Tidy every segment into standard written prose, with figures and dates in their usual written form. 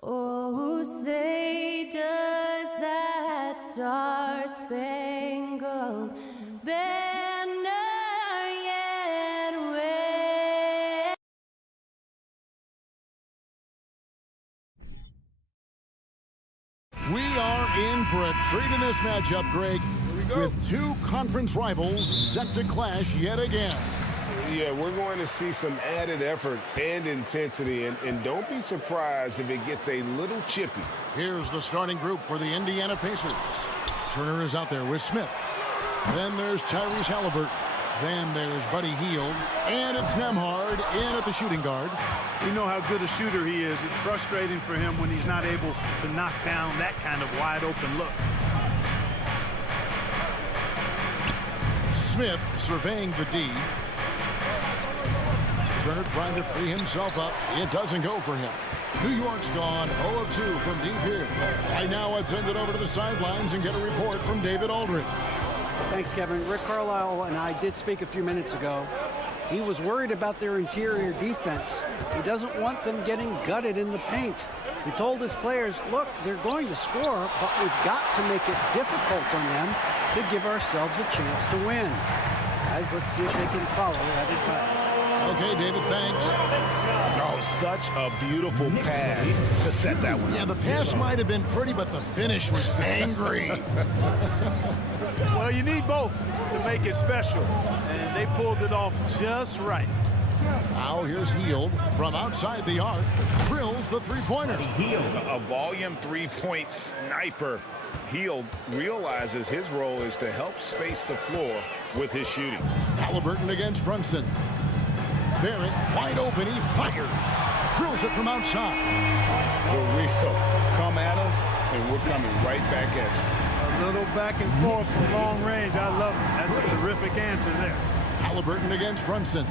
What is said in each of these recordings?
Oh, say does that star-spangled banner yet wave? We are in for a treat in this matchup, Greg, with two conference rivals set to clash yet again. Yeah, we're going to see some added effort and intensity, and don't be surprised if it gets a little chippy. Here's the starting group for the Indiana Pacers. Turner is out there with Smith. Then there's Tyrese Haliburton. Then there's Buddy Hield. And it's Nembhard in at the shooting guard. We know how good a shooter he is. It's frustrating for him when he's not able to knock down that kind of wide-open look. Smith surveying the D. Turner trying to free himself up. It doesn't go for him. New York's gone 0 of 2 from deep here. Right now, let's send it over to the sidelines and get a report from David Aldridge. Thanks, Kevin. Rick Carlisle and I did speak a few minutes ago. He was worried about their interior defense. He doesn't want them getting gutted in the paint. He told his players, look, they're going to score, but we've got to make it difficult on them to give ourselves a chance to win. Guys, let's see if they can follow that advice. Okay, David, thanks. Oh, such a beautiful pass to set that one. Yeah, the pass might have been pretty, but the finish was angry. Well, you need both to make it special, and they pulled it off just right. Now here's Hield from outside the arc. Drills the three-pointer. A volume three-point sniper. Hield realizes his role is to help space the floor with his shooting. Haliburton against Brunson. Barrett wide open. He fires. Drills it from outside. The real come at us, and we're coming right back at you. A little back and forth from long range. I love it. That's a terrific answer there. Haliburton against Brunson.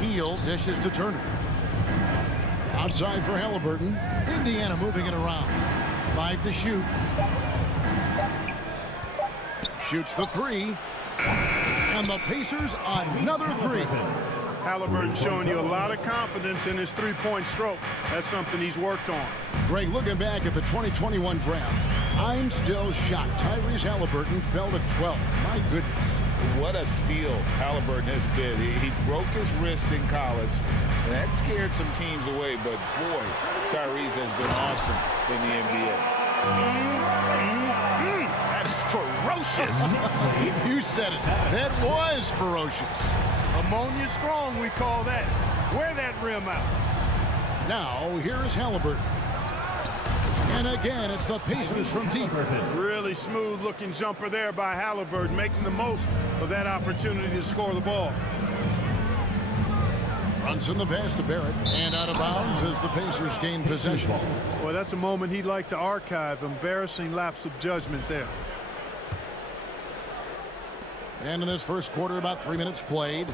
Hield dishes to Turner. Outside for Haliburton. Indiana moving it around. 5 to shoot. Shoots the three. And the Pacers another three. Haliburton showing you a lot of confidence in his three-point stroke. That's something he's worked on. Greg, looking back at the 2021 draft, I'm still shocked. Tyrese Haliburton fell to 12. My goodness. What a steal Haliburton has been. He broke his wrist in college, and that scared some teams away. But, boy, Tyrese has been awesome in the NBA. That is ferocious. You said it. That was ferocious. Ammonia strong, we call that. Wear that rim out. Now, here is Haliburton. And again, it's the Pacers from deep. Really smooth-looking jumper there by Haliburton, making the most of that opportunity to score the ball. Brunson the pass to Barrett, and out of bounds as the Pacers gain possession. Well, that's a moment he'd like to archive. Embarrassing lapse of judgment there. And in this first quarter, about 3 minutes played.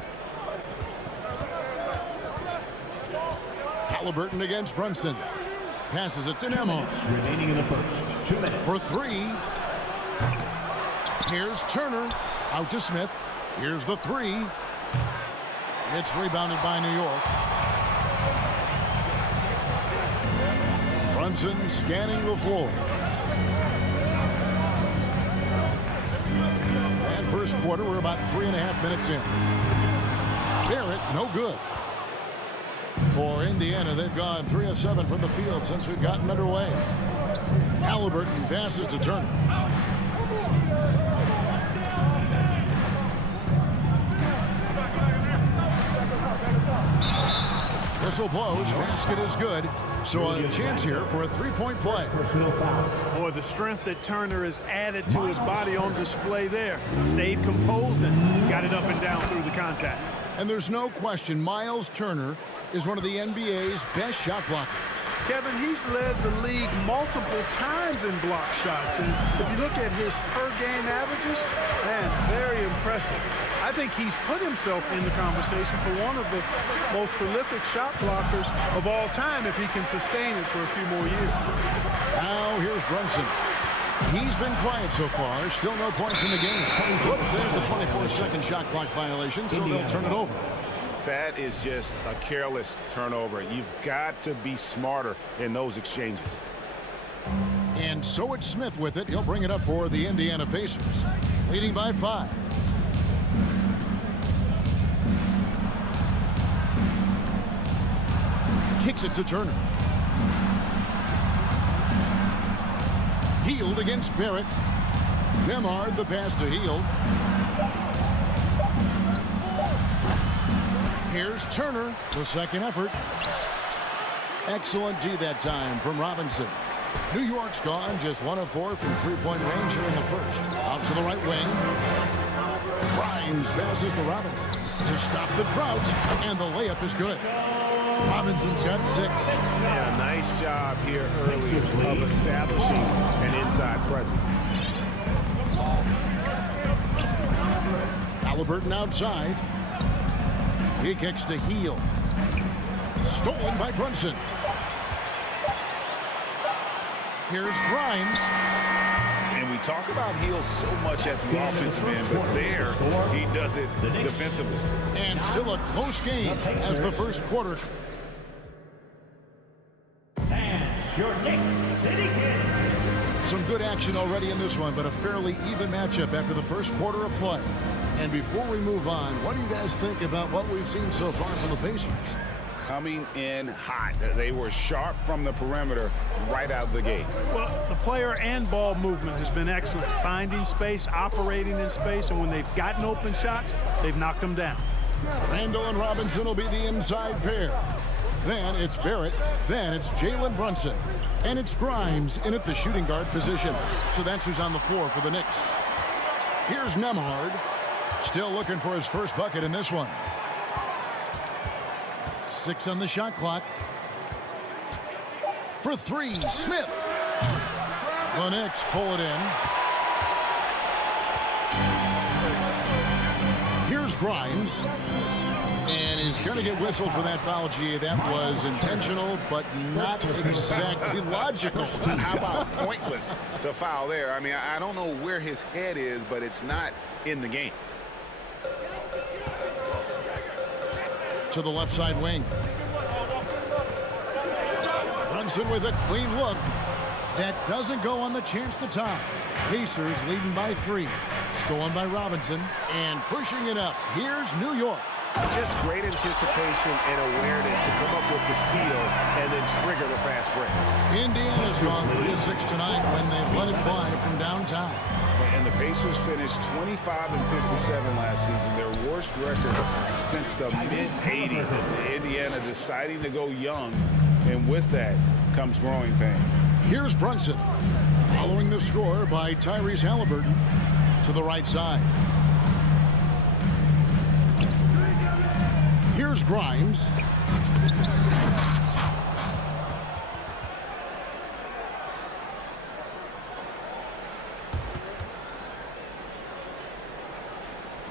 Haliburton against Brunson. Passes it to Nembhard. Remaining in the first. 2 minutes. For three. Here's Turner. Out to Smith. Here's the three. It's rebounded by New York. Brunson scanning the floor. And first quarter, we're about 3.5 minutes in. Barrett, no good. For Indiana, they've gone 3 of 7 from the field since we've gotten underway. Haliburton passes to Turner. Whistle blows. Basket is good. So a chance here for a three-point play. Boy, the strength that Turner has added to his body on display there. Stayed composed and got it up and down through the contact. And there's no question Miles Turner is one of the NBA's best shot blockers. Kevin, he's led the league multiple times in block shots. And if you look at his per-game averages, man, very impressive. I think he's put himself in the conversation for one of the most prolific shot blockers of all time if he can sustain it for a few more years. Now here's Brunson. He's been quiet so far. Still no points in the game. Whoops, there's the 24-second shot clock violation, so they'll turn it over. That is just a careless turnover. You've got to be smarter in those exchanges. And so it's Smith with it. He'll bring it up for the Indiana Pacers, leading by 5. Kicks it to Turner. Hield against Barrett. Nemhard the pass to Hield. Here's Turner, the second effort. Excellent D that time from Robinson. New York's gone just 1 of 4 from three-point range here in the first. Out to the right wing. Grimes passes to Robinson to stop the drought, and the layup is good. Robinson's got 6. Yeah, nice job here early of establishing an inside presence. Halliburton outside. He kicks to Hield. Stolen by Brunson. Here's Grimes. And we talk about Hield so much at the offensive end, but there he does it defensively. And still a close game as the first quarter. Your Knicks City Kings. Some good action already in this one, but a fairly even matchup after the first quarter of play. And before we move on, what do you guys think about what we've seen so far from the Pacers? Coming in hot. They were sharp from the perimeter right out of the gate. Well, the player and ball movement has been excellent. Finding space, operating in space, and when they've gotten open shots, they've knocked them down. Randall and Robinson will be the inside pair. Then it's Barrett. Then it's Jalen Brunson. And it's Grimes in at the shooting guard position. So that's who's on the floor for the Knicks. Here's Nemhard. Still looking for his first bucket in this one. 6 on the shot clock. For 3, Smith. The Knicks pull it in. Here's Grimes. And he's going to get whistled for that foul, G. That was intentional, but not exactly logical. How about pointless to foul there? I mean, I don't know where his head is, but it's not in the game. To the left side wing. Brunson with a clean look. That doesn't go on the chance to tie. Pacers leading by 3. Stolen by Robinson and pushing it up. Here's New York. Just great anticipation and awareness to come up with the steal and then trigger the fast break. Indiana's gone 3-6 tonight when they've let it fly from downtown. And the Pacers finished 25 and 57 last season, their worst record since the mid-'80s. Indiana deciding to go young, and with that comes growing pain. Here's Brunson, following the score by Tyrese Halliburton to the right side. Here's Grimes.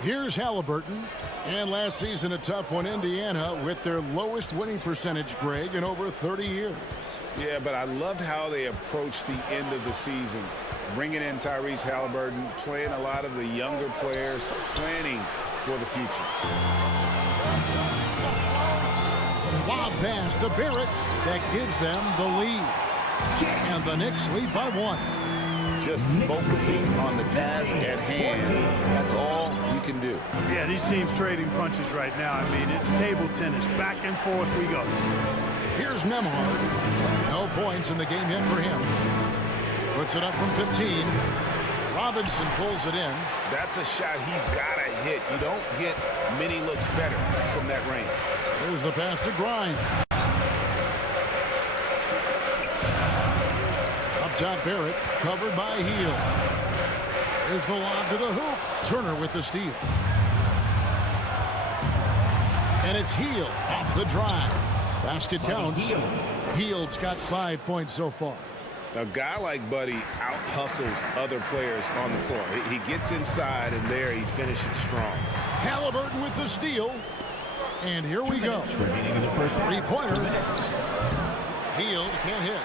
Here's Halliburton. And last season, a tough one, Indiana, with their lowest winning percentage, Greg, in over 30 years. Yeah, but I loved how they approached the end of the season. Bringing in Tyrese Halliburton, playing a lot of the younger players, planning for the future. Lob pass to Barrett. That gives them the lead. And the Knicks lead by 1. Just focusing on the task at hand. That's all you can do. Yeah, these teams trading punches right now. I mean, it's table tennis. Back and forth we go. Here's Nemhard. No points in the game yet for him. Puts it up from 15. Robinson pulls it in. That's a shot he's got to hit. You don't get many looks better from that range. Here's the pass to Grimes. Up top, Barrett, covered by Hield. Here's the lob to the hoop. Turner with the steal. And it's Hield off the drive. Basket counts. Hield's got 5 points so far. A guy like Buddy out-hustles other players on the floor. He gets inside, and there he finishes strong. Halliburton with the steal. And here we go. Remaining in the first half. Three-pointer. 2 minutes. Hield can't hit.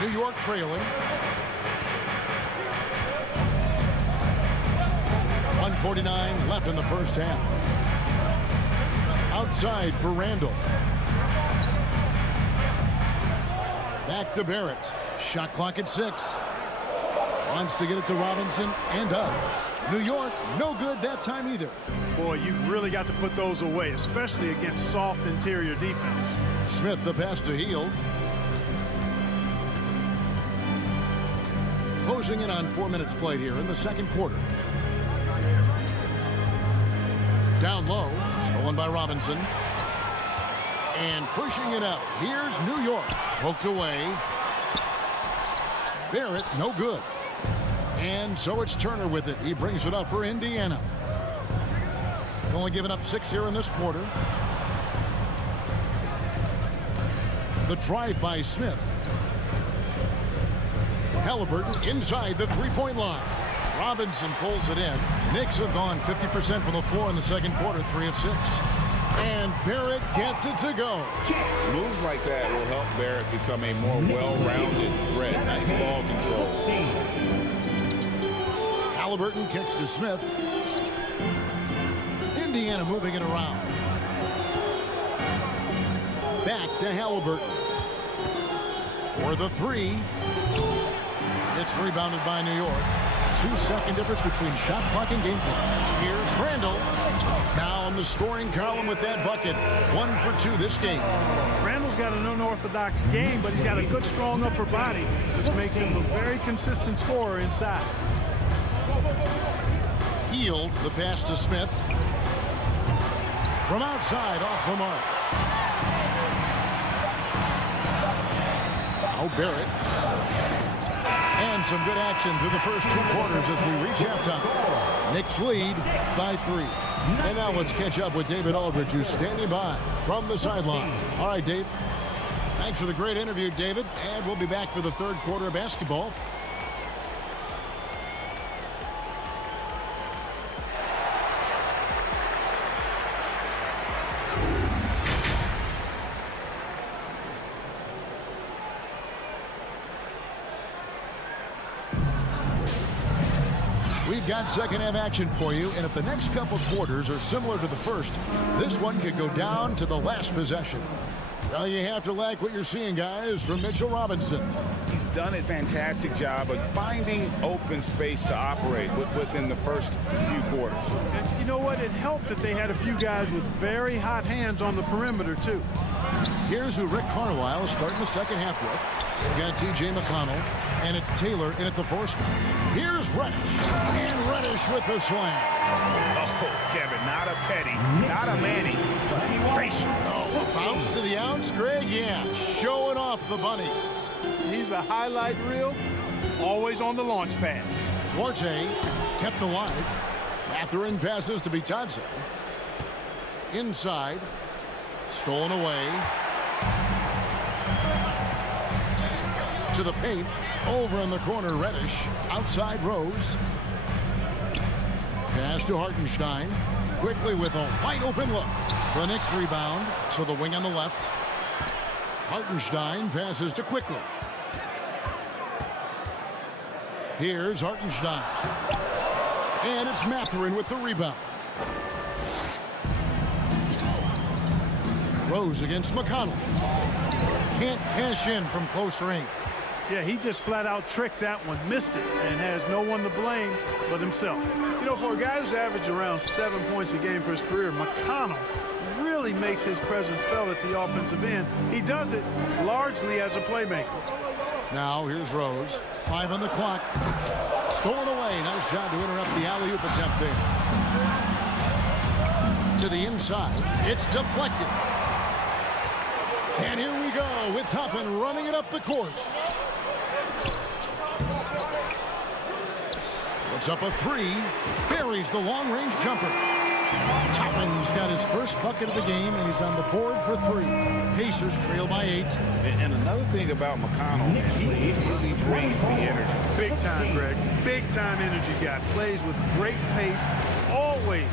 New York trailing. 1:49 left in the first half. Outside for Randall. Back to Barrett. Shot clock at 6. Wants to get it to Robinson and does. New York, no good that time either. Boy, you've really got to put those away, especially against soft interior defense. Smith the pass to Hield. Closing in on 4 minutes played here in the second quarter. Down low, stolen by Robinson. And pushing it up. Here's New York. Poked away. Barrett, no good. And so it's Turner with it. He brings it up for Indiana. Only giving up 6 here in this quarter. The drive by Smith. Halliburton inside the three-point line. Robinson pulls it in. Knicks have gone 50% from the floor in the second quarter, 3 of 6. And Barrett gets it to go. Moves like that will help Barrett become a more well-rounded threat. Nice ball control. Halliburton kicks to Smith. Indiana moving it around. Back to Halliburton. For the 3. It's rebounded by New York. 2-second difference between shot clock and game clock. Here's Randall. Now in the scoring column with that bucket. 1 for 2 this game. Randall's got an unorthodox game, but he's got a good, strong upper body, which makes him a very consistent scorer inside. Hield the pass to Smith. From outside, off the mark. Now Barrett. And some good action through the first 2 quarters as we reach halftime. Knicks lead by 3. And now let's catch up with David Aldridge, who's standing by from the sideline. All right, Dave. Thanks for the great interview, David. And we'll be back for the third quarter of basketball. We've got second half action for you, and if the next couple quarters are similar to the first, this one could go down to the last possession. Well, you have to like what you're seeing, guys, from Mitchell Robinson. He's done a fantastic job of finding open space to operate within the first few quarters. And you know what? It helped that they had a few guys with very hot hands on the perimeter, too. Here's who Rick Carlisle is starting the second half with. We've got T.J. McConnell, and it's Taylor in at the 4 spot. Here's Reddish, and Reddish with the slam. Oh, Kevin, not a Petty, not a Manny, facial. Oh, bounce to the ounce, Greg, yeah, showing off the bunny. He's a highlight reel, always on the launch pad. Duarte kept alive. Mathurin passes to Bitadze. Inside, stolen away. To the paint, over in the corner, Reddish, outside Rose. Pass to Hartenstein, quickly with a wide open look. The Knicks rebound, so the wing on the left. Hartenstein passes to Quickly. Here's Hartenstein. And it's Mathurin with the rebound. Rose against McConnell. Can't cash in from close range. Yeah, he just flat out tricked that one, missed it, and has no one to blame but himself. You know, for a guy who's averaged around 7 points a game for his career, McConnell really makes his presence felt at the offensive end. He does it largely as a playmaker. Now here's Rose. 5 on the clock. Stolen away. Nice job to interrupt the alley-oop attempt there. To the inside. It's deflected. And here we go with Toppin running it up the court. Puts up a 3. Buries the long-range jumper. Toppin's got his first bucket of the game, and he's on the board for 3. Pacers trail by 8. And another thing about McConnell, he really brings the energy. Big time, Greg. Big time energy guy. Plays with great pace. Always always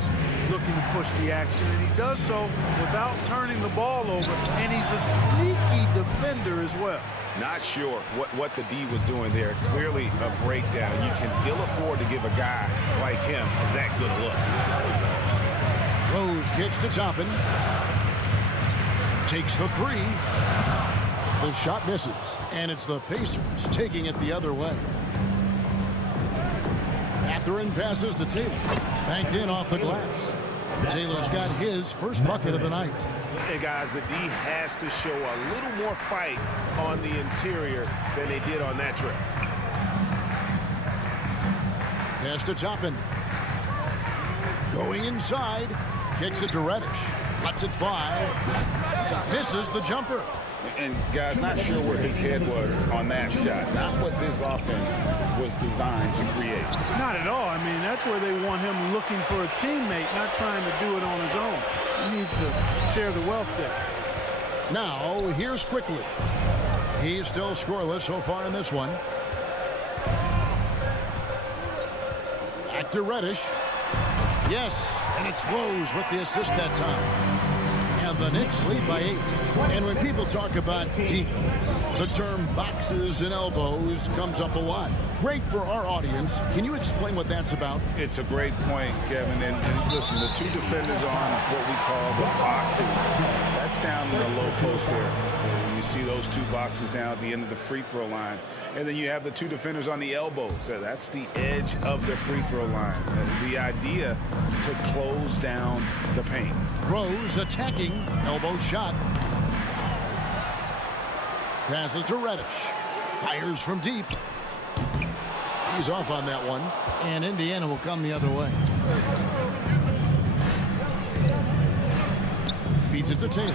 looking to push the action, and he does so without turning the ball over, and he's a sneaky defender as well. Not sure what the D was doing there. Clearly a breakdown. You can ill afford to give a guy like him that good look. Rose kicks to Toppin. Takes the three. The shot misses, and it's the Pacers taking it the other way. Catherine passes to Taylor. Banked in off the glass. Taylor's got his first bucket of the night. And guys, the D has to show a little more fight on the interior than they did on that trip. Pass to Toppin. Going inside. Kicks it to Reddish. Lets it fly. Misses the jumper. And guys, not sure where his head was on that shot. Not what this offense was designed to create. Not at all. I mean, that's where they want him looking for a teammate, not trying to do it on his own. He needs to share the wealth there. Now, here's Quickly. He's still scoreless so far in this one. Back to Reddish. Yes, and it's Rose with the assist that time. And the Knicks lead by 8. And when people talk about defense, the term boxes and elbows comes up a lot. Great for our audience. Can you explain what that's about? It's a great point, Kevin. And listen, the two defenders on what we call the boxes, that's down in the low post there. You see those two boxes down at the end of the free throw line. And then you have the two defenders on the elbows. That's the edge of the free throw line. The idea to close down the paint. Rose attacking. Elbow shot. Passes to Reddish. Fires from deep. He's off on that one. And Indiana will come the other way. Feeds it to Taylor.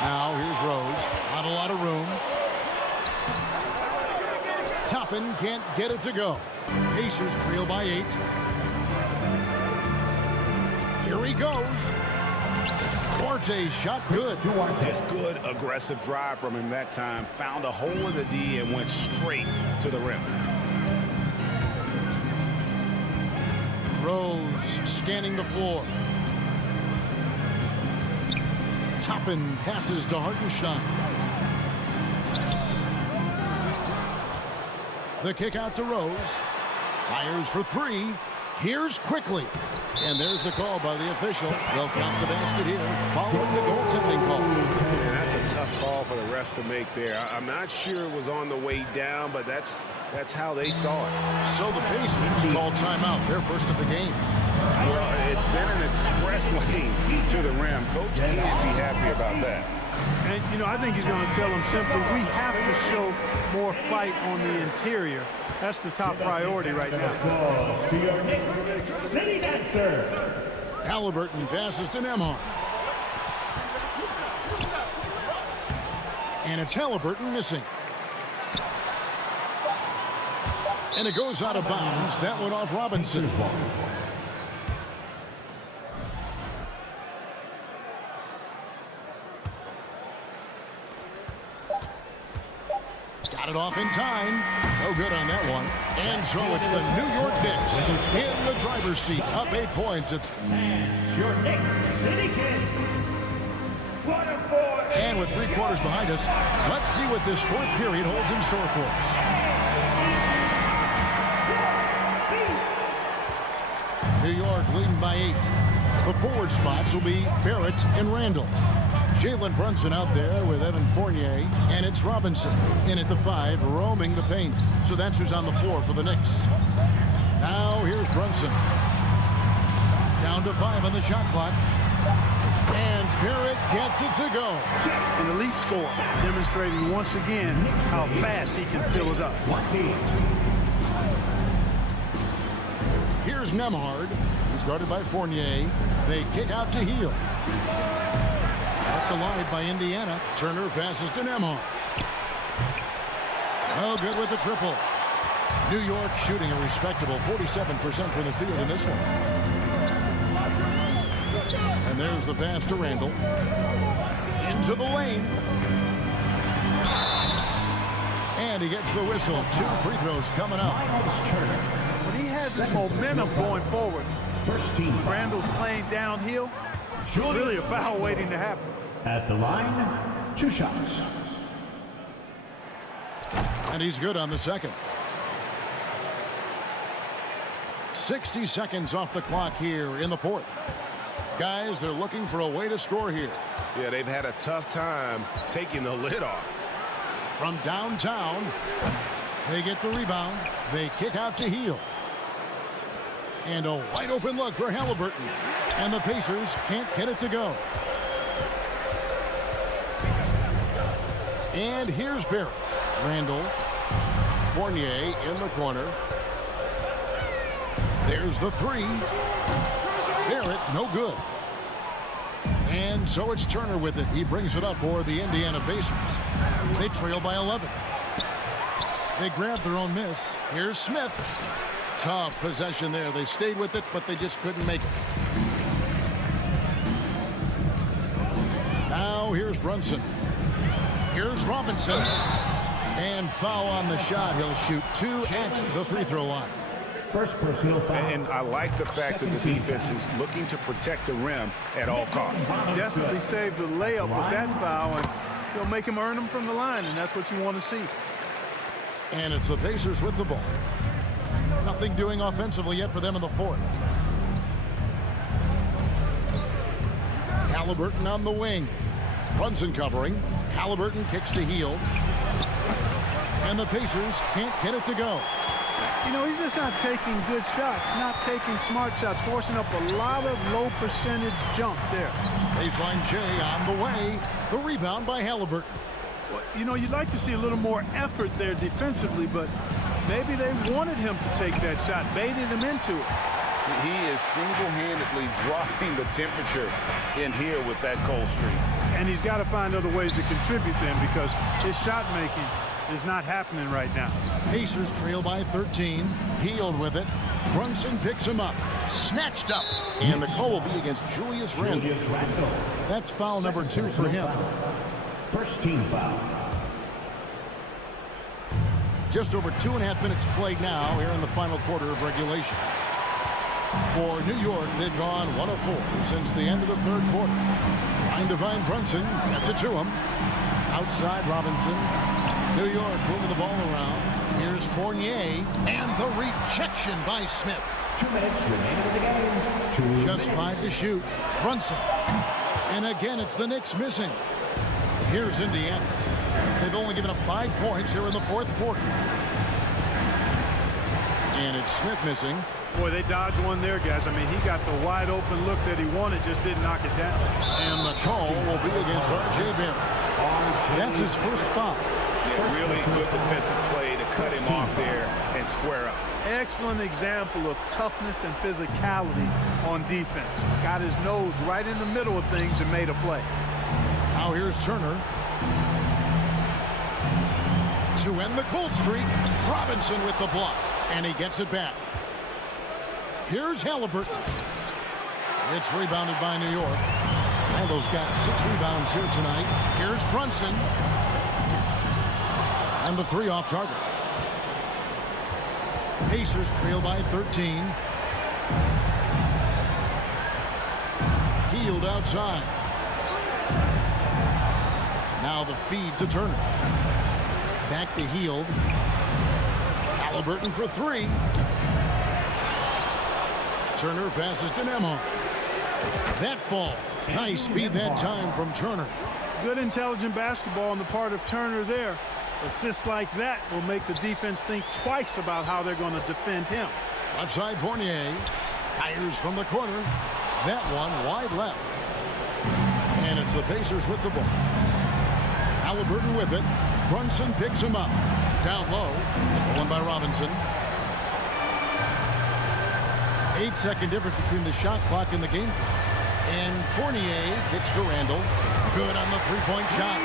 Now here's Rose. Not a lot of room. Toppin can't get it to go. Pacers trail by 8. Here he goes. Duarte's shot good. Just good aggressive drive from him that time. Found a hole in the D and went straight to the rim. Rose scanning the floor. Toppin passes to Hartenstein. The kick out to Rose. Fires for 3. Here's Quickly. And there's the call by the official. They'll count the basket here following the goaltending call. And that's a tough call for the refs to make there. I'm not sure it was on the way down, but that's how they saw it. So the Pacers called timeout, their first of the game. Well, it's been an express lane to the rim. Coach can't be happy about that. And, you know, I think he's going to tell them simply, we have to show more fight on the interior. That's the top priority right now. To your Knicks City Dancer. Halliburton passes to Nembhard. And it's Halliburton missing. And it goes out of bounds. That went off Robinson. Got it off in time. No good on that one. And so it's the New York Knicks in the driver's seat. Up 8 points. And your Knicks City Kid. And with 3 quarters behind us, let's see what this fourth period holds in store for us. New York leading by 8. The forward spots will be Barrett and Randall. Jalen Brunson out there with Evan Fournier, and it's Robinson in at the 5, roaming the paint. So that's who's on the floor for the Knicks. Now here's Brunson. Down to 5 on the shot clock. And Barrett gets it to go. An elite scorer, demonstrating once again how fast he can fill it up. Here's Nembhard, who's guarded by Fournier. They kick out to Hield. Up the line by Indiana. Turner passes to Nembhard. Oh, good with the triple. New York shooting a respectable 47% from the field in this one. And there's the pass to Randall. Into the lane. And he gets the whistle. 2 free throws coming up. What he has his momentum going forward. First team foul. Randall's playing downhill. Really a foul waiting to happen. At the line, 2 shots. And he's good on the second. 60 seconds off the clock here in the fourth. Guys, they're looking for a way to score here. Yeah, they've had a tough time taking the lid off. From downtown, they get the rebound. They kick out to Heel. And a wide open look for Halliburton. And the Pacers can't get it to go. And here's Barrett. Randall. Fournier in the corner. There's the three. Barrett, no good. And so it's Turner with it. He brings it up for the Indiana Pacers. They trail by 11. They grab their own miss. Here's Smith. Tough possession there. They stayed with it, but they just couldn't make it. Now here's Brunson. Here's Robinson. And foul on the shot. He'll shoot 2 at the free throw line. First personal foul. And I like the fact that the defense is looking to protect the rim at all costs. Definitely saved the layup with that foul, and he'll make him earn them from the line, and that's what you want to see. And it's the Pacers with the ball. Nothing doing offensively yet for them in the fourth. Halliburton on the wing. Brunson covering. Halliburton kicks to Heel. And the Pacers can't get it to go. You know, he's just not taking good shots, not taking smart shots, forcing up a lot of low percentage jump there. Baseline J on the way. The rebound by Halliburton. Well, you know, you'd like to see a little more effort there defensively, but maybe they wanted him to take that shot, baited him into it. He is single-handedly dropping the temperature in here with that cold streak. And he's got to find other ways to contribute then, because his shot making is not happening right now. Pacers trail by 13. Healed with it. Brunson picks him up. Snatched up. And the call will be against Julius Randle. That's foul number 2 for him. First team foul. Just over 2.5 minutes played now here in the final quarter of regulation. For New York, they've gone 1 of 4 since the end of the third quarter. Trying to find Brunson. Gets it to him. Outside Robinson. New York moving the ball around. Here's Fournier. And the rejection by Smith. 2 minutes remaining in the game. Just 5 to shoot. Brunson. And again, it's the Knicks missing. Here's Indiana. They've only given up 5 points here in the fourth quarter. And it's Smith missing. Boy, they dodged one there, guys. I mean, he got the wide open look that he wanted, just didn't knock it down. And the call will be against R.J. Barrett. That's his first foul. Yeah, really good defensive play to cut him off there and square up. Excellent example of toughness and physicality on defense. Got his nose right in the middle of things and made a play. Now here's Turner. To end the cold streak, Robinson with the block. And he gets it back. Here's Halliburton. It's rebounded by New York. Randall's got 6 rebounds here tonight. Here's Brunson. And the 3 off target. Pacers trail by 13. Healed outside. Now the feed to Turner. Back to Healed. Halliburton for 3. Turner passes to Nemo. That falls. Nice speed that time from Turner. Good intelligent basketball on the part of Turner there. Assists like that will make the defense think twice about how they're going to defend him. Left side Fournier. Fires from the corner. That one wide left. And it's the Pacers with the ball. Halliburton with it. Brunson picks him up. Down low. Stolen by Robinson. 8-second difference between the shot clock and the game. And Fournier kicks to Randall. Good on the three-point shot.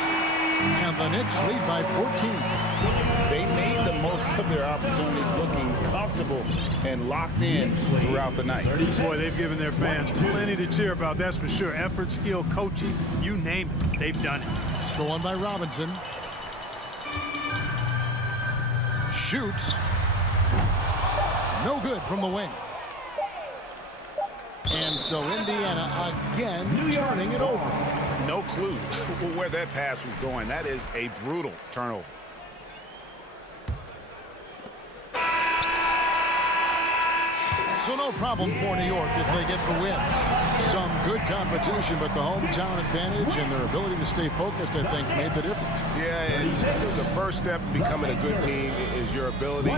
And the Knicks lead by 14. They made the most of their opportunities, looking comfortable and locked in throughout the night. Boy, they've given their fans plenty to cheer about, that's for sure. Effort, skill, coaching, you name it, they've done it. Stolen by Robinson. Shoots. No good from the wing. And so Indiana again turning it over. No clue where that pass was going. That is a brutal turnover. So no problem for New York as they get the win. Some good competition, but the hometown advantage and their ability to stay focused, I think, made the difference. Yeah, and the first step to becoming a good team is your ability.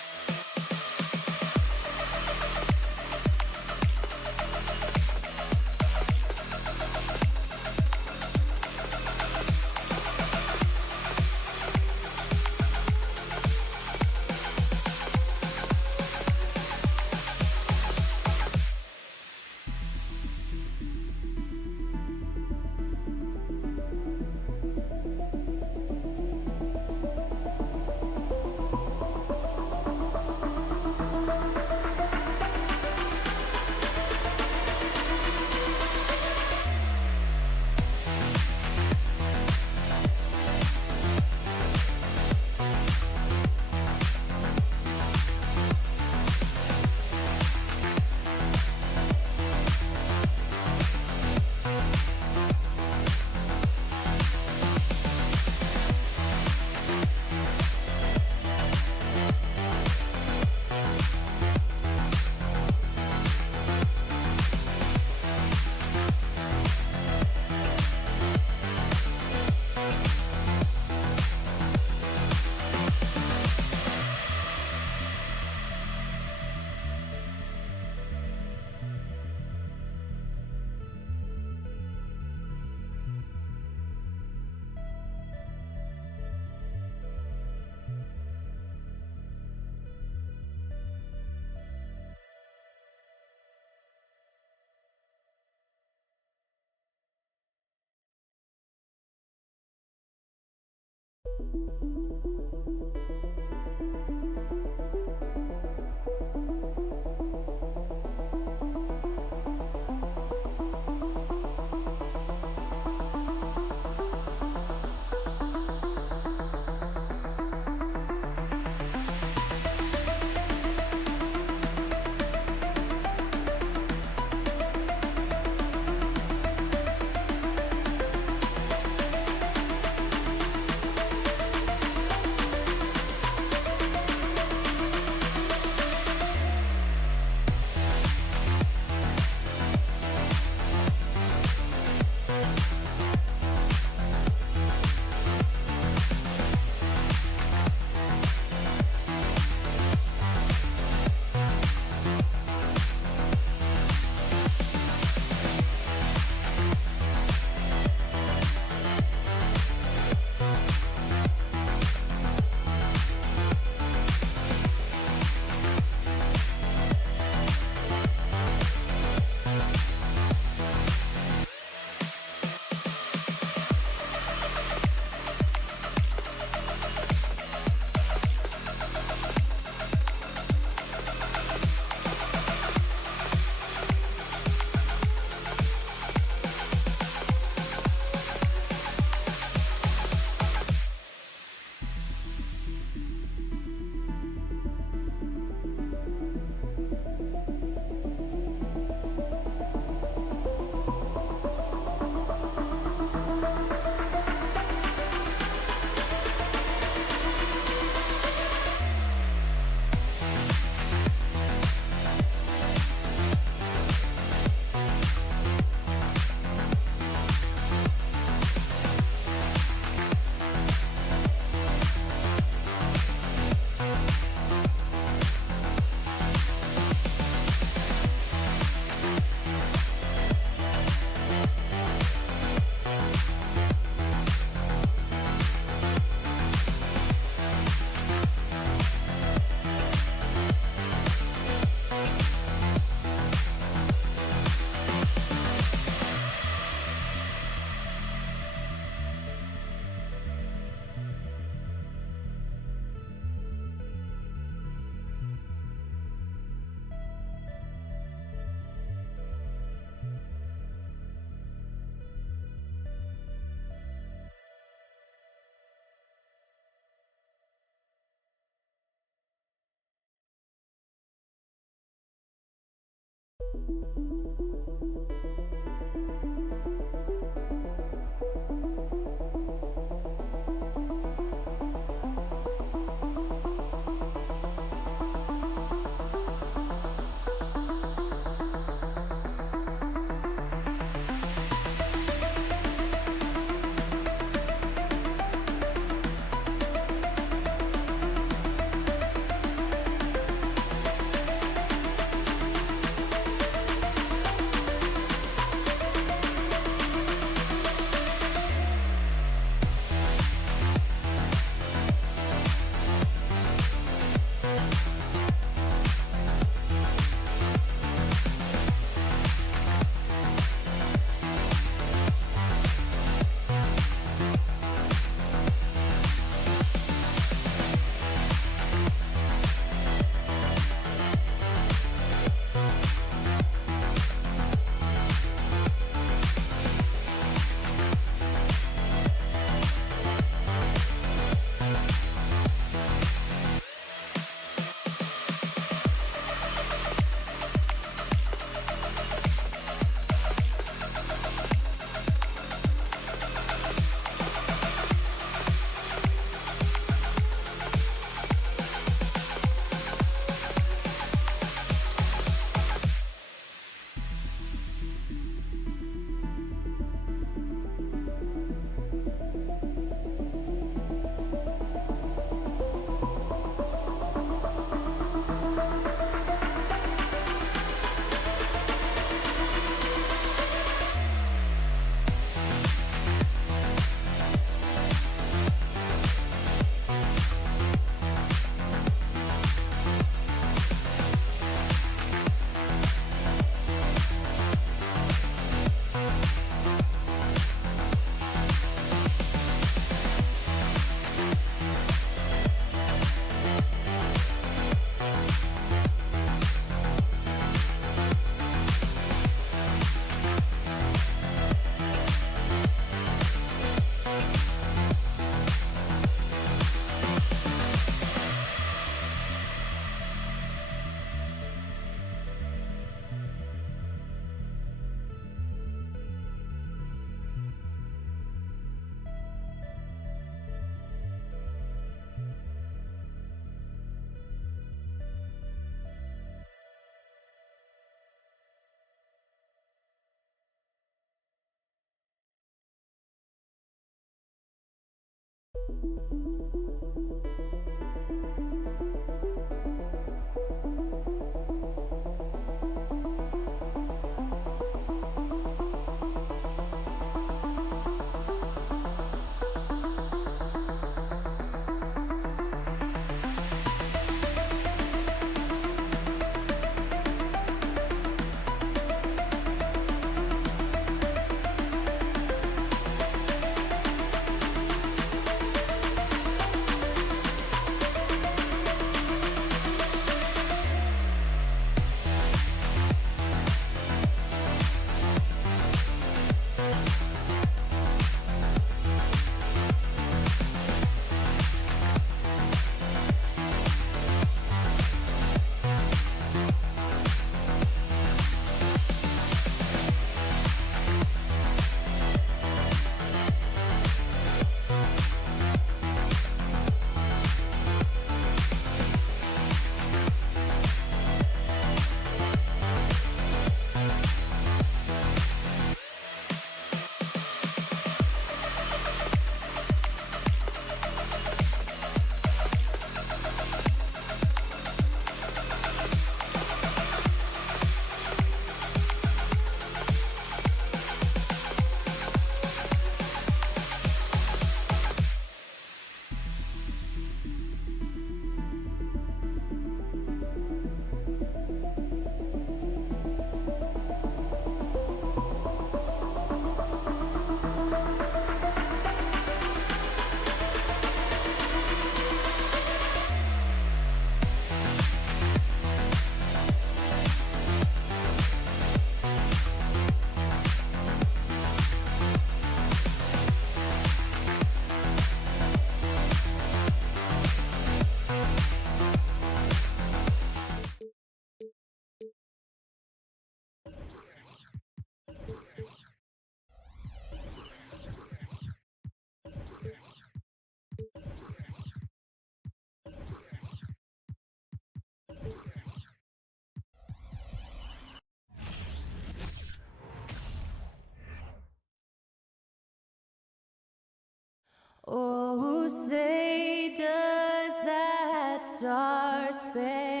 star space.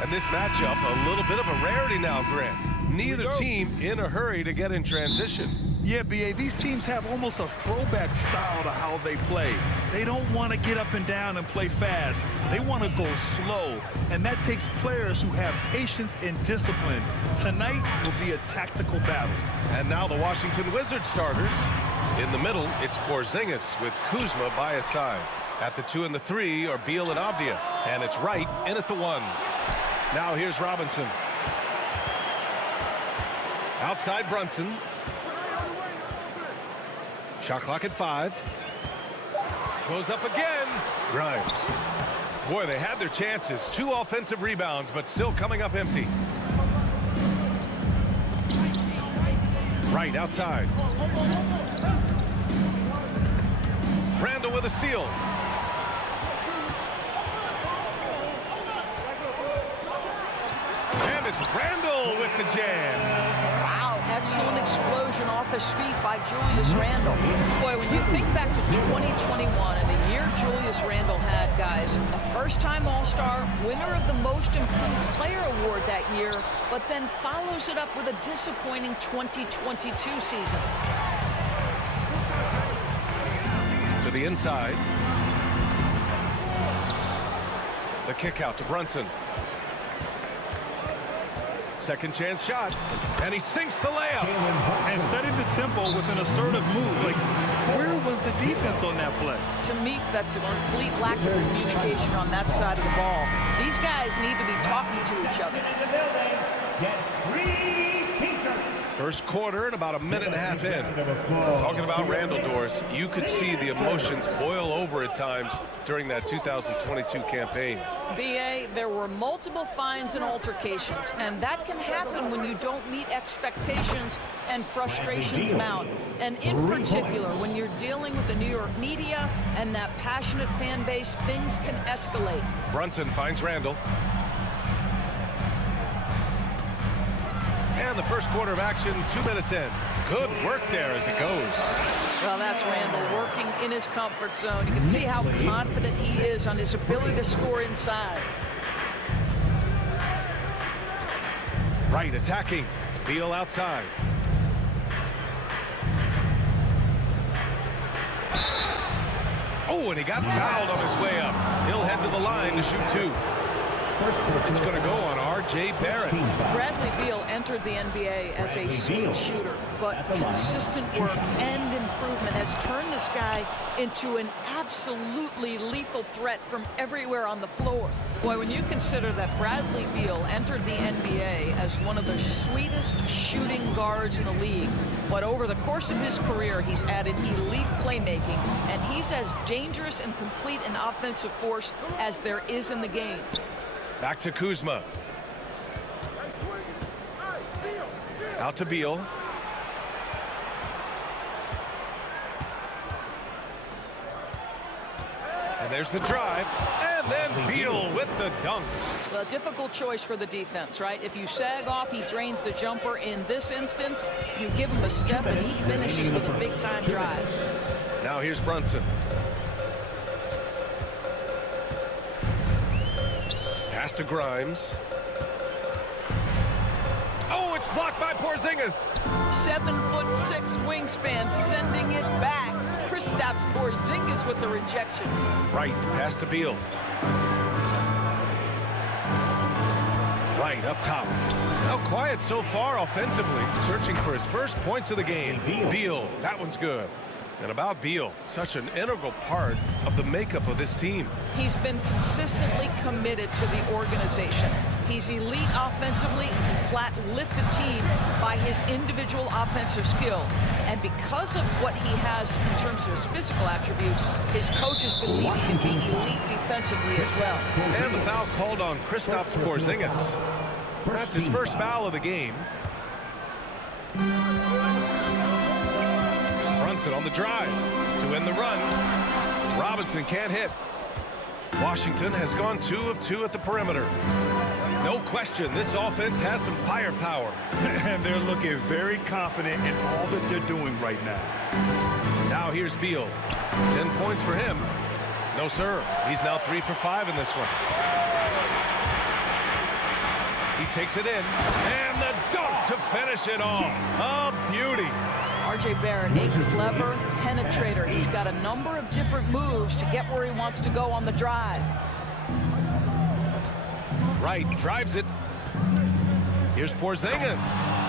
And this matchup, a little bit of a rarity now, Grant. Neither team in a hurry to get in transition. Yeah, B.A., these teams have almost a throwback style to how they play. They don't want to get up and down and play fast. They want to go slow, and that takes players who have patience and discipline. Tonight will be a tactical battle. And now the Washington Wizards starters. In the middle, it's Porzingis with Kuzma by his side. At the 2 and the 3 are Beal and Avdia. And it's Wright in at the 1. Now here's Robinson. Outside Brunson. Shot clock at 5. Goes up again. Grimes. Boy, they had their chances. 2 offensive rebounds, but still coming up empty. Right outside. Randall with a steal. And it's Randall with the jam. Wow, excellent explosion off his feet by Julius Randle. Boy, when you think back to 2021 and the year Julius Randle had, guys, a first-time All-Star, winner of the Most Improved Player Award that year, but then follows it up with a disappointing 2022 season. To the inside. The kick out to Brunson. Second chance shot, and he sinks the layup. And setting the tempo with an assertive move. Like, where was the defense on that play? To me, that's a complete lack of communication on that side of the ball. These guys need to be talking to each other. First quarter and about a minute and a half in. Talking about Randall, Doris, you could see the emotions boil over at times during that 2022 campaign. B.A., there were multiple fines and altercations, and that can happen when you don't meet expectations and frustrations mount. And in particular, when you're dealing with the New York media and that passionate fan base, things can escalate. Brunson finds Randall. And the first quarter of action, 2 minutes in. Good work there as it goes. Well, that's Randall working in his comfort zone. You can see how confident he is on his ability to score inside. Right attacking. Beal outside. Oh, and he got fouled on his way up. He'll head to the line to shoot 2. It's going to go on R.J. Barrett. Bradley Beal entered the NBA as a sweet shooter, but consistent work and improvement has turned this guy into an absolutely lethal threat from everywhere on the floor. Boy, when you consider that Bradley Beal entered the NBA as one of the sweetest shooting guards in the league, but over the course of his career, he's added elite playmaking, and he's as dangerous and complete an offensive force as there is in the game. Back to Kuzma. Out to Beal. And there's the drive. And then Beal with the dunk. Well, a difficult choice for the defense, right? If you sag off, he drains the jumper. In this instance, you give him a step and he finishes with a big-time drive. Now here's Brunson. Pass to Grimes. Oh, it's blocked by Porzingis. 7'6" wingspan, sending it back. Kristaps Porzingis with the rejection. Right, pass to Beal. Right up top. Now quiet so far offensively, searching for his first points of the game. Beal, that one's good. And about Beal, such an integral part of the makeup of this team. He's been consistently committed to the organization. He's elite offensively and flat lifted team by his individual offensive skill. And because of what he has in terms of his physical attributes, his coaches believe he can be elite defensively as well. And the foul called on Kristaps Porzingis. That's his first foul of the game. Brunson on the drive to end the run. Robinson can't hit. Washington has gone 2 of 2 at the perimeter. No question, this offense has some firepower. And they're looking very confident in all that they're doing right now. Now here's Beal. 10 points for him. No, sir. He's now 3 for 5 in this one. He takes it in. And the dunk to finish it off. A beauty. R.J. Barrett, a clever penetrator. He's got a number of different moves to get where he wants to go on the drive. Wright drives it. Here's Porzingis.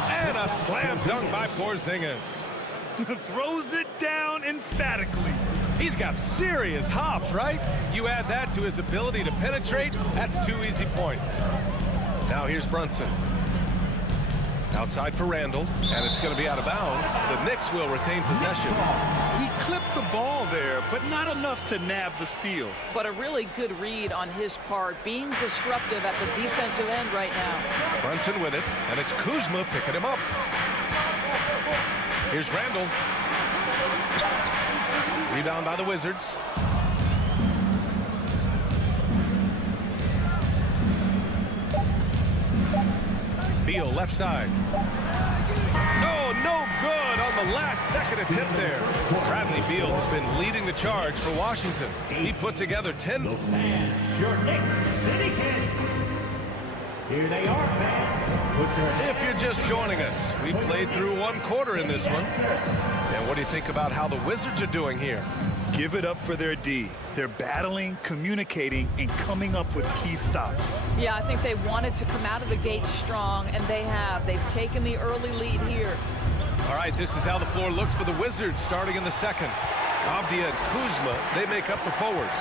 And a slam dunk by Porzingis. Throws it down emphatically. He's got serious hops, right? You add that to his ability to penetrate, that's 2 easy points. Now here's Brunson. Outside for Randall, and it's going to be out of bounds. The Knicks will retain possession. He clipped the ball there, but not enough to nab the steal. But a really good read on his part, being disruptive at the defensive end right now. Brunson with it, and it's Kuzma picking him up. Here's Randall. Rebound by the Wizards. Beal left side. No good on the last second attempt there. Bradley Beal has been leading the charge for Washington. He put together 10. Your Knicks City Kids. Here they are, fans. If you're just joining us, we played through 1 quarter in this one. And what do you think about how the Wizards are doing here? Give it up for their D. They're battling, communicating, and coming up with key stops. Yeah, I think they wanted to come out of the gate strong, and they have. They've taken the early lead here. All right, this is how the floor looks for the Wizards starting in the second. Avdia and Kuzma, they make up the forwards.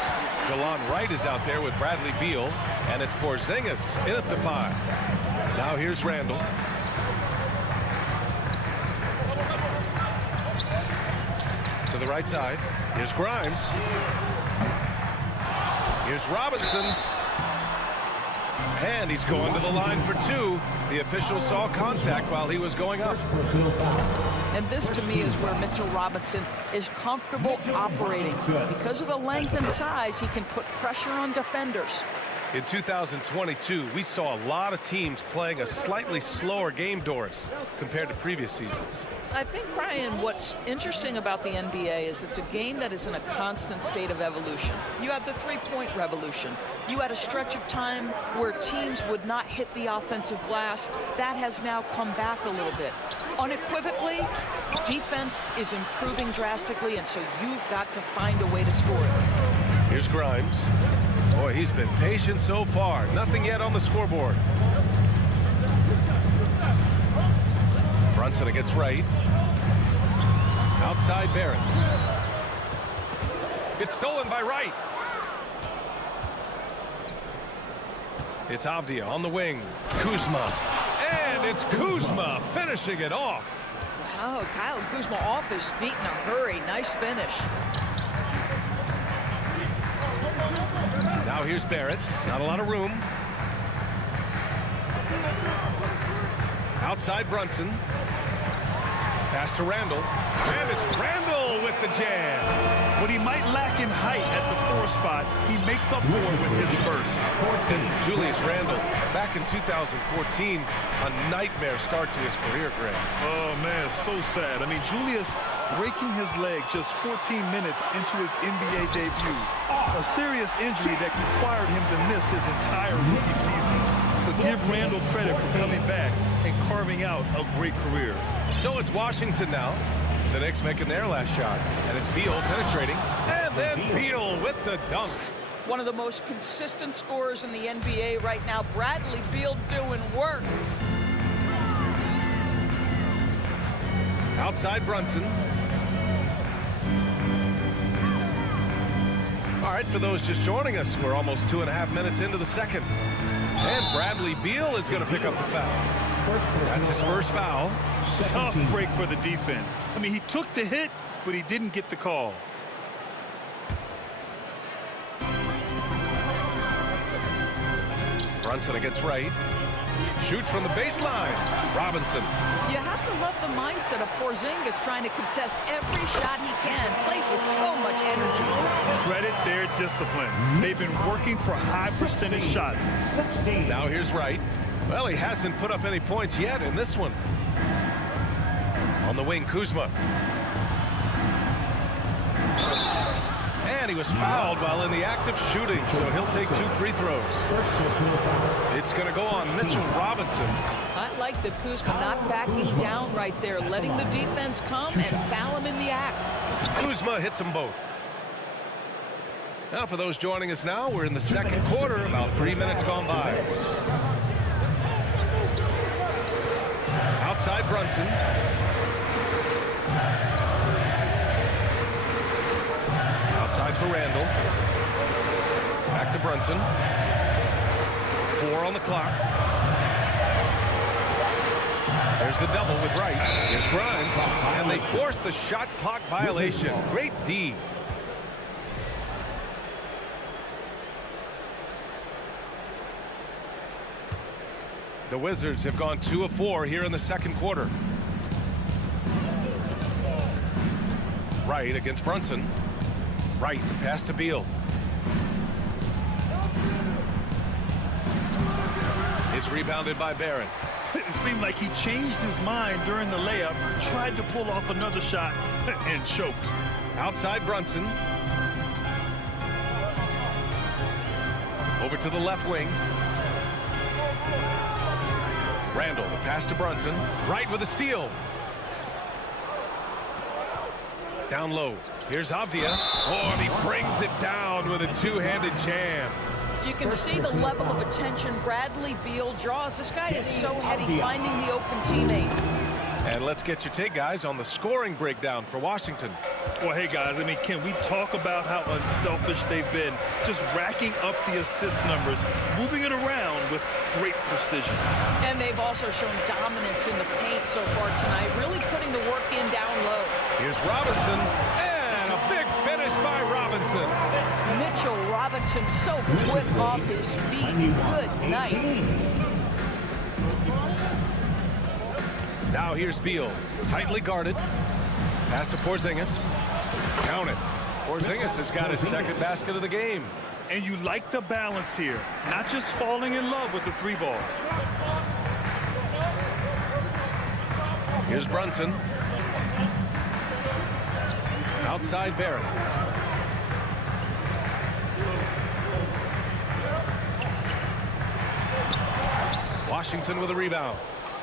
Delon Wright is out there with Bradley Beal, and it's Porzingis in at the 5. Now here's Randall. To the right side. Here's Grimes. Here's Robinson. And he's going to the line for 2. The official saw contact while he was going up. And this, to me, is where Mitchell Robinson is comfortable operating. Because of the length and size, he can put pressure on defenders. In 2022, we saw a lot of teams playing a slightly slower game, Doris, compared to previous seasons. I think, Brian, what's interesting about the NBA is it's a game that is in a constant state of evolution. You had the three-point revolution. You had a stretch of time where teams would not hit the offensive glass. That has now come back a little bit. Unequivocally, defense is improving drastically, and so you've got to find a way to score. Here's Grimes. Boy, he's been patient so far. Nothing yet on the scoreboard. Brunson against Wright. Outside Barrett. It's stolen by Wright. It's Avdia on the wing. Kuzma. And it's Kuzma finishing it off. Wow, Kyle Kuzma off his feet in a hurry. Nice finish. Now here's Barrett. Not a lot of room. Outside Brunson. Pass to Randall. And it's Randall with the jam. What he might lack in height at the 4 spot, he makes up for it with his burst. And Julius Randall, back in 2014, a nightmare start to his career, Greg. Oh, man, so sad. I mean, Julius breaking his leg just 14 minutes into his NBA debut. A serious injury that required him to miss his entire rookie season. But give Randall credit for coming back and carving out a great career. So it's Washington now. The Knicks making their last shot. And it's Beal penetrating. And then Beal with the dunk. One of the most consistent scorers in the NBA right now, Bradley Beal doing work. Outside Brunson. All right, for those just joining us, we're almost 2.5 minutes into the second. And Bradley Beal is going to pick up the foul. That's his first foul. Tough break for the defense. I mean, he took the hit, but he didn't get the call. Brunson against Wright. Shoots from the baseline. Robinson. You have to love the mindset of Porzingis trying to contest every shot he can. Plays with so much energy. Credit their discipline. They've been working for high percentage shots. Now here's Wright. Well, he hasn't put up any points yet in this one. On the wing, Kuzma. And he was fouled while in the act of shooting, so he'll take 2 free throws. It's going to go on Mitchell Robinson. I like the Kuzma not backing down right there, letting the defense come and foul him in the act. Kuzma hits them both. Now for those joining us now, we're in the second quarter, about 3 minutes gone by. Outside Brunson. Outside for Randall. Back to Brunson. 4 on the clock. There's the double with Wright. Here's Grimes. And they forced the shot clock violation. Great D. The Wizards have gone 2 of 4 here in the second quarter. Wright against Brunson. Wright, the pass to Beal. It's rebounded by Barron. It seemed like he changed his mind during the layup, tried to pull off another shot, and choked. Outside Brunson. Over to the left wing. Randall, the pass to Brunson. Wright with a steal. Down low. Here's Avdia. Oh, and he brings it down with a two-handed jam. You can see the level of attention Bradley Beal draws. This guy is so heady finding the open teammate. And let's get your take, guys, on the scoring breakdown for Washington. Well, hey, guys, I mean, can we talk about how unselfish they've been? Just racking up the assist numbers, moving it around with great precision. And they've also shown dominance in the paint so far tonight, really putting the work in down low. Here's Robinson, and a big finish by Robinson. Mitchell Robinson so quick off his feet. Good night. Now here's Beal, tightly guarded. Pass to Porzingis. Count it. Porzingis has got his second basket of the game. And you like the balance here, not just falling in love with the 3-ball. Here's Brunson. Outside Barron. Washington with a rebound.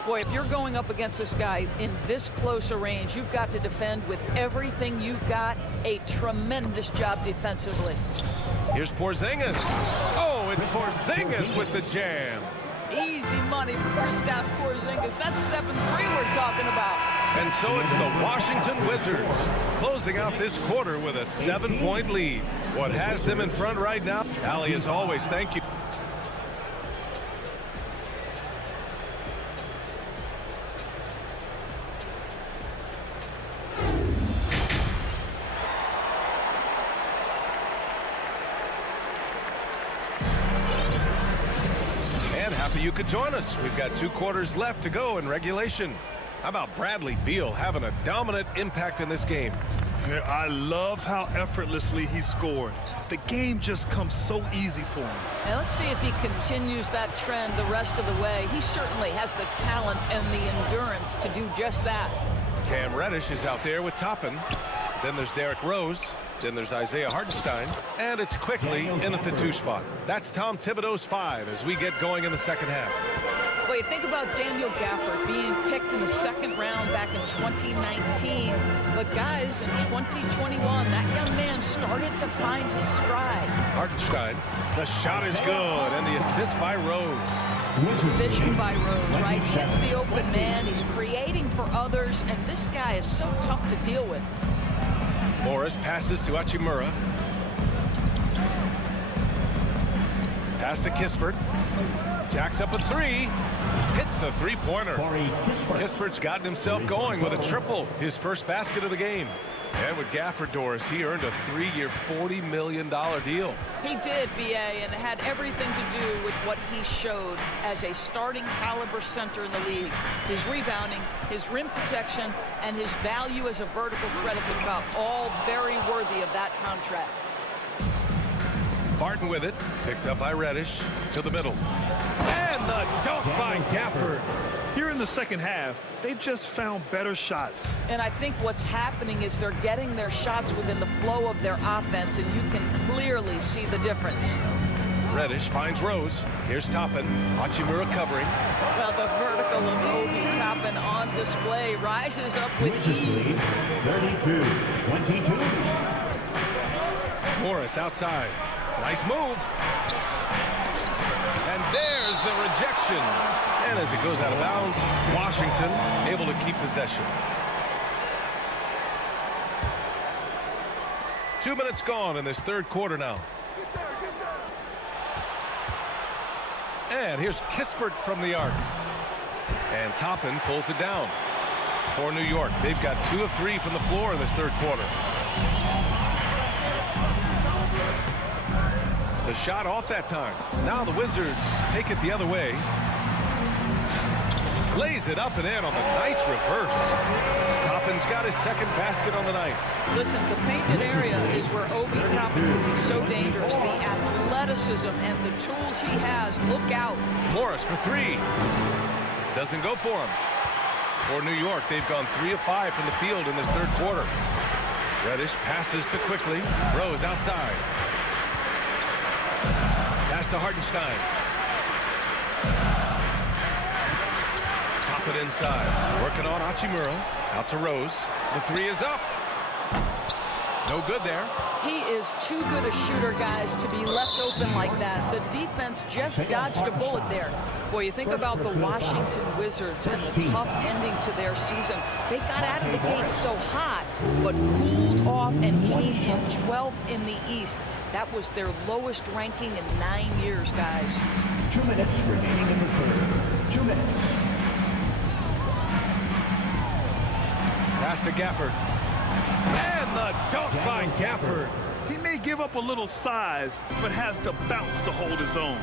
Boy, if you're going up against this guy in this close a range, you've got to defend with everything you've got. A tremendous job defensively. Here's Porzingis. Oh, it's Porzingis with the jam. Easy money for Kristaps Porzingis. That's 7-3 we're talking about. And so it's the Washington Wizards closing out this quarter with a 7-point lead. What has them in front right now? Allie, as always, thank you. You could join us. We've got 2 quarters left to go in regulation. How about Bradley Beal having a dominant impact in this game? Yeah, I love how effortlessly he scored. The game just comes so easy for him. Now let's see if he continues that trend the rest of the way. He certainly has the talent and the endurance to do just that. Cam Reddish is out there with Toppin. Then there's Derrick Rose. Then there's Isaiah Hartenstein. And it's quickly in at the 2 spot. That's Tom Thibodeau's 5 as we get going in the second half. Well, you think about Daniel Gafford being picked in the second round back in 2019. But guys, in 2021, that young man started to find his stride. Hartenstein, the shot is good, and the assist by Rose. Vision by Rose, right? He hits the open man. He's creating for others, and this guy is so tough to deal with. Morris passes to Hachimura. Pass to Kispert. Jacks up a 3. Hits a 3-pointer. Kispert's gotten himself going with a triple. His first basket of the game. And with Gafford, Doris, he earned a 3-year, $40 million deal. He did, BA, and it had everything to do with what he showed as a starting caliber center in the league. His rebounding, his rim protection, and his value as a vertical threat at the cup, all very worthy of that contract. Barton with it, picked up by Reddish, to the middle. And the dunk by Gafford. Here in the second half, they've just found better shots. And I think what's happening is they're getting their shots within the flow of their offense, and you can clearly see the difference. Reddish finds Rose. Here's Toppin. Hachimura covering. Well, the vertical of Obi Toppin on display rises up with ease. 32-22. Morris outside. Nice move. And there's the rejection. And as it goes out of bounds, Washington able to keep possession. 2 minutes gone in this third quarter now. And here's Kispert from the arc. And Toppin pulls it down for New York. They've got 2 of 3 from the floor in this third quarter. The shot off that time. Now the Wizards take it the other way. Lays it up and in on the nice reverse. Toppin's got his second basket on the night. Listen, the painted area is where Obi Toppin can be so dangerous. The athleticism and the tools he has. Look out. Morris for 3. Doesn't go for him. For New York, they've gone 3 of 5 from the field in this third quarter. Reddish passes to Quickly. Rose outside. Pass to Hartenstein. Top it inside. Working on Hachimura. Out to Rose. The 3 is up. No good there. He is too good a shooter, guys, to be left open like that. The defense just dodged a bullet there. Boy, you think about the Washington Wizards and the tough ending to their season. They got out of the gate so hot, but cooled off and came in 12th in the East. That was their lowest ranking in 9 years, guys. 2 minutes remaining in the third. 2 minutes. Pass to Gafford. And the dunk by Gafford. He may give up a little size, but has the bounce to hold his own.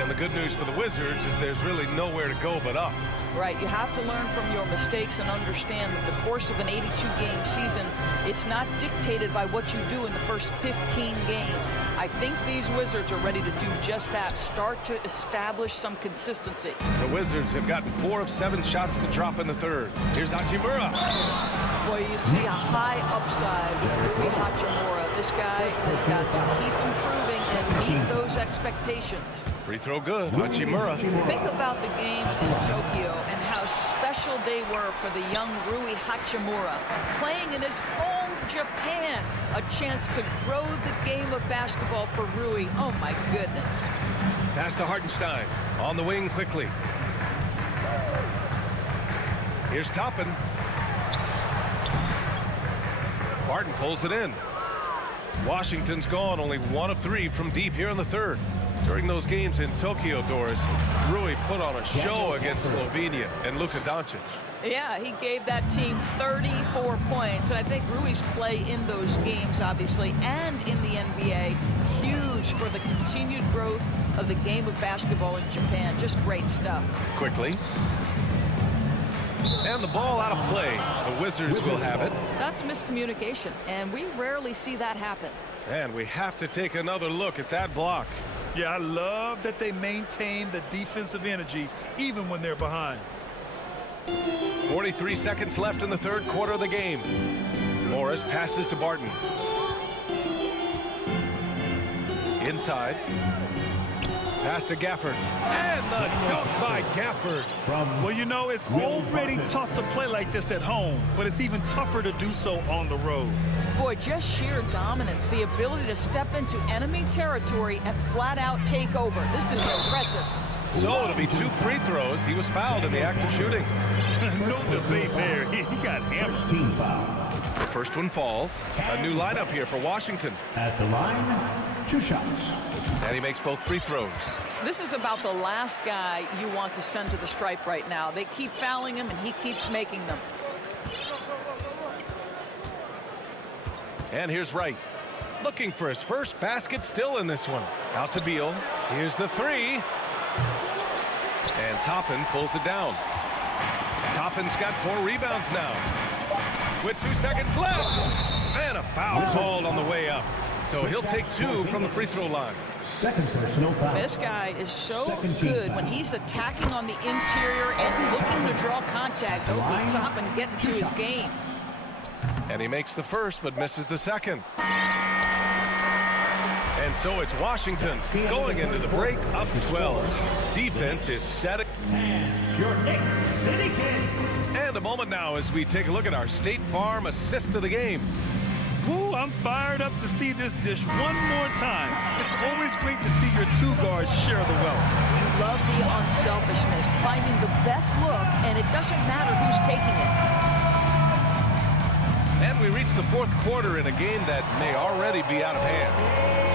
And the good news for the Wizards is there's really nowhere to go but up. Right, you have to learn from your mistakes and understand that the course of an 82-game season, it's not dictated by what you do in the first 15 games. I think these Wizards are ready to do just that, start to establish some consistency. The Wizards have gotten 4 of 7 shots to drop in the third. Here's Hachimura. Boy, you see a high upside with Rui Hachimura. This guy has got to keep improving and meet those expectations. Free throw good. Hachimura. Think about the games in Tokyo and how special they were for the young Rui Hachimura. Playing in his home Japan, a chance to grow the game of basketball for Rui. Oh my goodness. Pass to Hartenstein. On the wing quickly. Here's Toppin. Barton pulls it in. Washington's gone only 1 of 3 from deep here in the third. During those games in Tokyo, Doris, Rui put on a show against Slovenia and Luka Doncic. Yeah, he gave that team 34 points. And I think Rui's play in those games, obviously, and in the NBA, huge for the continued growth of the game of basketball in Japan. Just great stuff. Quickly. And the ball out of play. The Wizards will have it. That's miscommunication, and we rarely see that happen. And we have to take another look at that block. Yeah, I love that they maintain the defensive energy even when they're behind. 43 seconds left in the third quarter of the game. Morris passes to Barton. Inside. Pass to Gafford. And the dunk by Gafford. Well, you know, it's already tough to play like this at home, but it's even tougher to do so on the road. Boy, just sheer dominance, the ability to step into enemy territory and flat out take over. This is impressive. So it'll be 2 free throws. He was fouled in the act of shooting. No debate there. He got hammered. The first one falls. A new lineup here for Washington. At the line, 2 shots. And he makes both free throws. This is about the last guy you want to send to the stripe right now. They keep fouling him, and he keeps making them. And here's Wright. Looking for his first basket still in this one. Out to Beal. Here's the three. And Toppin pulls it down. Toppin's got 4 rebounds now. With 2 seconds left. And a foul called on the way up. So he'll take 2 from the free throw line. Second personal foul. This guy is so good when he's attacking on the interior and looking to draw contact over the top and get into his game. And he makes the first but misses the second. And so it's Washington going into the break up 12. Defense is set. Your Knicks City Kid. And a moment now as we take a look at our State Farm assist of the game. Woo, I'm fired up to see this dish one more time. It's always great to see your 2 guards share the wealth. You love the unselfishness, finding the best look, and it doesn't matter who's taking it. And we reach the 4th quarter in a game that may already be out of hand.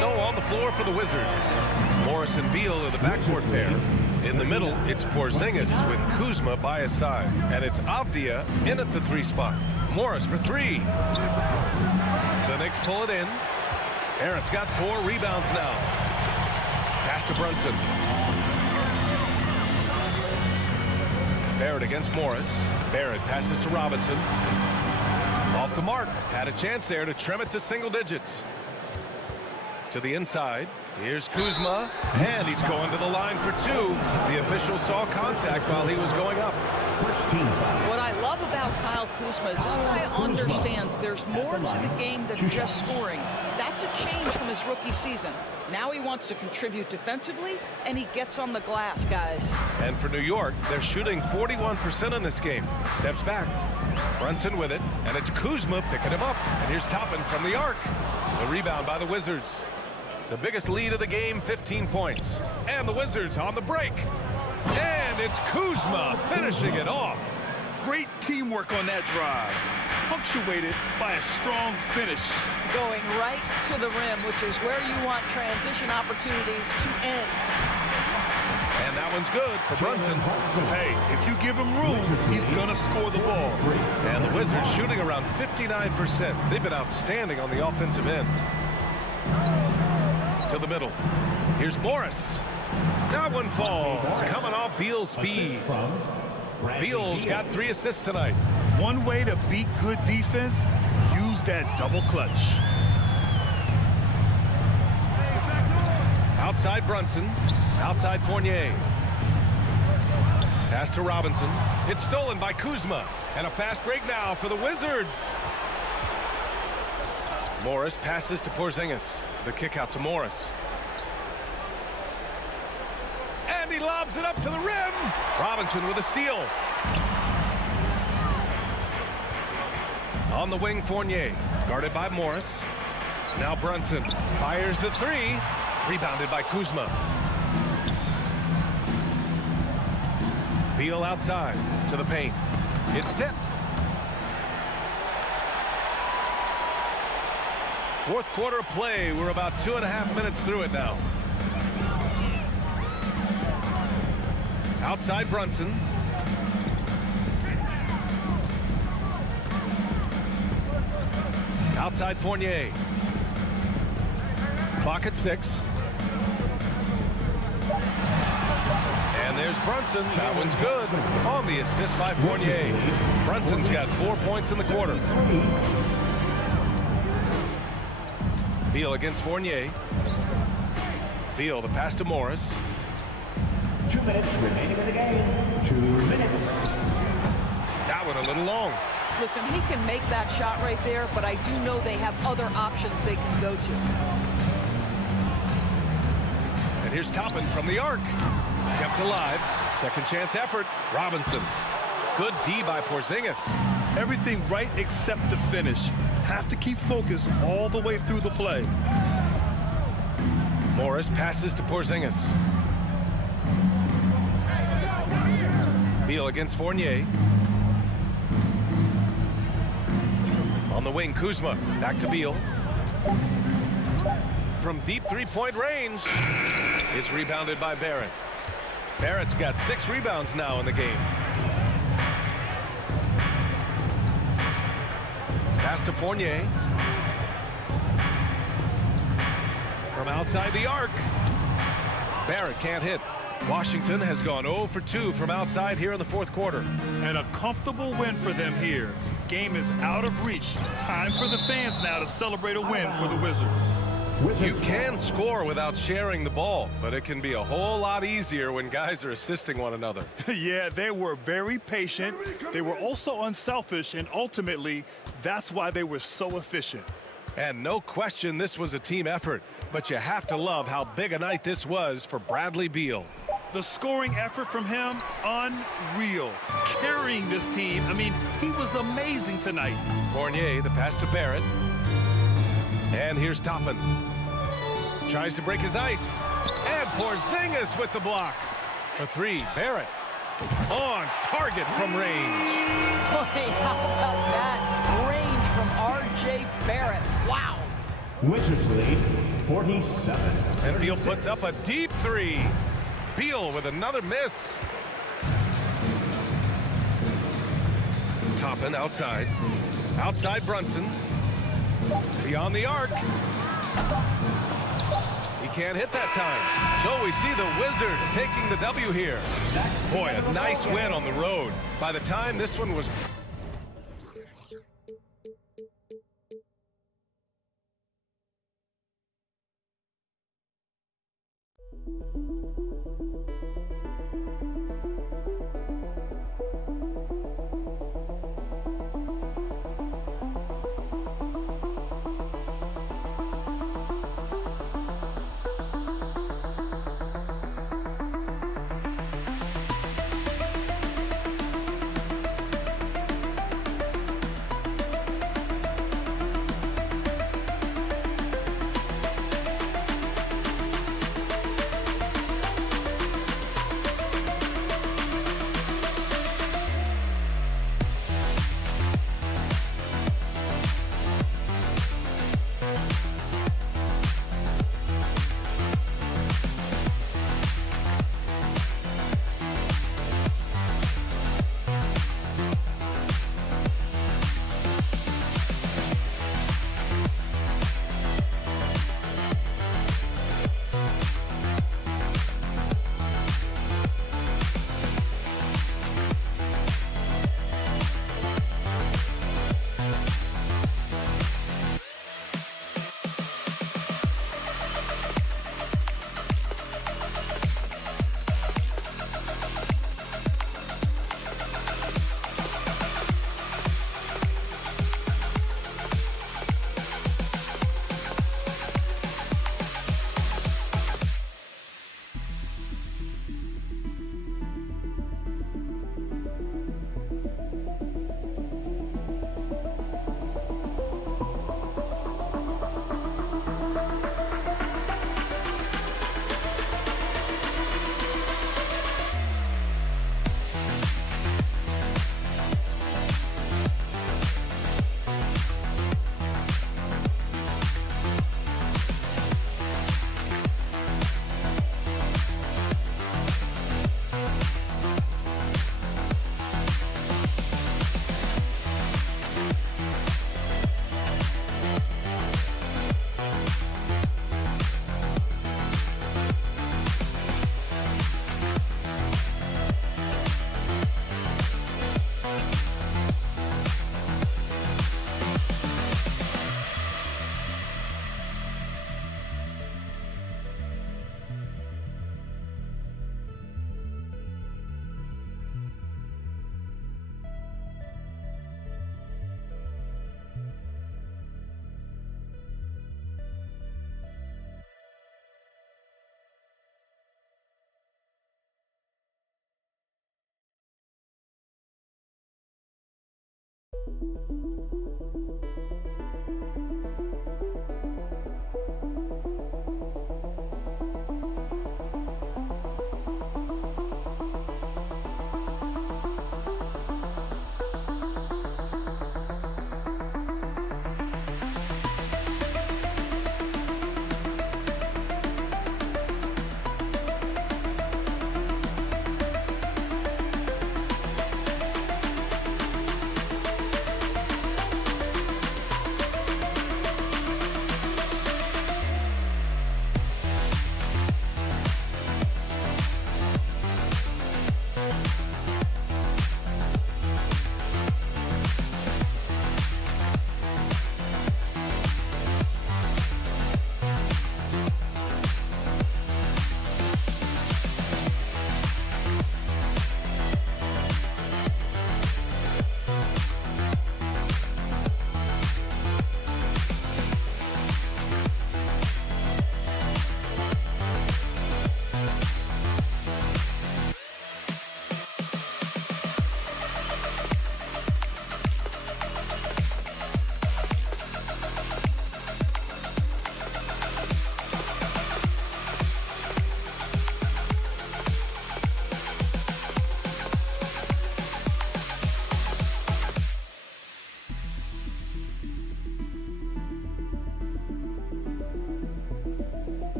So on the floor for the Wizards, Morris and Beal are the backcourt pair. In the middle, it's Porzingis with Kuzma by his side. And it's Avdia in at the 3 spot. Morris for 3. The Knicks pull it in. Aaron's got 4 rebounds now. Pass to Brunson. Barrett against Morris. Barrett passes to Robinson. Off the mark. Had a chance there to trim it to single digits. To the inside. Here's Kuzma. And he's going to the line for 2. The official saw contact while he was going up. What I love about Kyle Kuzma is this guy understands there's more to the game than just scoring. That's a change from his rookie season. Now he wants to contribute defensively, and he gets on the glass, guys. And for New York, they're shooting 41% in this game. Steps back. Brunson with it, and it's Kuzma picking him up. And here's Toppin from the arc. The rebound by the Wizards. The biggest lead of the game, 15 points. And the Wizards on the break. And it's Kuzma finishing it off. Great teamwork on that drive, punctuated by a strong finish. Going right to the rim, which is where you want transition opportunities to end. And that one's good for Brunson. Hey, if you give him room, he's going to score the ball. And the Wizards shooting around 59%. They've been outstanding on the offensive end. To the middle. Here's Morris. That one falls. Coming off Beal's feed. Beal's got 3 assists tonight. One way to beat good defense, use that double clutch. Outside Brunson. Outside Fournier. Pass to Robinson. It's stolen by Kuzma. And a fast break now for the Wizards. Morris passes to Porzingis. The kick out to Morris. And he lobs it up to the rim. Robinson with a steal. On the wing, Fournier. Guarded by Morris. Now Brunson fires the 3. Rebounded by Kuzma. Beal outside to the paint. It's tipped. 4th quarter of play. We're about 2.5 minutes through it now. Outside Brunson. Outside Fournier. Clock at 6. And there's Brunson. That one's good. On the assist by Fournier. Brunson's got 4 points in the quarter. Beal against Fournier. Beal, the pass to Morris. 2 minutes remaining in the game. 2 minutes. That one a little long. Listen, he can make that shot right there, but I do know they have other options they can go to. And here's Toppin from the arc. Kept alive. Second chance effort. Robinson. Good D by Porzingis. Everything right except the finish. Have to keep focus all the way through the play. Morris passes to Porzingis. Beal against Fournier. On the wing, Kuzma. Back to Beal. From deep 3-point range. Is rebounded by Barrett. Barrett's got 6 rebounds now in the game. Pass to Fournier. from outside the arc. Barrett can't hit. Washington has gone 0 for 2 from outside here in the fourth quarter. And a comfortable win for them here. Game is out of reach. Time for the fans now to celebrate a win for the Wizards. You can score without sharing the ball, but it can be a whole lot easier when guys are assisting one another. Yeah, they were very patient. They were also unselfish, and ultimately, that's why they were so efficient. And no question this was a team effort, but you have to love how big a night this was for Bradley Beal. The scoring effort from him, unreal. Carrying this team, I mean, he was amazing tonight. Fournier, the pass to Barrett. And here's Toppin. Tries to break his ice. And Porzingis with the block. For three, Barrett. On target from range. Boy, how about that? Range from R.J. Barrett. Wow. Wizards lead 47. And Beal puts up a deep three. Beal with another miss. Toppin outside. Outside Brunson. Beyond the arc. He can't hit that time. So we see the Wizards taking the W here. Boy, a nice win on the road. By the time this one was...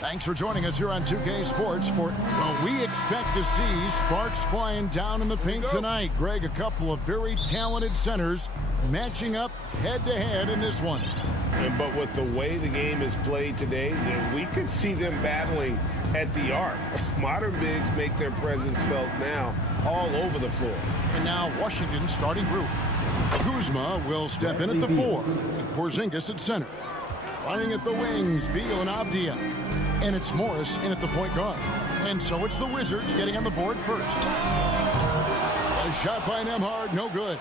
Thanks for joining us here on 2K Sports for what we expect to see sparks flying down in the paint tonight. Greg, a couple of very talented centers matching up head-to-head in this one. But with the way the game is played today, we could see them battling at the arc. Modern bigs make their presence felt now all over the floor. And now Washington's starting group. Kuzma will step in at the 4, with Porzingis at center. Running at the wings, Beal and Avdia. And it's Morris in at the point guard. And so it's the Wizards getting on the board first. A shot by Nembhard, no good.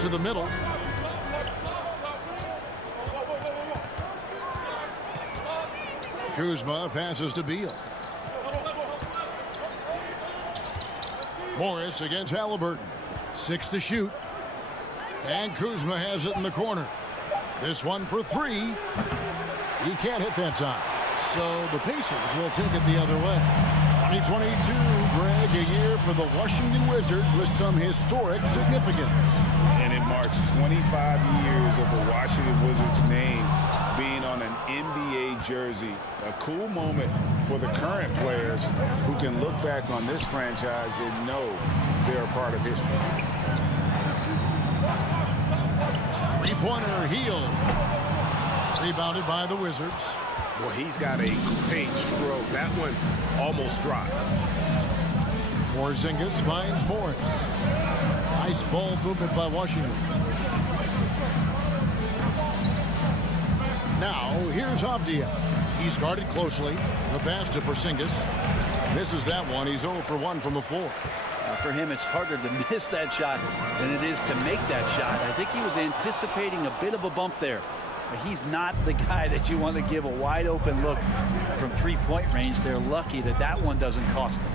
To the middle. Kuzma passes to Beal. Morris against Halliburton. 6 to shoot. And Kuzma has it in the corner. This one for 3. He can't hit that time. So the Pacers will take it the other way. 2022, Greg, a year for the Washington Wizards with some historic significance. And it marks 25 years of the Washington Wizards name being on an NBA jersey. A cool moment for the current players who can look back on this franchise and know they're a part of history. Three-pointer, Hield. Rebounded by the Wizards. Well, he's got a great stroke. That one almost dropped. Porzingis finds Morris. Nice ball movement by Washington. Now, here's Avdia. He's guarded closely. The pass to Porzingis. Misses that one. He's 0 for 1 from the floor. For him, it's harder to miss that shot than it is to make that shot. I think he was anticipating a bit of a bump there. But he's not the guy that you want to give a wide open look from three-point range. They're lucky that that one doesn't cost them.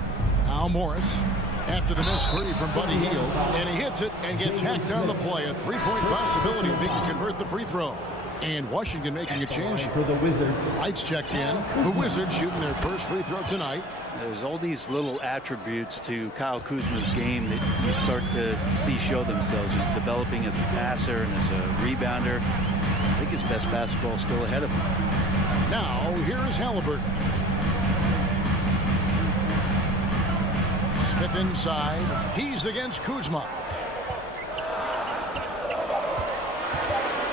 Now Morris after the missed 3 from Buddy Hield. And he hits it and gets hacked on the play. A 3-point possibility if he can convert the free throw. And Washington making a change for the Wizards. Lights checked in. The Wizards shooting their first free throw tonight. There's all these little attributes to Kyle Kuzma's game that you start to see show themselves. He's developing as a passer and as a rebounder. I think his best basketball is still ahead of him. Now, here's Halliburton. Smith inside. He's against Kuzma.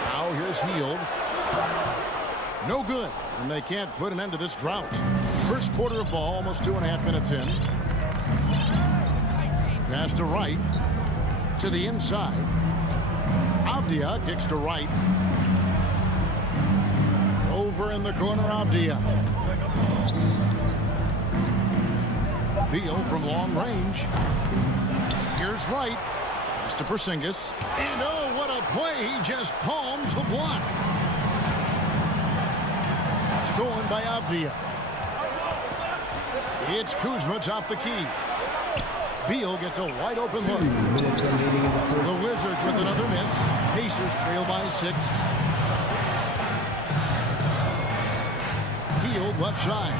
Now, here's Hield. No good. And they can't put an end to this drought. First quarter of ball, almost 2.5 minutes in. Pass to Wright. To the inside. Avdia kicks to Wright. Over in the corner, Avdia. Beal from long range. Here's Wright. Pass to Porzingis. And oh, what a play. He just palms the block. Stolen by Avdia. It's Kuzma top the key. Beal gets a wide open look. The Wizards with another miss. Pacers trail by 6. Hield left side.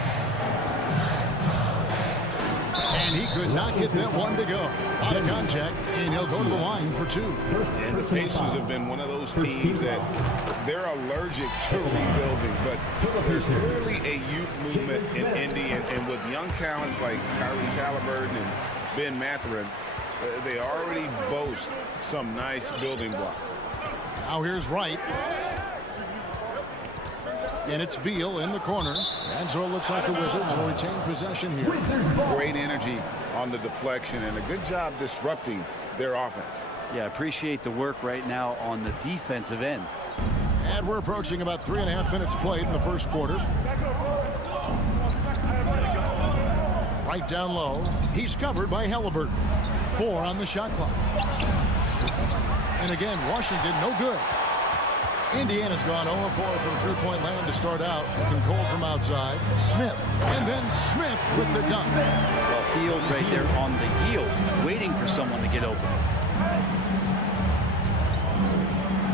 And he could not get that one to go. Out of contact, and he'll go to the line for 2. And the Pacers have been one of those teams that they're allergic to rebuilding, but there's clearly a youth movement in Indy, and with young talents like Tyrese Halliburton and Ben Mathurin, they already boast some nice building blocks. Now here's Wright. And it's Beal in the corner. And so it looks like the Wizards will retain possession here. Great energy on the deflection and a good job disrupting their offense. Yeah, appreciate the work right now on the defensive end. And we're approaching about 3.5 minutes played in the first quarter. Right down low. He's covered by Halliburton. 4 on the shot clock. And again, Washington no good. Indiana's gone 0-4 from three-point land to start out. Looking cold from outside. Smith. And then Smith with the dunk. Well, Field right there on the heel, waiting for someone to get open.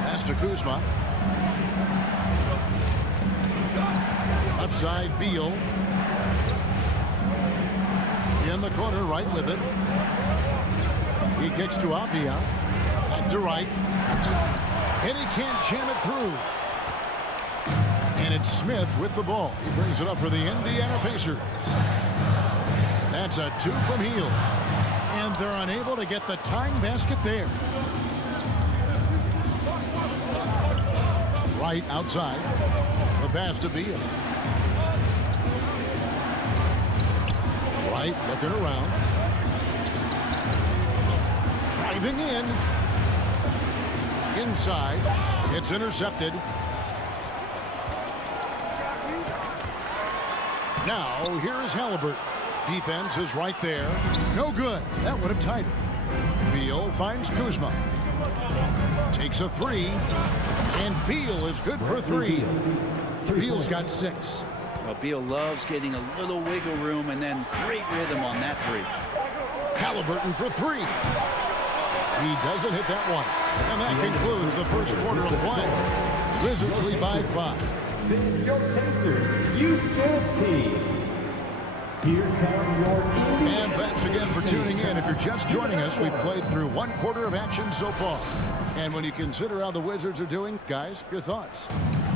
Pass to Kuzma. Left side, Beal. In the corner, right with it. He kicks to Avdia. And to right. And he can't jam it through. And it's Smith with the ball. He brings it up for the Indiana Pacers. That's a 2 from Hield. And they're unable to get the tying basket there. Right outside. The pass to Beal. Right, looking around. Driving in. Inside. It's intercepted. Now, here is Halliburton. Defense is right there. No good. That would have tied it. Beal finds Kuzma. Takes a 3. And Beal is good for 3. Beal's got 6. Well, Beal loves getting a little wiggle room and then great rhythm on that 3. Halliburton for 3. He doesn't hit that one. And that concludes the first quarter of play. Wizards lead by 5. This is your Pacers Youth Dance Team. Here come your And thanks again for tuning in. If you're just joining us, we've played through 1 quarter of action so far. And when you consider how the Wizards are doing, guys, your thoughts?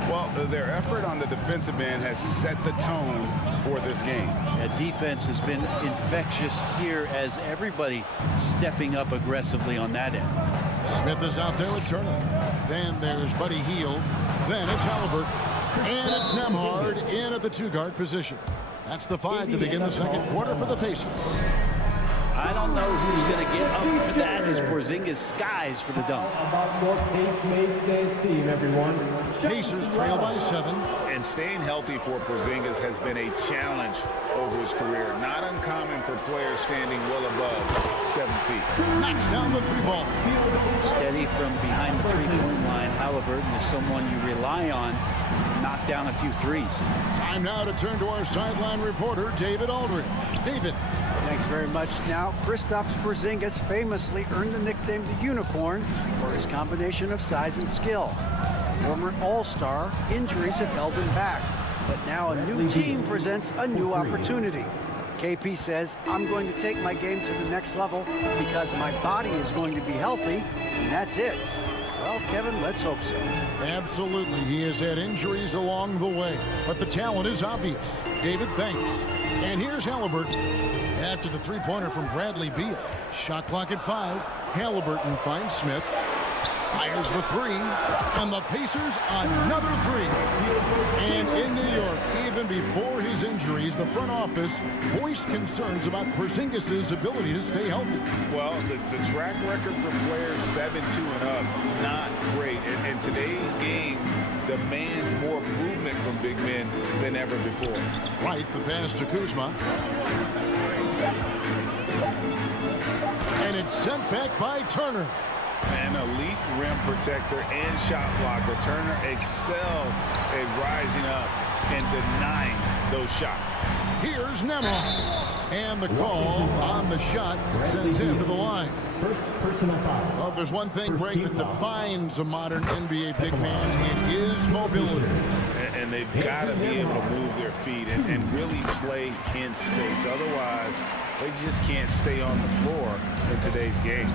Well, their effort on the defensive end has set the tone for this game. Yeah, defense has been infectious here as everybody stepping up aggressively on that end. Smith is out there with Turner. Then there's Buddy Hield. Then it's Halliburton. And it's Nembhard in at the 2-guard position. That's the 5 to begin the second quarter for the Pacers. I don't know who's going to get up for that as Porzingis skies for the dunk. About your Pace-Mates Dance Team, everyone. Pacers trail by 7. And staying healthy for Porzingis has been a challenge over his career. Not uncommon for players standing well above 7 feet. Knocks down the 3-ball. Steady from behind the 3-point line. Halliburton is someone you rely on to knock down a few threes. Time now to turn to our sideline reporter, David Aldridge. David. Thanks very much. Now, Kristaps Porzingis famously earned the nickname the Unicorn for his combination of size and skill. Former All-Star, injuries have held him back, but now a new team presents a new opportunity. KP says, I'm going to take my game to the next level because my body is going to be healthy, and that's it. Well, Kevin, let's hope so. Absolutely. He has had injuries along the way, but the talent is obvious. David, thanks. And here's Halliburton. After the 3-pointer from Bradley Beal. Shot clock at 5. Halliburton finds Smith. Fires the 3. And the Pacers another 3. And in New York, even before his injuries, the front office voiced concerns about Porzingis' ability to stay healthy. Well, the track record for players 7-2 and up, not great. And today's game demands more movement from big men than ever before. Right, the pass to Kuzma. And it's sent back by Turner. An elite rim protector and shot blocker. Turner excels at rising up and denying those shots. Here's Nembhard. And the call on the shot sends him to the line. First personal foul. Well, if there's one thing, Greg, that defines a modern NBA big man, it is mobility. And they've got to be able to move their feet and really play in space. Otherwise, they just can't stay on the floor in today's game.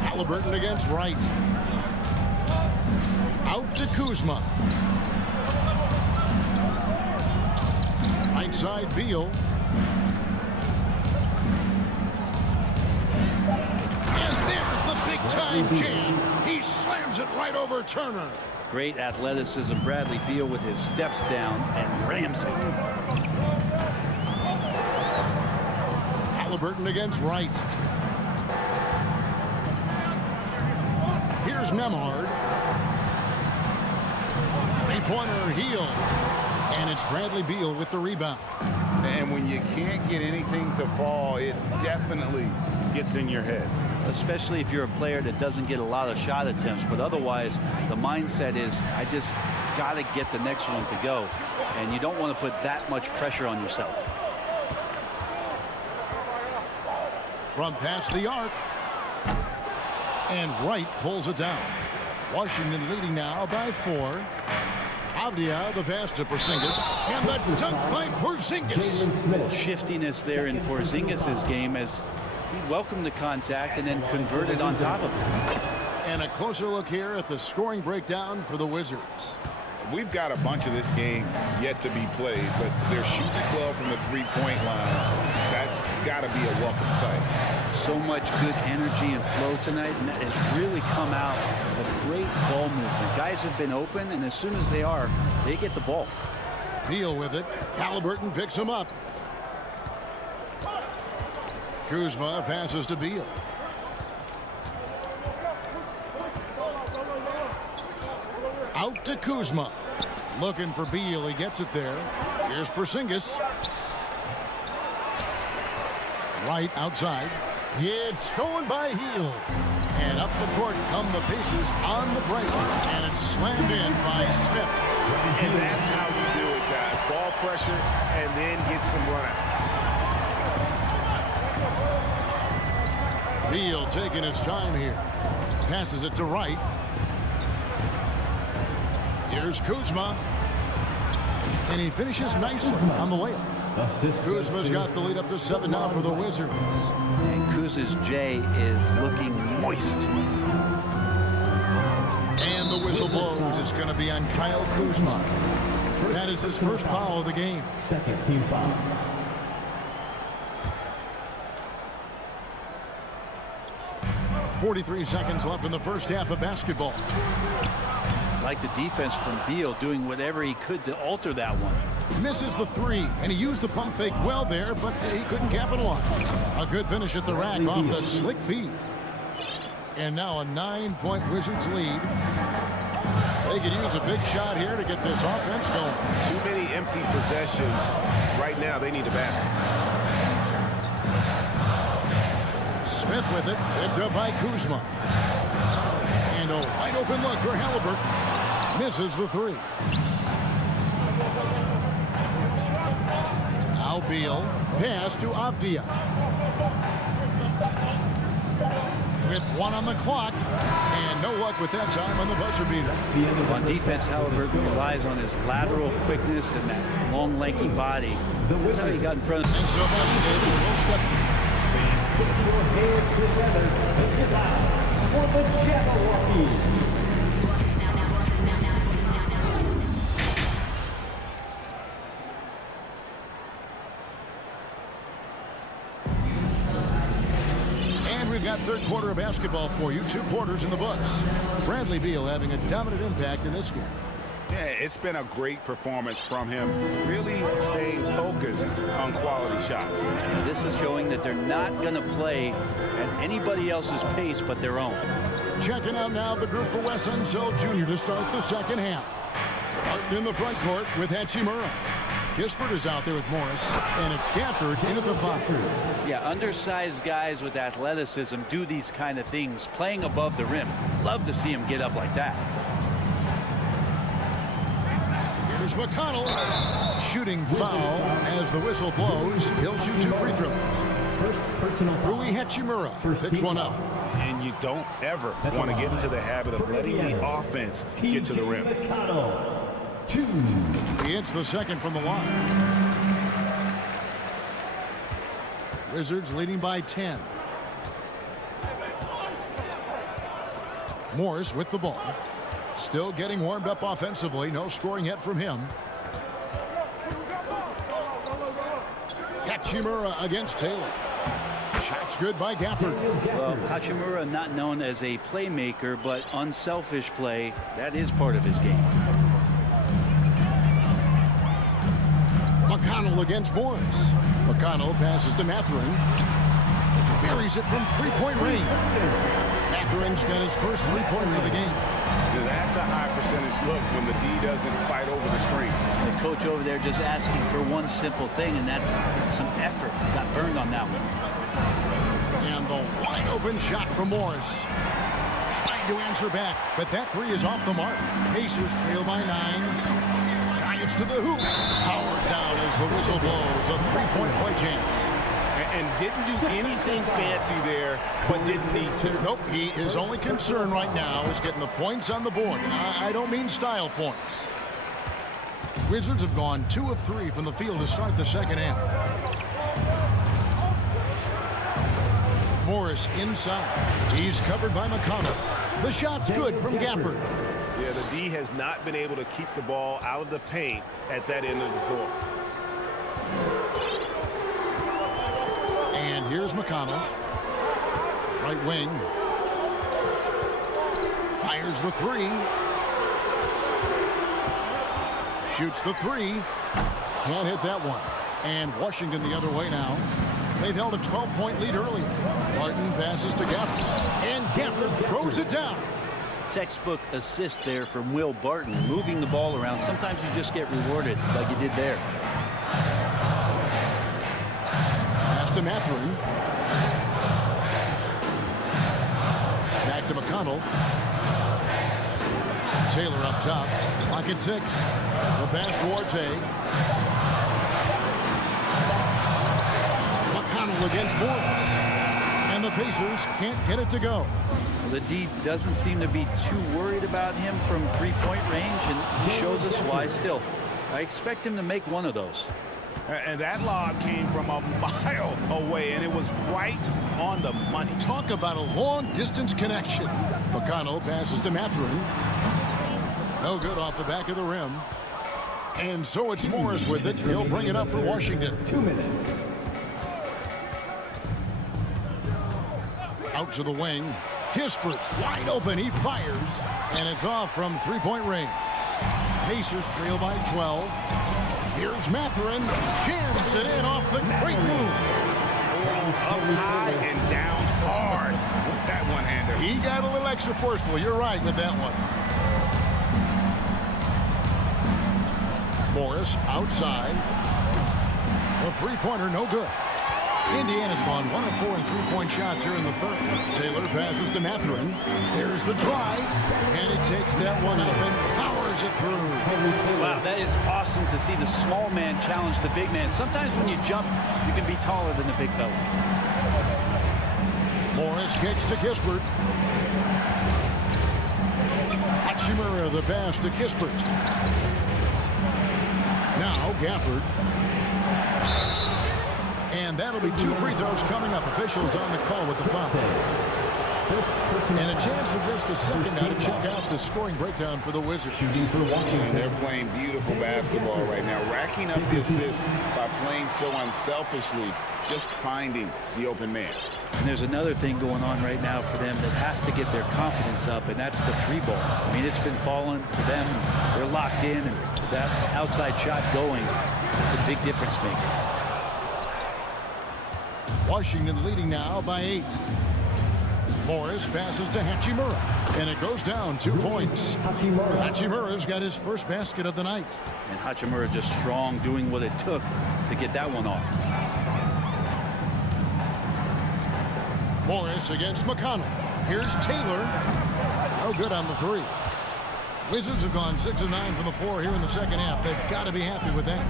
Halliburton against Wright. Out to Kuzma. Right side, Beal. And there's the big-time jam. He slams it it right over Turner. Great athleticism. Bradley Beal with his steps down and rams it. Halliburton against Wright. Here's Nemhard. Three-pointer Heel. And it's Bradley Beal with the rebound. And when you can't get anything to fall, it definitely gets in your head. Especially if you're a player that doesn't get a lot of shot attempts. But otherwise, the mindset is, I just got to get the next one to go. And you don't want to put that much pressure on yourself. From past the arc. And Wright pulls it down. Washington leading now by 4. Avdia, the pass to Porzingis, and the dunk by Porzingis. Shiftiness there in Porzingis' game as he welcomed the contact and then converted on top of it. And a closer look here at the scoring breakdown for the Wizards. We've got a bunch of this game yet to be played, but they're shooting well from the three-point line. That's got to be a welcome sight. So much good energy and flow tonight, and that has really come out of great ball movement. Guys have been open, and as soon as they are, they get the ball. Beal with it. Halliburton picks him up. Kuzma passes to Beal. Out to Kuzma. Looking for Beal. He gets it there. Here's Porzingis. Right outside. It's stolen by Heel. And up the court come the Pacers on the break. And it's slammed in by Smith. And that's how you do it, guys. Ball pressure and then get some run out. Beal taking his time here. Passes it to Wright. Here's Kuzma. And he finishes nicely on the layup. Kuzma's got the lead up to 7 now for the Wizards. And Kuz's J is looking moist. And the whistle blows. It's going to be on Kyle Kuzma. That is his first foul of the game. Second team foul. 43 seconds left in the first half of basketball. Like the defense from Beal, doing whatever he could to alter that one. Misses the 3, and he used the pump fake well there, but he couldn't capitalize. A good finish at the rack off the slick feed. And now a 9-point Wizards lead. They could use a big shot here to get this offense going. Too many empty possessions. Right now, they need a basket. Smith with it, picked up by Kuzma. And a wide open look for Halliburton. Misses the 3. Now Beal, pass to Avdia. With 1 on the clock, and no luck with that time on the buzzer beater. On defense, Halliburton relies on his lateral quickness and that long, lanky body. That's how he got in front of him. Thanks so much, David. We'll step. Put your hands together and get loud for the Xellark. We've got third quarter of basketball for you. 2 quarters in the books. Bradley Beal having a dominant impact in this game. Yeah, it's been a great performance from him. Really staying focused on quality shots. This is showing that they're not going to play at anybody else's pace but their own. Checking out now the group for Wes Unseld Jr. to start the second half. Martin in the front court with Hachimura. Kispert is out there with Morris, and it's Gafford in at the 5. Yeah, undersized guys with athleticism do these kind of things, playing above the rim. Love to see him get up like that. Here's McConnell. Shooting foul as the whistle blows. He'll shoot 2 free throws. First personal foul. Rui Hachimura picks one up. And you don't ever want to get into the habit of letting the offense get to the rim. He hits the second from the line. Wizards leading by 10. Morris with the ball. Still getting warmed up offensively. No scoring yet from him. Hachimura against Taylor. Shot's good by Gafford. Well, Hachimura not known as a playmaker, but unselfish play, that is part of his game. McConnell against Morris. McConnell passes to Matherin. Buries it from three-point range. Matherin's got his first 3 points of the game. That's a high percentage look when the D doesn't fight over the screen. The coach over there just asking for one simple thing, and that's some effort. Got burned on that one. And the wide open shot from Morris. Trying to answer back, but that three is off the mark. Pacers trail by 9. Giants to the hoop. Powered down as the whistle blows. A three-point play chance. And didn't do anything fancy there, but didn't need to. Nope, his only concern right now is getting the points on the board. I don't mean style points. Wizards have gone 2 of 3 from the field to start the second half. Morris inside. He's covered by McConnell. The shot's good from Gafford. Yeah, the D has not been able to keep the ball out of the paint at that end of the floor. And here's McConnell. Right wing. Fires the three. Shoots the three. Can't hit that one. And Washington the other way now. They've held a 12-point lead earlier. Martin passes to Gafford. And Gafford throws it down. Textbook assist there from Will Barton, moving the ball around. Sometimes you just get rewarded like you did there. To Matherin. Back to McConnell. Taylor up top. Clock at 6. The pass to Duarte. McConnell against Morris. And the Pacers can't get it to go. The D doesn't seem to be too worried about him from three-point range, and he shows us why still. I expect him to make one of those. And that lob came from a mile away, and it was right on the money. Talk about a long-distance connection. McConnell passes to Matherin. No good off the back of the rim. And so it's Morris with it. He'll bring it up for Washington. 2 minutes. Out to the wing. Kispert wide open. He fires. And it's off from three-point range. Pacers trail by 12. Here's Matherin. Jams it in off the great move. Up high and down hard with that one-hander. He got a little extra forceful. You're right with that one. Morris outside. The three-pointer no good. Indiana's gone 1 of 4 in three-point shots here in the third. Taylor passes to Matherin. There's the drive. And he takes that one up and powers it through. Wow, that is awesome to see the small man challenge the big man. Sometimes when you jump, you can be taller than the big fella. Morris kicks to Kispert. Hachimura the pass to Kispert. Now Gafford. And that'll be 2 free throws coming up. Officials on the call with the foul. And a chance for just a second now to check out the scoring breakdown for the Wizards. And they're playing beautiful basketball right now, racking up the assists by playing so unselfishly, just finding the open man. And there's another thing going on right now for them that has to get their confidence up, and that's the three ball. I mean, it's been falling for them. They're locked in, and that outside shot going, it's a big difference maker. Washington leading now by 8. Morris passes to Hachimura, and it goes down 2 points. Hachimura's got his first basket of the night. And Hachimura just strong, doing what it took to get that one off. Morris against McConnell. Here's Taylor. No good on the three. Wizards have gone 6 of 9 from the floor here in the second half. They've got to be happy with that.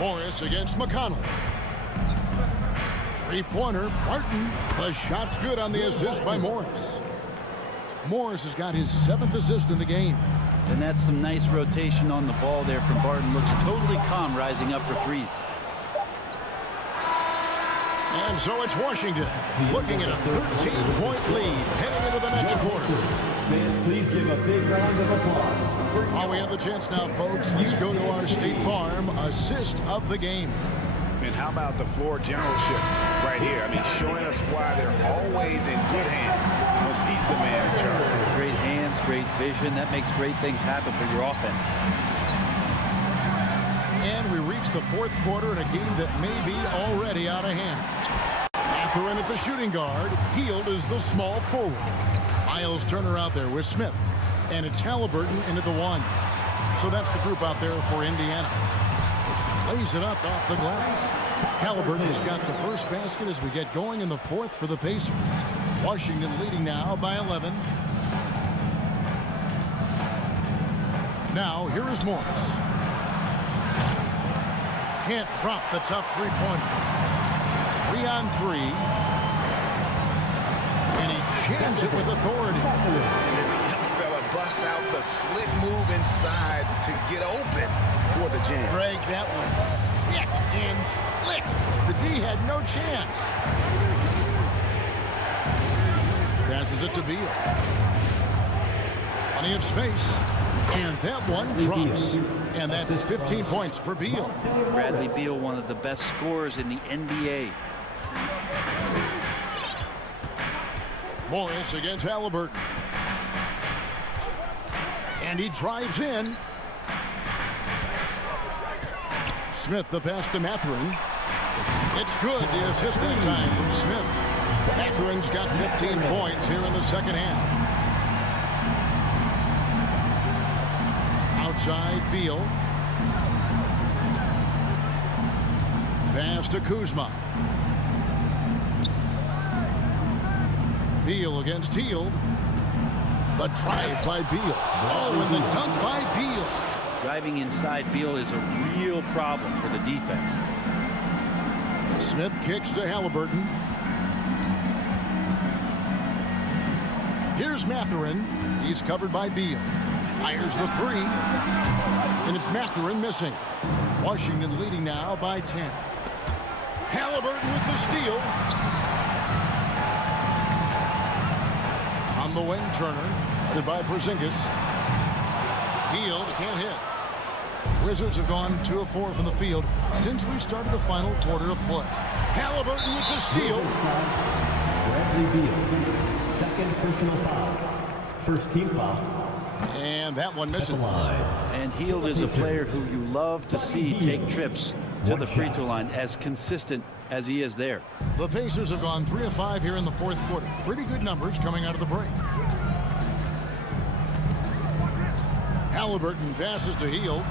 Morris against McConnell. Three-pointer, Martin. The shot's good on the assist by Morris. Morris has got his 7th assist in the game. And that's some nice rotation on the ball there from Barton. Looks totally calm rising up for threes. And so it's Washington looking at a 13-point lead heading into the next quarter. Please give a big round of applause. While we have the chance now, folks, let's go to our State Farm assist of the game. And how about the floor generalship right here? I mean, showing us why they're always in good hands when he's the man in charge. Great hands, great vision. That makes great things happen for your offense. And we reach the fourth quarter in a game that may be already out of hand. Mathurin at the shooting guard. Hield is the small forward. Miles Turner out there with Smith. And it's Halliburton into the one. So that's the group out there for Indiana. Lays it up off the glass. Halliburton's got the first basket as we get going in the fourth for the Pacers. Washington leading now by 11. Now here is Morris. Can't drop the tough three-pointer. 3-on-3. And he jams it with authority. Fella busts out the slick move inside to get open for the jam. Greg, that was sick and slick. The D had no chance. Passes it to Beal. Plenty of space. And that one drops. And that's 15 points for Beal. Bradley Beal, one of the best scorers in the NBA. Morris against Halliburton. And he drives in. Smith the pass to Mathurin. It's good. The assist that time from Smith. Mathurin's got 15 points here in the second half. Outside Beal. Pass to Kuzma. Beal against Hield. The drive by Beal. Oh, and the dunk by Beal. Driving inside Beal is a real problem for the defense. Smith kicks to Halliburton. Here's Mathurin. He's covered by Beal. Fires the three. And it's Mathurin missing. Washington leading now by 10. Halliburton with the steal. On the wing, Turner. Headed by Porzingis. Hield can't hit. Wizards have gone 2 of 4 from the field since we started the final quarter of play. Halliburton with the steal. Bradley Beal, second personal foul. First team foul. And that one misses. And Hield is a player who you love to see take trips to the free throw line, as consistent as he is there. The Pacers have gone 3 of 5 here in the fourth quarter. Pretty good numbers coming out of the break. Halliburton passes to Hield.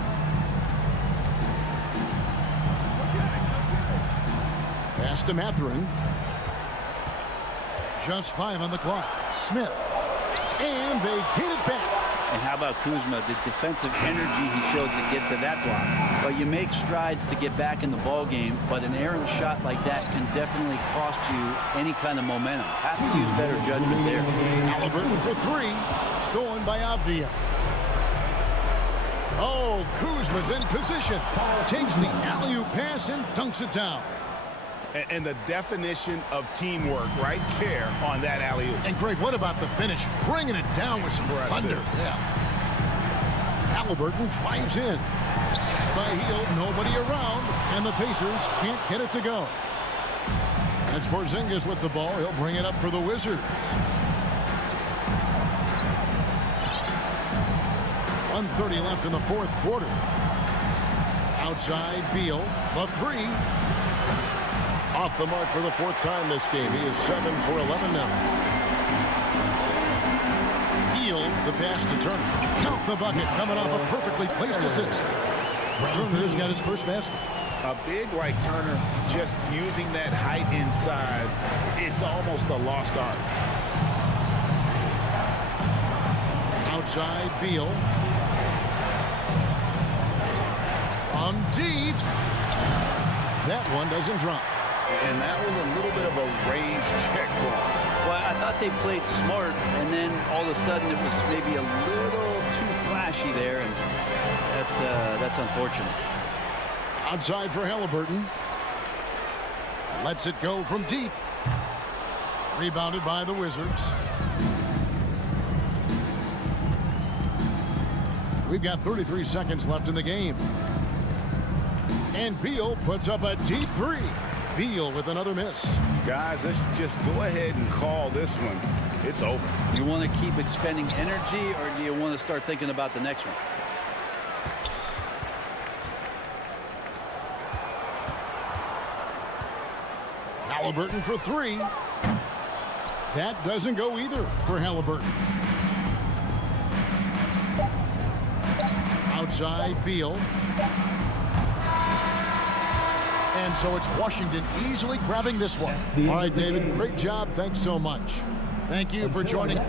Pass to Mathurin. Just 5 on the clock. Smith. And they get it back. And how about Kuzma, the defensive energy he showed to get to that block. But you make strides to get back in the ball game, but an errant shot like that can definitely cost you any kind of momentum. Have to use better judgment there. Halliburton for 3. Stolen by Avdia. Oh, Kuzma's in position. Takes the alley-oop pass and dunks it down. And the definition of teamwork right there on that alley-oop. And Greg, what about the finish? Bringing it down with some thunder. Yeah. Halliburton drives in. Shot by Hield, nobody around, and the Pacers can't get it to go. And it's Porzingis with the ball. He'll bring it up for the Wizards. 1:30 left in the fourth quarter. Outside Beal, the 3. Off the mark for the 4th time this game. He is 7 for 11 now. Hield the pass to Turner. Count the bucket coming off a perfectly placed assist. Turner's got his first basket. A big like Turner, just using that height inside, it's almost a lost art. Outside Beal. On deep. That one doesn't drop. And that was a little bit of a range check for him. Well, I thought they played smart, and then all of a sudden it was maybe a little too flashy there, and that's unfortunate. Outside for Halliburton. Lets it go from deep. Rebounded by the Wizards. We've got 33 seconds left in the game. And Beal puts up a deep three. Beal with another miss. Guys, let's just go ahead and call this one. It's over. You want to keep expending energy, or do you want to start thinking about the next one? Halliburton for three. That doesn't go either for Halliburton. Outside Beal. And so it's Washington easily grabbing this one. All right, David, great job. Thanks so much. Thank you for joining.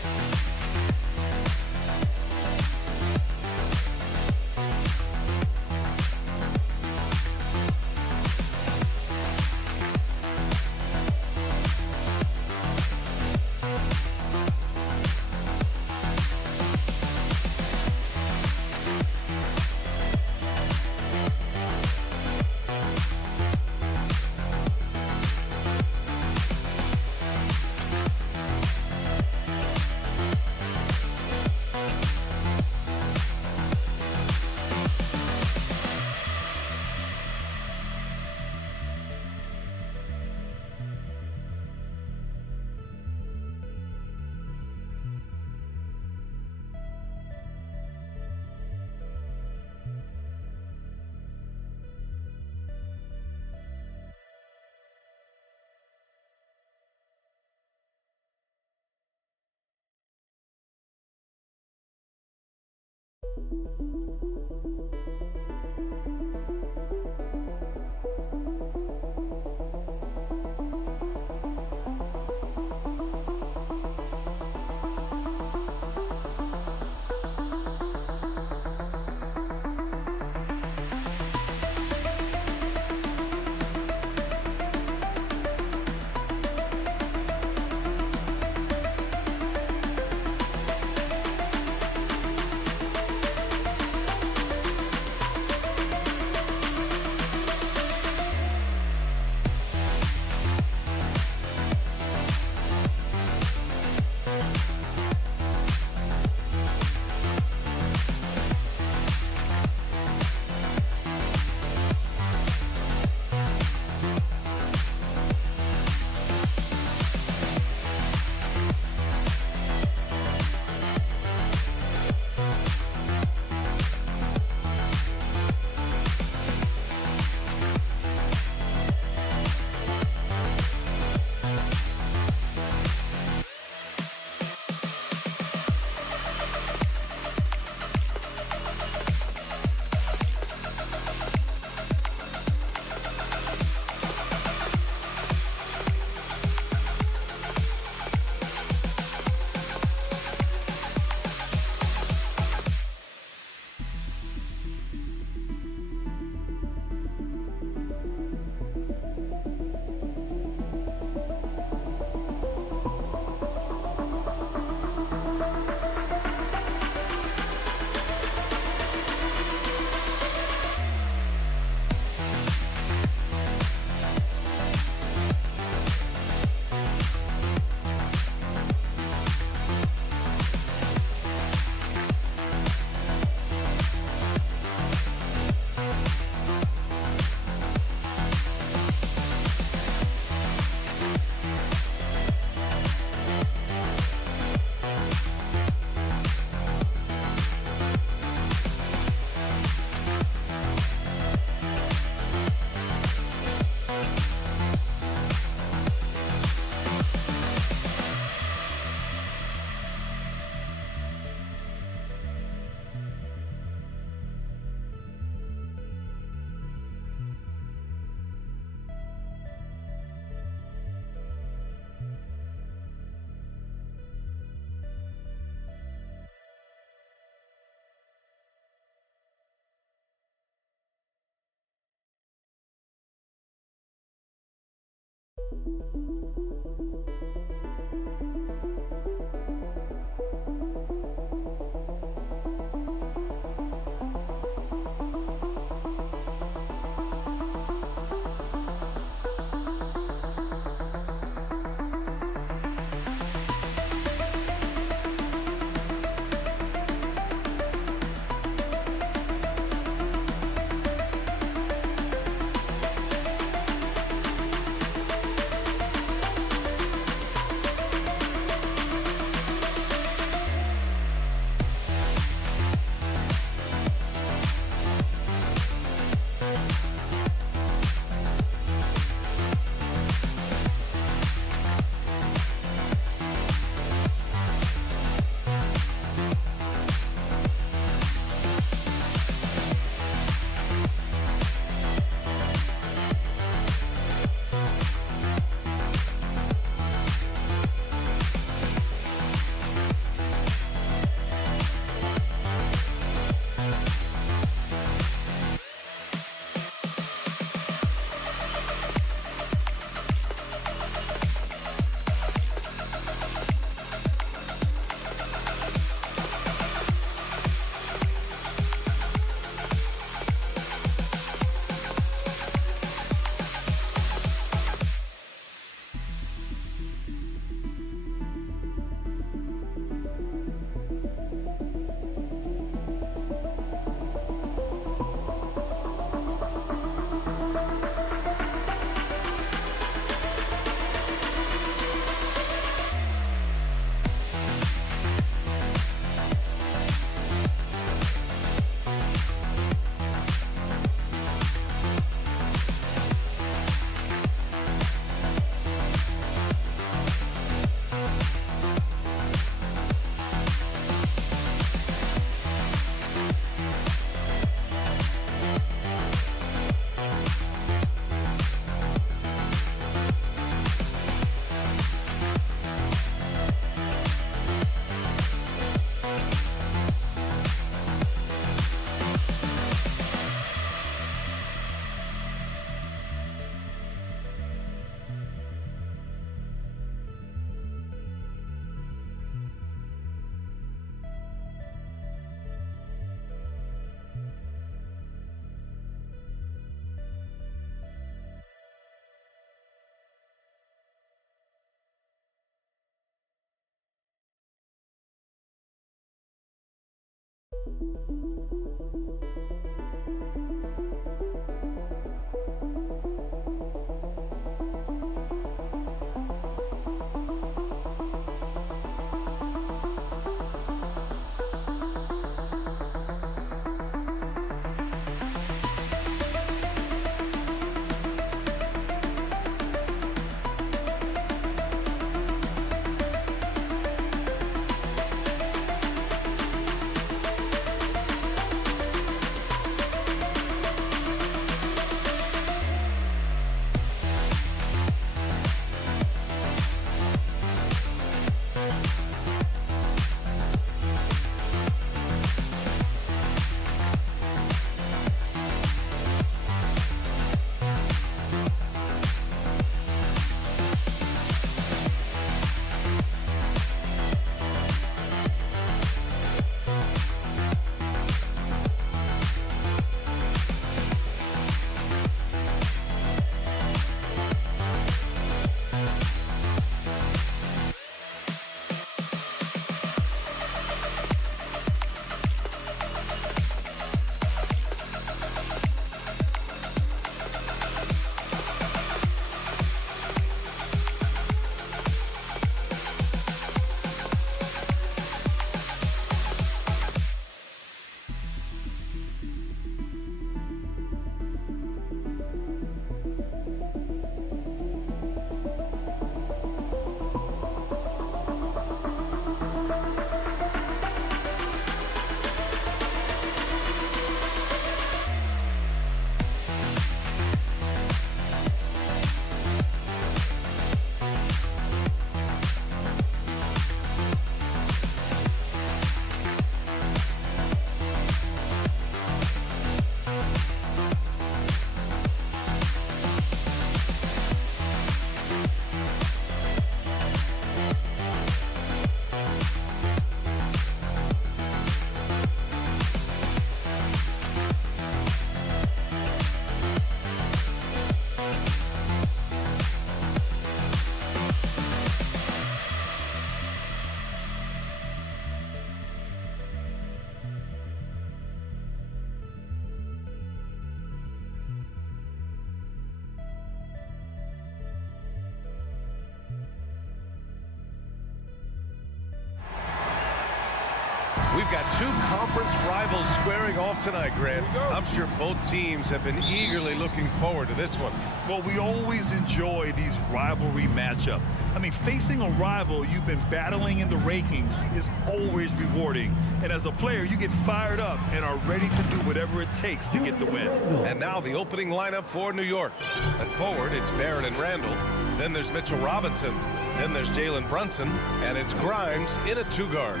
We've got two conference rivals squaring off tonight, Grant. I'm sure both teams have been eagerly looking forward to this one. Well, we always enjoy these rivalry matchups. I mean, facing a rival you've been battling in the rankings is always rewarding. And as a player, you get fired up and are ready to do whatever it takes to get the win. And now the opening lineup for New York. At forward, it's Barrett and Randall. Then there's Mitchell Robinson. Then there's Jalen Brunson. And it's Grimes in a two-guard.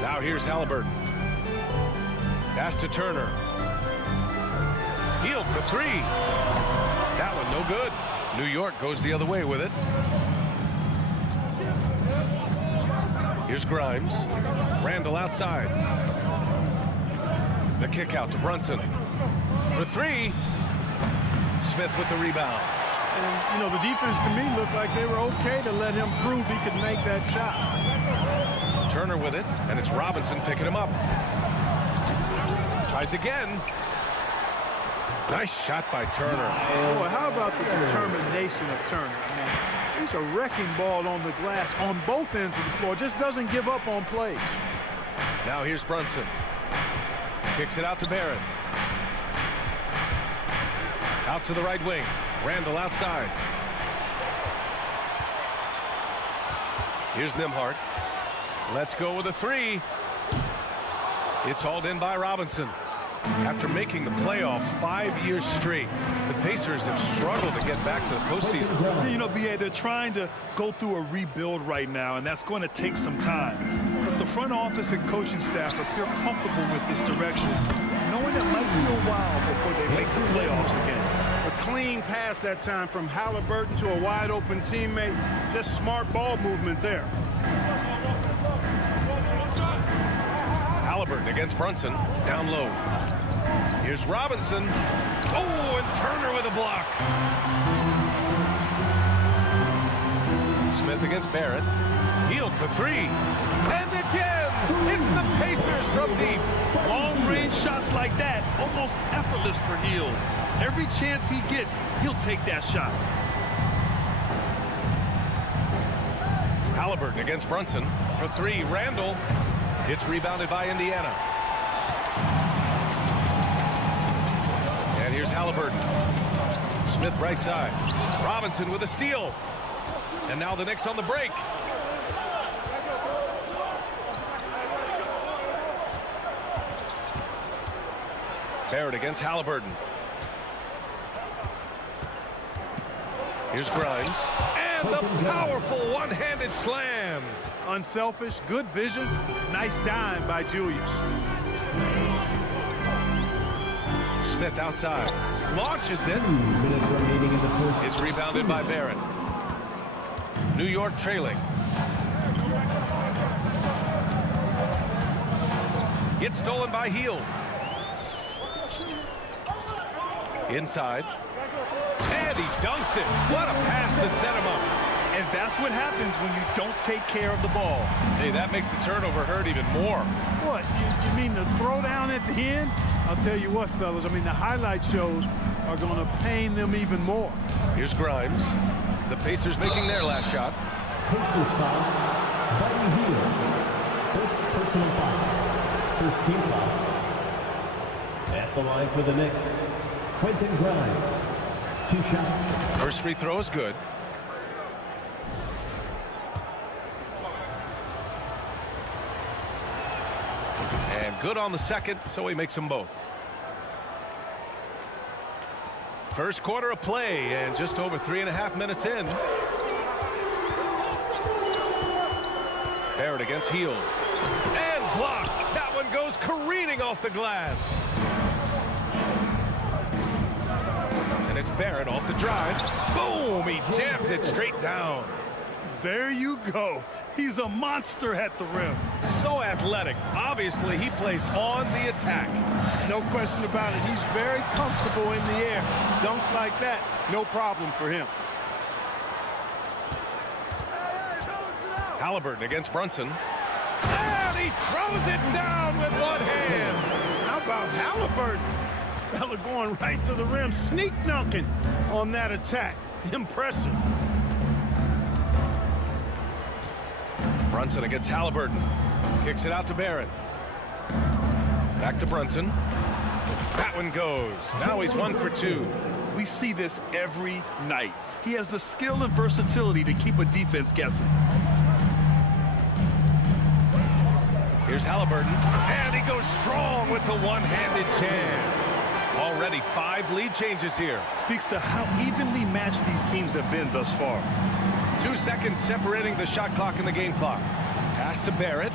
Now here's Halliburton. Pass to Turner. Healed for three. That one no good. New York goes the other way with it. Here's Grimes. Randall outside. The kick out to Brunson. For three. Smith with the rebound. And, you know, the defense to me looked like they were okay to let him prove he could make that shot. Turner with it, and it's Robinson picking him up. Tries again. Nice shot by Turner. Boy, how about the determination of Turner? I mean, he's a wrecking ball on the glass on both ends of the floor. Just doesn't give up on plays. Now here's Brunson. Kicks it out to Barrett. Out to the right wing. Randall outside. Here's Nembhard. Let's go with a three. It's hauled in by Robinson. After making the playoffs 5 years straight, the Pacers have struggled to get back to the postseason. You know, B.A., they're trying to go through a rebuild right now, and that's going to take some time. But the front office and coaching staff appear comfortable with this direction, knowing it might be a while before they make the playoffs again. A clean pass that time from Halliburton to a wide-open teammate. Just smart ball movement there. Halliburton against Brunson, down low. Here's Robinson. Oh, and Turner with a block. Smith against Barrett. Healed for three. And again, it's the Pacers from deep. Long-range shots like that, almost effortless for Hield. Every chance he gets, he'll take that shot. Halliburton against Brunson. For three, Randall. It's rebounded by Indiana. And here's Halliburton. Smith right side. Robinson with a steal. And now the Knicks on the break. Barrett against Halliburton. Here's Grimes. And the powerful one-handed slam. Unselfish, good vision, nice dime by Julius. Smith outside. Launches it. It's rebounded by Barrett. New York trailing. It's stolen by Hield. Inside. And he dunks it. What a pass to set him up. And that's what happens when you don't take care of the ball. Hey, that makes the turnover hurt even more. What, you mean the throwdown at the end? I'll tell you what, fellas, I mean, the highlight shows are going to pain them even more. Here's Grimes. The Pacers making their last shot. Pacers foul. Buddy Hield. First personal foul. First team foul. At the line for the Knicks, Quentin Grimes. 2 shots. First free throw is good. And good on the second, so he makes them both. First quarter of play, and just over 3.5 minutes in. Barrett against Hield. And blocked. That one goes careening off the glass. And it's Barrett off the drive. Boom! He jams it straight down. There you go. He's a monster at the rim. So athletic. Obviously, he plays on the attack. No question about it. He's very comfortable in the air. Dunks like that, no problem for him. Halliburton against Brunson. And he throws it down with one hand. How about Halliburton? This fella going right to the rim, sneak dunking on that attack. Impressive. Brunson against Halliburton. Kicks it out to Barrett. Back to Brunson. That one goes. Now he's 1 for 2. We see this every night. He has the skill and versatility to keep a defense guessing. Here's Halliburton, and he goes strong with the one-handed jam. Already 5 lead changes here. Speaks to how evenly matched these teams have been thus far. 2 seconds separating the shot clock and the game clock. Pass to Barrett.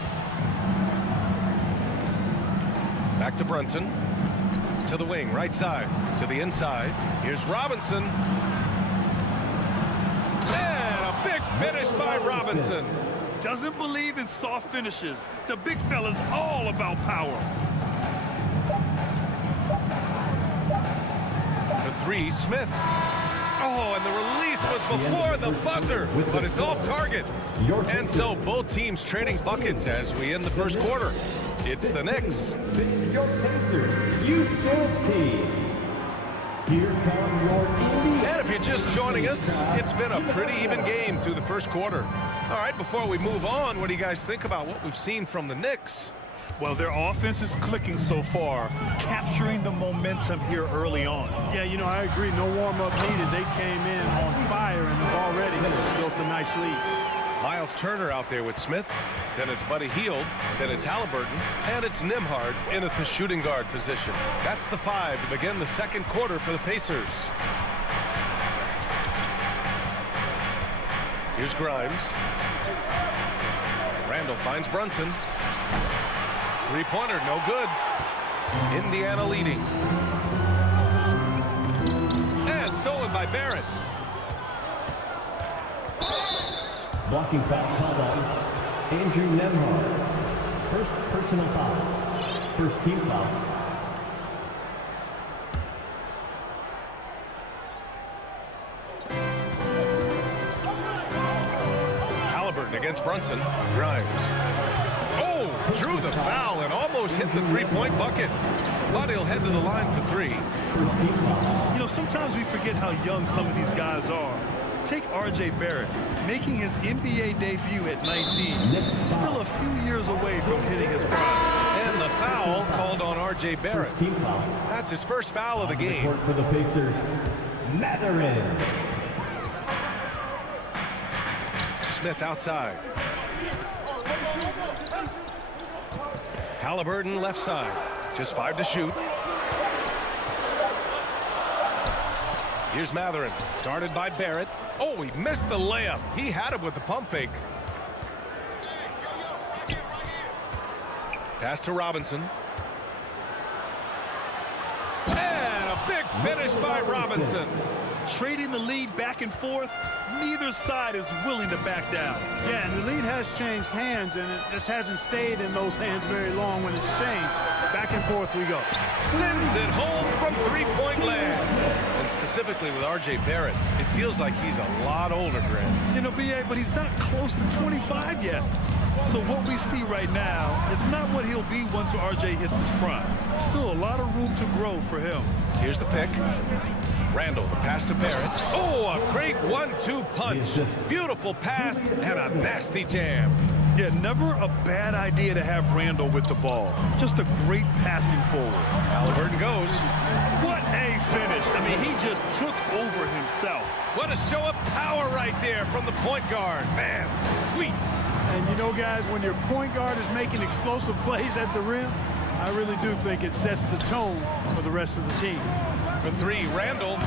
Back to Brunson. To the wing, right side. To the inside. Here's Robinson. And a big finish by Robinson. Doesn't believe in soft finishes. The big fella's all about power. For 3, Smith. Oh, and the release was before the buzzer, but it's off target. And so both teams trading buckets as we end the first quarter. It's the Knicks. Your Pacers Youth Dance Team. Here come your Indiana. And if you're just joining us, it's been a pretty even game through the first quarter. All right, before we move on, what do you guys think about what we've seen from the Knicks? Well, their offense is clicking so far, capturing the momentum here early on. Yeah, you know, I agree. No warm-up needed. They came in on fire and have already built a nice lead. Miles Turner out there with Smith. Then it's Buddy Hield. Then it's Halliburton. And it's Nembhard in at the shooting guard position. That's the 5 to begin the second quarter for the Pacers. Here's Grimes. Randall finds Brunson. Three-pointer, no good. Indiana leading. And stolen by Barrett. Blocking foul called on Andrew Nembhard. First personal foul. First team foul. Halliburton against Brunson. Grimes. Oh, drew the foul and almost hit the three-point bucket. But he'll head to the line for 3. First team foul. You know, sometimes we forget how young some of these guys are. Take R.J. Barrett, making his NBA debut at 19. Still a few years away from hitting his prime. And the foul called on R.J. Barrett. First team foul. That's his first foul of the game. Court for the Pacers, Mathurin. Smith outside. Halliburton left side. Just 5 to shoot. Here's Mathurin, guarded by Barrett. Oh, he missed the layup. He had it with the pump fake. Pass to Robinson. And a big finish by Robinson. Trading the lead back and forth, neither side is willing to back down. Yeah, and the lead has changed hands, and it just hasn't stayed in those hands very long when it's changed. Back and forth we go. Sends it home from three-point land. And specifically with R.J. Barrett, it feels like he's a lot older, Grant. You know, B.A., but he's not close to 25 yet. So what we see right now, it's not what he'll be once R.J. hits his prime. Still a lot of room to grow for him. Here's the pick. Randall, the pass to Barrett. Oh, a great 1-2 punch. Beautiful pass and a nasty jam. Yeah, never a bad idea to have Randall with the ball. Just a great passing forward. Halliburton goes. What a finish. I mean, he just took over himself. What a show of power right there from the point guard. Man, sweet. And you know, guys, when your point guard is making explosive plays at the rim, I really do think it sets the tone for the rest of the team. For 3, Randall.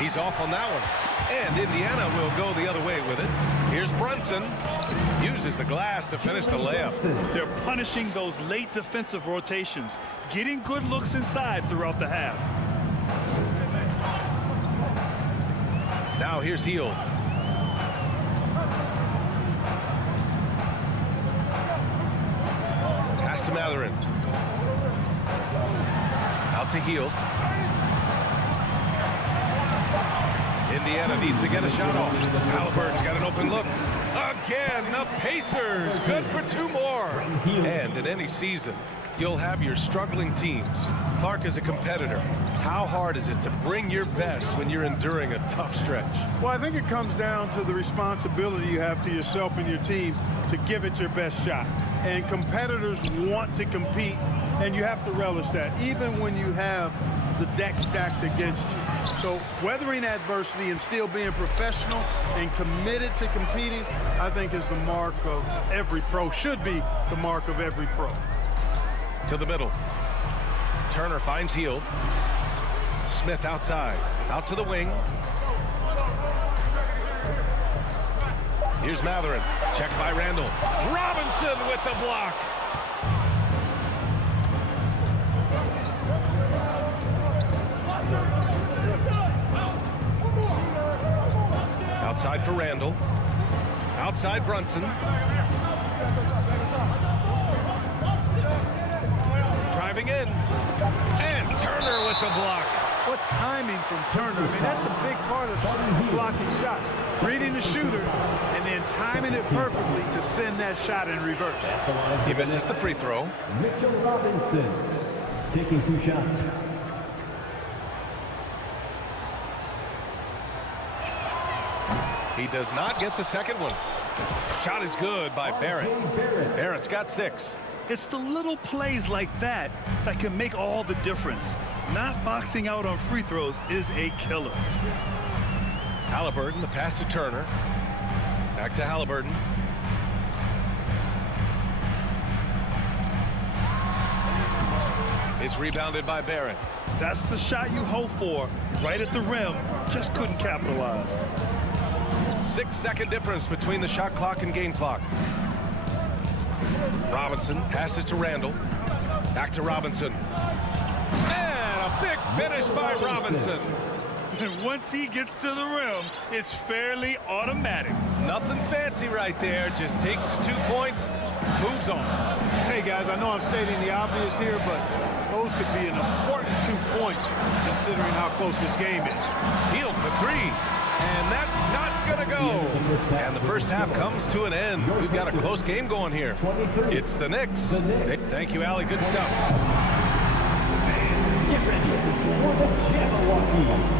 He's off on that one. And Indiana will go the other way with it. Here's Brunson. Uses the glass to finish the layup. They're punishing those late defensive rotations, getting good looks inside throughout the half. Now here's Hield. Pass to Mathurin. Out to Hield. Indiana needs to get a shot off. Halliburton's got an open look. Again, the Pacers. Good for 2 more. And in any season, you'll have your struggling teams. Clark is a competitor. How hard is it to bring your best when you're enduring a tough stretch? Well, I think it comes down to the responsibility you have to yourself and your team to give it your best shot. And competitors want to compete And you have to relish that, even when you have the deck stacked against you. So weathering adversity and still being professional and committed to competing, I think is the mark of every pro, should be the mark of every pro. To the middle. Turner finds Hield. Smith outside. Out to the wing. Here's Matherin. Checked by Randall. Robinson with the block. Outside for Randall. Outside Brunson. Driving in. And Turner with the block. What timing from Turner. I mean, that's a big part of blocking shots. Reading the shooter and then timing it perfectly to send that shot in reverse. He misses the free throw. Mitchell Robinson taking 2 shots. He does not get the second one. Shot is good by Barrett. Barrett's got 6. It's the little plays like that that can make all the difference. Not boxing out on free throws is a killer. Halliburton, the pass to Turner. Back to Halliburton. It's rebounded by Barrett. That's the shot you hope for. Right at the rim. Just couldn't capitalize. 6-second difference between the shot clock and game clock. Robinson passes to Randall. Back to Robinson. And a big finish by Robinson. And once he gets to the rim, it's fairly automatic. Nothing fancy right there. Just takes 2 points, moves on. Hey, guys, I know I'm stating the obvious here, but those could be an important 2 points considering how close this game is. Hield for 3. And that's not going to go. And the first half comes to an end. We've got a close game going here. It's the Knicks. Thank you, Allie. Good stuff. Get ready for the Jabberwocky.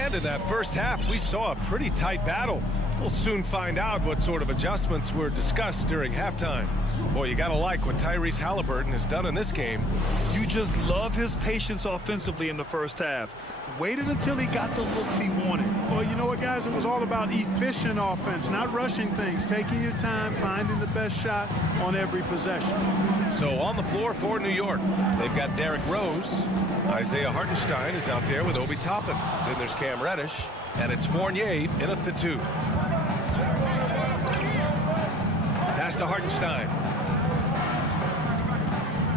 And in that first half, we saw a pretty tight battle. We'll soon find out what sort of adjustments were discussed during halftime. Boy, you gotta like what Tyrese Halliburton has done in this game. You just love his patience offensively in the first half. Waited until he got the looks he wanted. Well, you know what, guys? It was all about efficient offense, not rushing things, taking your time, finding the best shot on every possession. So on the floor for New York, they've got Derrick Rose. Isaiah Hartenstein is out there with Obi Toppin. Then there's Cam Reddish, and it's Fournier in at the 2. Pass to Hartenstein.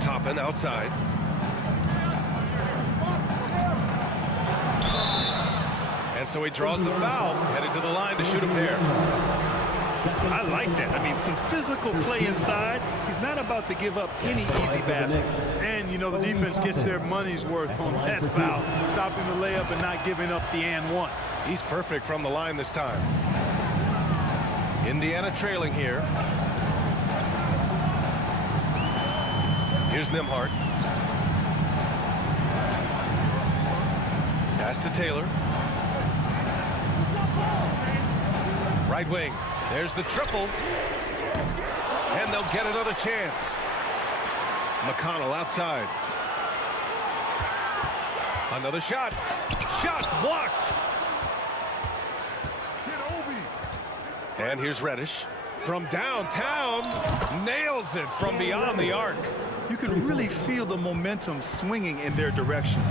Toppin outside. And so he draws the foul, headed to the line to shoot a pair. I like that. I mean, some physical play inside. He's not about to give up any easy baskets. And, you know, the defense gets their money's worth on that foul, stopping the layup and not giving up the and one. He's perfect from the line this time. Indiana trailing here. Here's Nembhard. Pass to Taylor. Right wing. There's the triple. And they'll get another chance. McConnell outside. Another shot. Shot's blocked. And here's Reddish. From downtown. Nails it from beyond the arc. You can really feel the momentum swinging in their direction.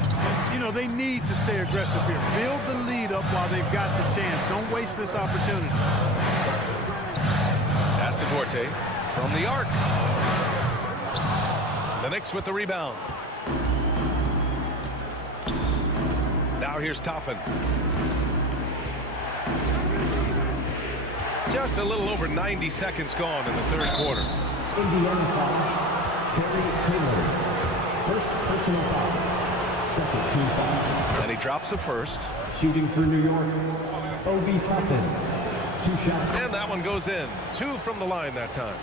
You know, they need to stay aggressive here. Build the lead up while they've got the chance. Don't waste this opportunity. Pass to Duarte from the arc. The Knicks with the rebound. Now here's Toppin. Just a little over 90 seconds gone in the third quarter. Indiana foul. Terry Taylor. First personal foul. Second team foul. And he drops a first. Shooting for New York. Obi Toppin. 2 shots. And that one goes in. 2 from the line that time.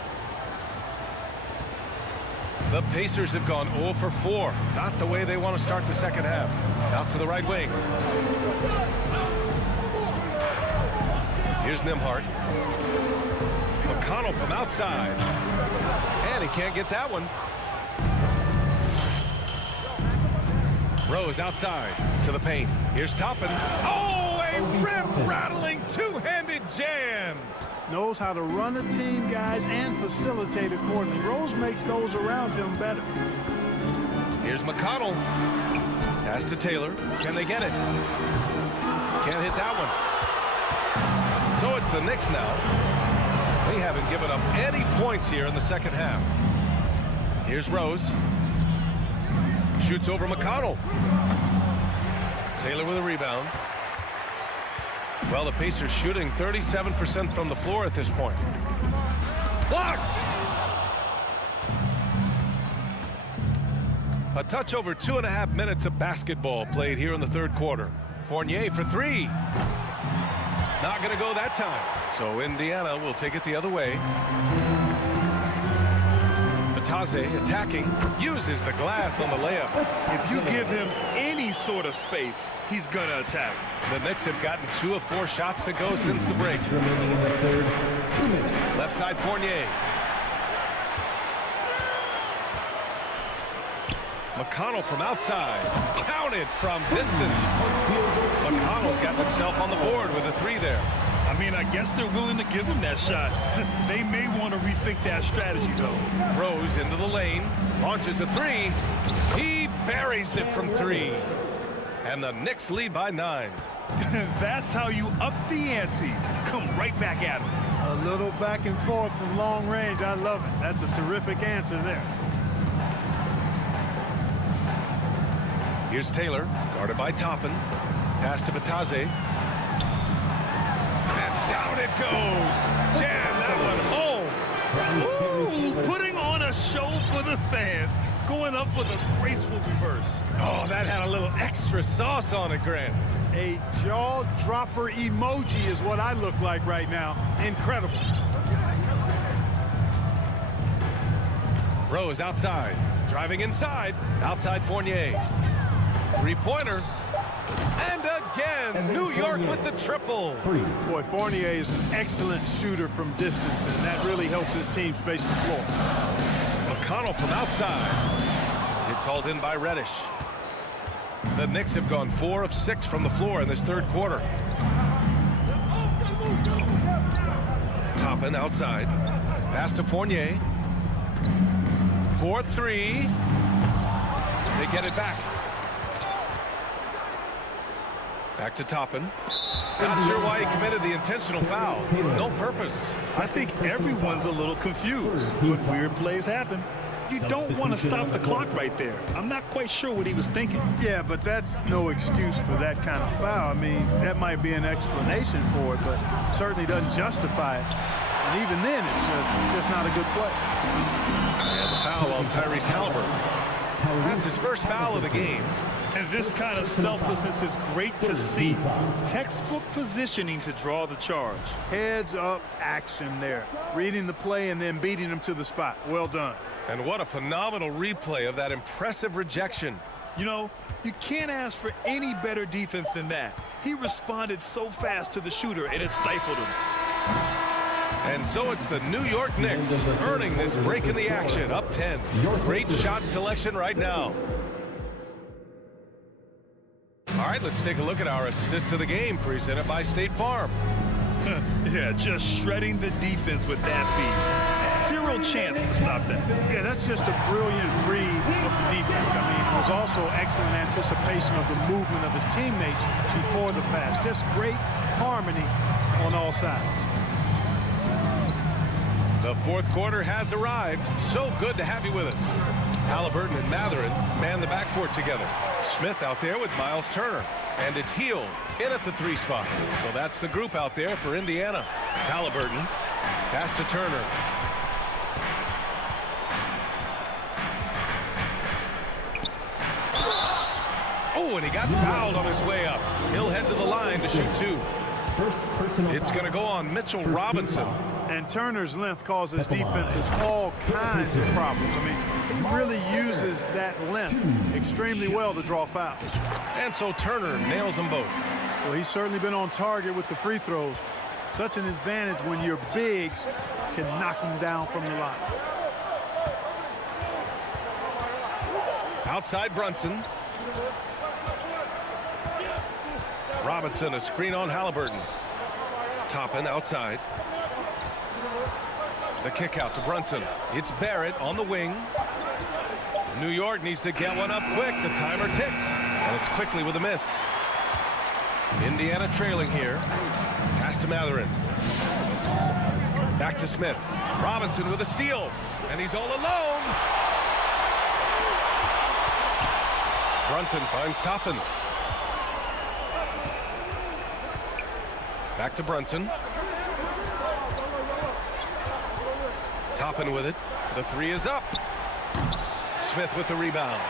The Pacers have gone 0 for 4. Not the way they want to start the second half. Out to the right wing. Here's Nembhard. McConnell from outside. And he can't get that one. Rose outside to the paint. Here's Toppin. Oh, a rim-rattling two-handed jam. Knows how to run a team, guys, and facilitate accordingly. Rose makes those around him better. Here's McConnell. Pass to Taylor. Can they get it? Can't hit that one. So it's the Knicks now. They haven't given up any points here in the second half. Here's Rose. Shoots over McConnell. Taylor with a rebound. Well, the Pacers shooting 37% from the floor at this point. Blocked! A touch over 2.5 minutes of basketball played here in the third quarter. Fournier for three. Not going to go that time. So Indiana will take it the other way. Bataze attacking, uses the glass on the layup. If you give him any sort of space, he's going to attack. The Knicks have gotten 2 of 4 shots to go since the break. Remaining in the third, 2 minutes. Left side Fournier. McConnell from outside. Counted from distance. McConnell's got himself on the board with a 3 there. I mean, I guess they're willing to give him that shot. They may want to rethink that strategy, though. Rose into the lane. Launches a 3. He buries it from 3. And the Knicks lead by 9. That's how you up the ante. Come right back at him. A little back and forth from long range. I love it. That's a terrific answer there. Here's Taylor, guarded by Toppin. Pass to Bataze. And down it goes. Jam that one home. Ooh, putting on a show for the fans. Going up with a graceful reverse. Oh, that had a little extra sauce on it, Grant. A jaw-dropper emoji is what I look like right now. Incredible. Rose outside. Driving inside. Outside Fournier. Three-pointer. And again, New York with the triple. Boy, Fournier is an excellent shooter from distance, and that really helps his team space the floor. McConnell from outside. It's hauled in by Reddish. The Knicks have gone 4 of 6 from the floor in this third quarter. Toppin outside. Pass to Fournier. 4-3. They get it back. Back to Toppin. Not sure why he committed the intentional foul. No purpose. I think everyone's a little confused, but weird plays happen. You don't want to stop the clock right there. I'm not quite sure what he was thinking. Yeah, but that's no excuse for that kind of foul. I mean, that might be an explanation for it, but certainly doesn't justify it. And even then, it's just not a good play. And the foul on Tyrese Halliburton. That's his first foul of the game. And this kind of selflessness is great to see. Textbook positioning to draw the charge. Heads up action there. Reading the play and then beating him to the spot. Well done. And what a phenomenal replay of that impressive rejection. You know, you can't ask for any better defense than that. He responded so fast to the shooter, and it stifled him. And so it's the New York Knicks earning this break in the action, up 10. Great shot selection right now. All right, let's take a look at our assist of the game presented by State Farm. Yeah, just shredding the defense with that feed. Zero chance to stop that. Yeah, that's just a brilliant read of the defense. I mean, it was also excellent anticipation of the movement of his teammates before the pass. Just great harmony on all sides. The fourth quarter has arrived. So good to have you with us. Halliburton and Matherin man the backcourt together. Smith out there with Miles Turner. And it's Heel in at the 3 spot. So that's the group out there for Indiana. Halliburton. Pass to Turner. Oh, and he got fouled on his way up. He'll head to the line to shoot 2. It's going to go on Mitchell Robinson. And Turner's length causes defenses all kinds of problems. I mean, he really uses that length extremely well to draw fouls. And so Turner nails them both. Well, he's certainly been on target with the free throws. Such an advantage when your bigs can knock them down from the line. Outside Brunson. Robinson, a screen on Halliburton. Toppin outside. The kick out to Brunson. It's Barrett on the wing. New York needs to get one up quick. The timer ticks. And it's quickly with a miss. Indiana trailing here. Pass to Matherin. Back to Smith. Robinson with a steal. And he's all alone. Brunson finds Toppin. Back to Brunson. Toppin with it. The three is up. Smith with the rebound.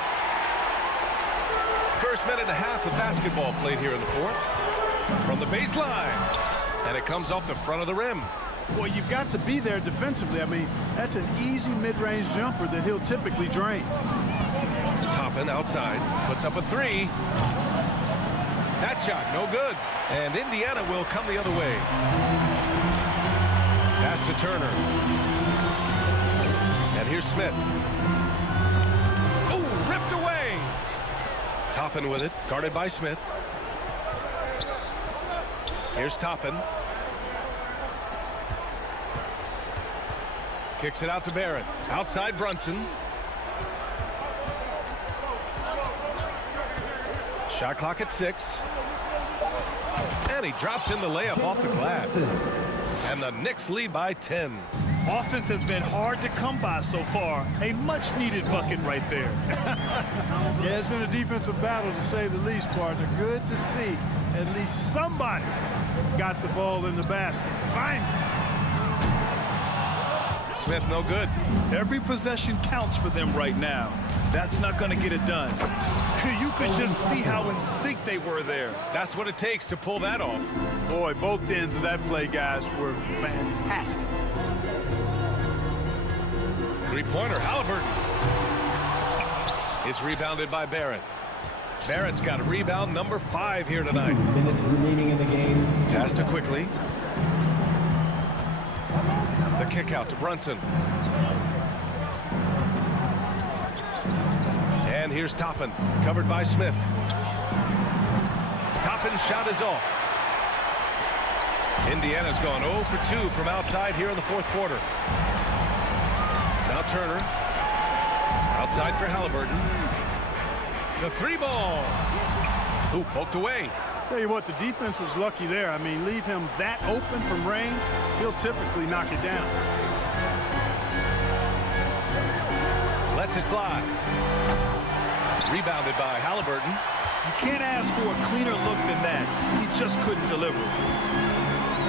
First minute and a half of basketball played here in the fourth. From the baseline. And it comes off the front of the rim. Well, you've got to be there defensively. I mean, that's an easy mid-range jumper that he'll typically drain. Toppin outside. Puts up a three. That shot, no good. And Indiana will come the other way. Pass to Turner. And here's Smith. Oh, ripped away. Toppin with it, guarded by Smith. Here's Toppin. Kicks it out to Barrett. Outside Brunson. Shot clock at 6. And he drops in the layup off the glass. And the Knicks lead by 10. Offense has been hard to come by so far. A much-needed bucket right there. Yeah, it's been a defensive battle to say the least, partner. Good to see at least somebody got the ball in the basket. Fine. Smith no good. Every possession counts for them right now. That's not going to get it done. You could just see how in sync they were there. That's what it takes to pull that off. Boy, both ends of that play, guys, were fantastic. Three-pointer, Halliburton. It's rebounded by Barrett. Barrett's got a rebound number 5 here tonight. 2 minutes remaining in the game. Pass to Quickly. The kick out to Brunson. And here's Toppin, covered by Smith. Toppin's shot is off. Indiana's gone 0 for 2 from outside here in the fourth quarter. Now Turner. Outside for Halliburton. The 3-ball. Ooh, poked away. Tell you what, the defense was lucky there. I mean, leave him that open from range, he'll typically knock it down. Lets it fly. Rebounded by Halliburton. You can't ask for a cleaner look than that. He just couldn't deliver.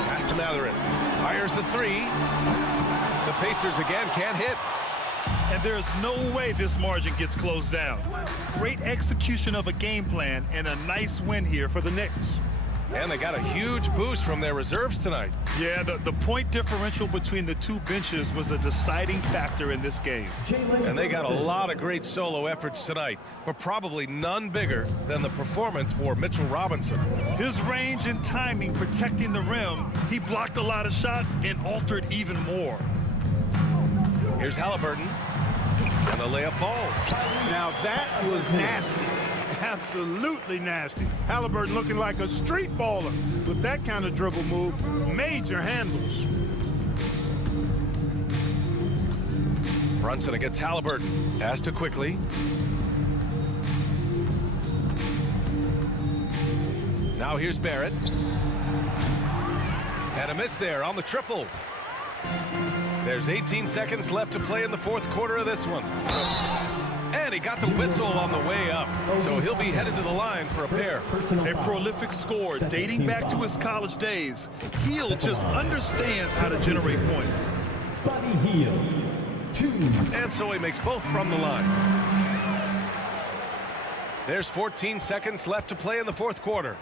Pass to Matherin. Fires the 3. The Pacers again can't hit. And there's no way this margin gets closed down. Great execution of a game plan and a nice win here for the Knicks. And they got a huge boost from their reserves tonight. Yeah, the point differential between the two benches was a deciding factor in this game. And they got a lot of great solo efforts tonight, but probably none bigger than the performance for Mitchell Robinson. His range and timing protecting the rim, he blocked a lot of shots and altered even more. Here's Halliburton, and the layup falls. Now that was nasty. Absolutely nasty. Halliburton looking like a street baller with that kind of dribble move. Major handles. Brunson against Halliburton. Pass to Quickly. Now here's Barrett. And a miss there on the triple. There's 18 seconds left to play in the fourth quarter of this one. And he got the whistle on the way up, so he'll be headed to the line for a pair. A prolific scorer dating back to his college days. Hill just understands how to generate points. Buddy Hield, 2. And so he makes both from the line. There's 14 seconds left to play in the fourth quarter.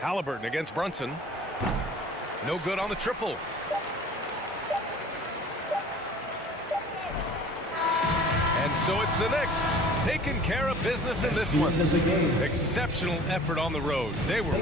Halliburton against Brunson. No good on the triple. And so it's the Knicks taking care of business in this one. Exceptional effort on the road. They were...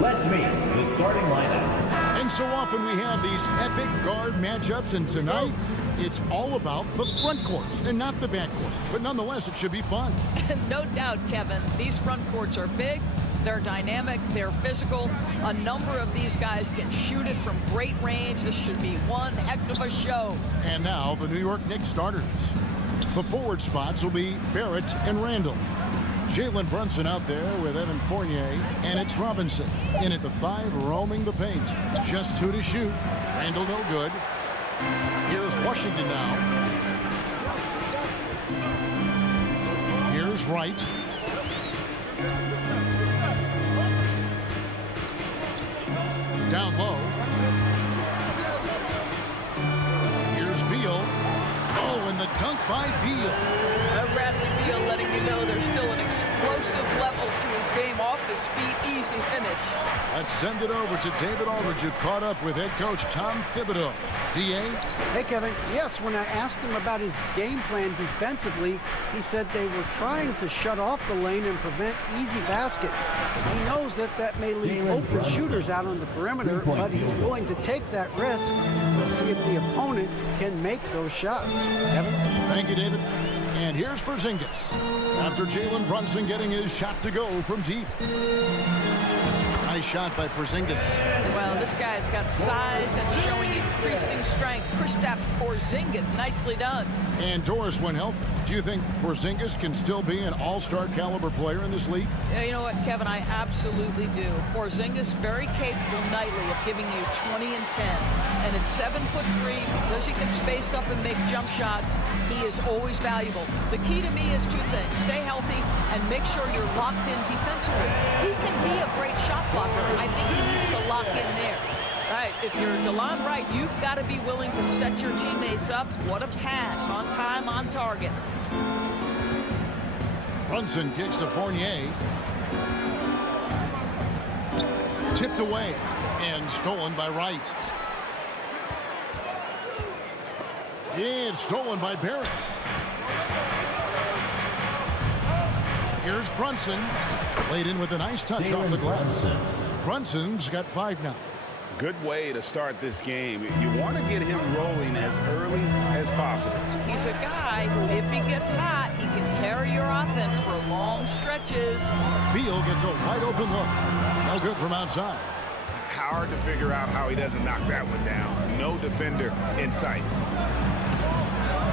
Let's meet the starting lineup. And so often we have these epic guard matchups, and tonight it's all about the front courts and not the back court. But nonetheless, it should be fun. No doubt, Kevin. These front courts are big. They're dynamic. They're physical. A number of these guys can shoot it from great range. This should be one heck of a show. And now the New York Knicks starters. The forward spots will be Barrett and Randall. Jalen Brunson out there with Evan Fournier, and it's Robinson in at the 5, roaming the paint. Just 2 to shoot. Randall no good. Here's Washington now. Here's Wright. Down low. Here's Beal. Oh, and the dunk by Beal. Bradley Beal letting you know there's still an explosive level to his game off his feet. Easy finish. Let's send it over to David Aldridge, who caught up with head coach Tom Thibodeau. D.A.? Hey, Kevin. Yes, when I asked him about his game plan defensively, he said they were trying to shut off the lane and prevent easy baskets. He knows that that may leave open shooters out on the perimeter, but he's willing to take that risk to see if the opponent can make those shots. Kevin? Thank you, David. And here's Porzingis after Jalen Brunson getting his shot to go from deep. Nice shot by Porzingis. Well, this guy's got size and showing increasing strength. Kristaps Porzingis, nicely done. And Doris, when healthy, do you think Porzingis can still be an all-star caliber player in this league? Yeah, you know what, Kevin, I absolutely do. Porzingis very capable nightly of giving you 20 and 10. And at 7'3", because he can space up and make jump shots, he is always valuable. The key to me is 2 things. Stay healthy and make sure you're locked in defensively. He can be a great shot blocker. I think he needs to lock in there. All right, if you're DeLon Wright, you've got to be willing to set your teammates up. What a pass. On time, on target. Brunson kicks to Fournier. Tipped away and stolen by Wright. And stolen by Barrett. Here's Brunson. Laid in with a nice touch off the glass. Brunson's got 5 now. Good way to start this game. You want to get him rolling as early as possible. He's a guy who, if he gets hot, he can carry your offense for long stretches. Beal gets a wide open look. No good from outside. Hard to figure out how he doesn't knock that one down. No defender in sight.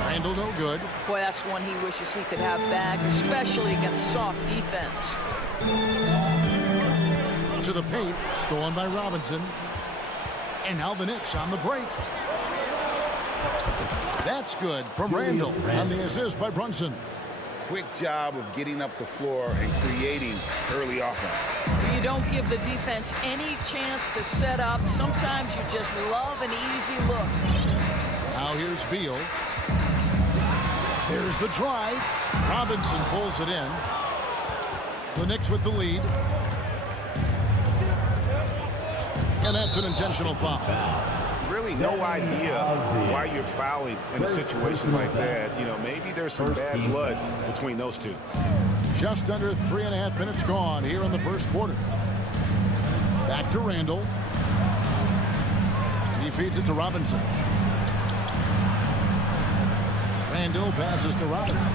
Randall no good. Boy, that's one he wishes he could have back, especially against soft defense. To the paint, stolen by Robinson. And now the Knicks on the break. That's good from Randall on the assist by Brunson. Quick job of getting up the floor and creating early offense. You don't give the defense any chance to set up. Sometimes you just love an easy look. Now here's Beal. There's the drive. Robinson pulls it in. The Knicks with the lead. And that's an intentional foul. Really no idea why you're fouling in a situation like that. You know, maybe there's some bad blood between those two. Just under 3.5 minutes gone here in the first quarter. Back to Randall. And he feeds it to Robinson. Randall passes to Robinson.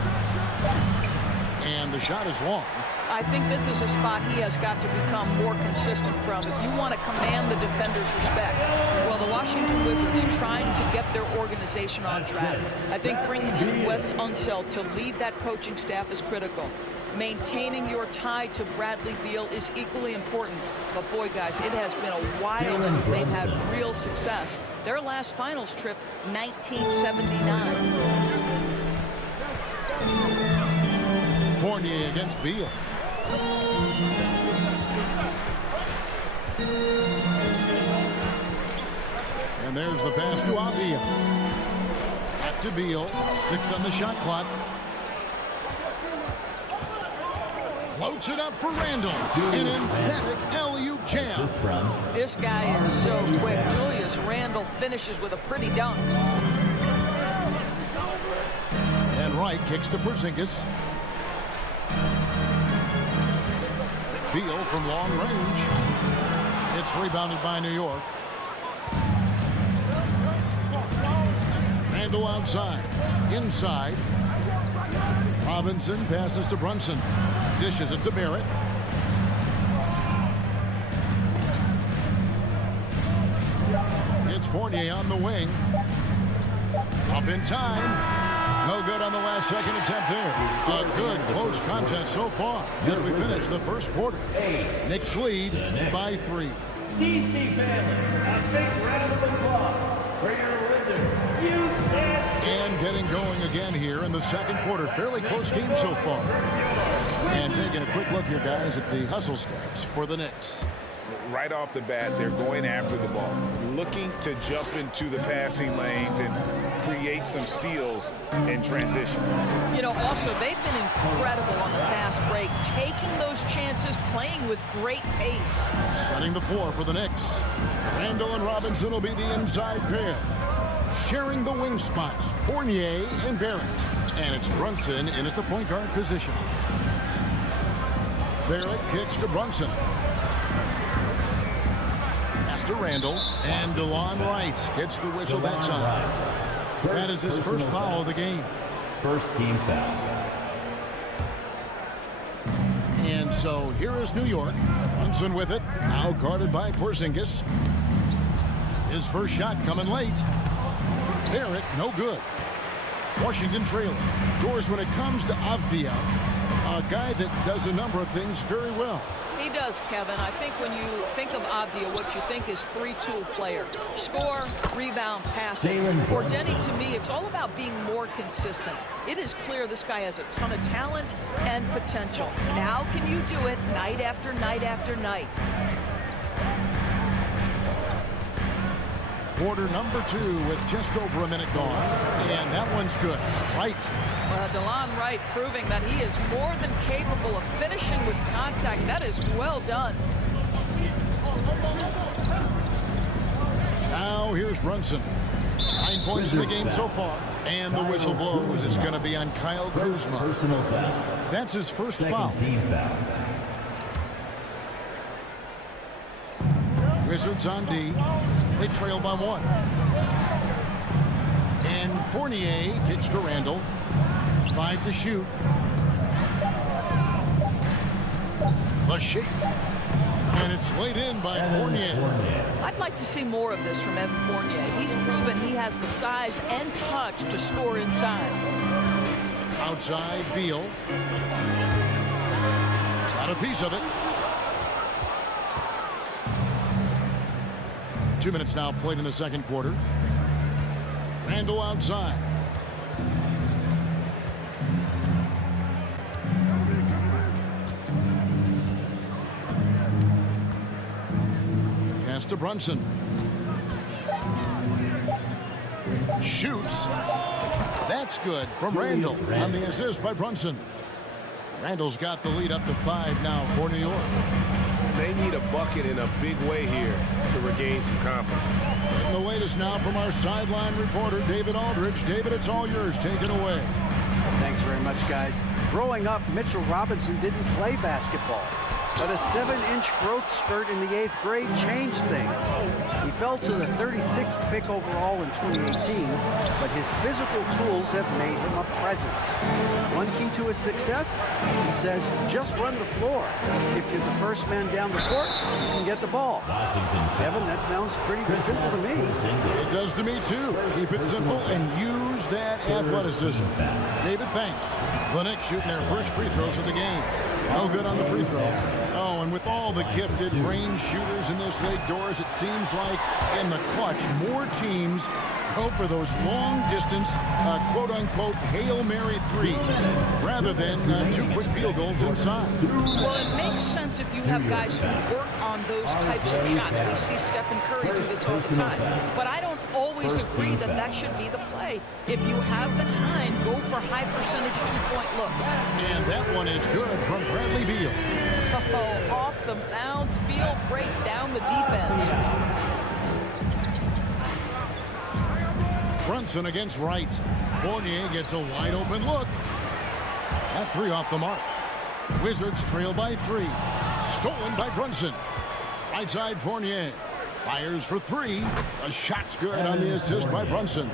And the shot is long. I think this is a spot he has got to become more consistent from. If you want to command the defender's respect, well, the Washington Wizards trying to get their organization on track. I think bringing in Wes Unseld to lead that coaching staff is critical. Maintaining your tie to Bradley Beal is equally important. But boy, guys, it has been a while since they've had real success. Their last finals trip, 1979. Fournier against Beal. And there's the pass to Avia. Back to Beal. 6 on the shot clock. Floats it up for Randall. An emphatic alley-oop jam. This guy is so quick. Julius Randle finishes with a pretty dunk. And Wright kicks to Porzingis. Beal from long range. It's rebounded by New York. Randall outside. Inside. Robinson passes to Brunson. Dishes it to Barrett. It's Fournier on the wing. Up in time. No good on the last second attempt there. A good close contest so far as we finish the first quarter. Knicks lead by 3. DC family, a big round of applause for your Wizards. And getting going again here in the second quarter. Fairly close game so far. And taking a quick look here, guys, at the hustle stats for the Knicks. Right off the bat, they're going after the ball, looking to jump into the passing lanes and create some steals in transition. You know, also, they've been incredible on the fast break, taking those chances, playing with great pace. Setting the floor for the Knicks. Randall and Robinson will be the inside pair. Sharing the wing spots, Fournier and Barrett. And it's Brunson in at the point guard position. Barrett kicks to Brunson. To Randall, and DeLon Wright gets the whistle that time. That is his first foul of the game. First team foul. And so here is New York. Brunson with it, now guarded by Porzingis. His first shot coming late. Barrett, no good. Washington trailing. Doors when it comes to Avdia, a guy that does a number of things very well. He does, Kevin. I think when you think of Avdia, what you think is three-tool player. Score, rebound, passing. For Denny, to me, it's all about being more consistent. It is clear this guy has a ton of talent and potential. Now can you do it night after night after night? Quarter number 2 with just over a minute gone. And that one's good. Right. Well, DeLon Wright proving that he is more than capable of finishing with contact. That is well done. Now here's Brunson. 9 points in the game so far. And the whistle blows. It's going to be on Kyle Kuzma. Personal foul. That's his first foul. Team foul. Wizards on D. They trail by 1. And Fournier kicks to Randall. 5 to shoot. The shake. And it's laid in by Fournier. I'd like to see more of this from Evan Fournier. He's proven he has the size and touch to score inside. Outside, Beal. Got a piece of it. 2 minutes now played in the second quarter. Randall outside. Pass to Brunson. Shoots. That's good from Randall on the assist by Brunson. Randall's got the lead up to 5 now for New York. They need a bucket in a big way here to regain some confidence. And the latest now from our sideline reporter, David Aldridge. David, it's all yours. Take it away. Thanks very much, guys. Growing up, Mitchell Robinson didn't play basketball, but a 7-inch growth spurt in the 8th grade changed things. He fell to the 36th pick overall in 2018, but his physical tools have made him a presence. One key to his success, he says, just run the floor. If you're the first man down the court, you can get the ball. Kevin, that sounds pretty simple to me. It does to me, too. Keep it simple and use that athleticism. David, thanks. The Knicks shooting their first free throws of the game. No good on the free throw. Oh, and with all the gifted range shooters in this league, Doors, it seems like in the clutch, more teams go for those long-distance, quote-unquote, Hail Mary threes rather than 2 quick field goals inside. Well, it makes sense if you have guys who work on those types of shots. We see Stephen Curry do this all the time. But I don't always agree that that should be the play. If you have the time, go for high-percentage 2-point looks. And that one is good from Bradley Beal. Oh, off the bounce. Beal breaks down the defense. Brunson against Wright. Fournier gets a wide open look. That 3 off the mark. Wizards trail by 3. Stolen by Brunson. Right side, Fournier. Fires for three. A shot's good on the assist by Brunson.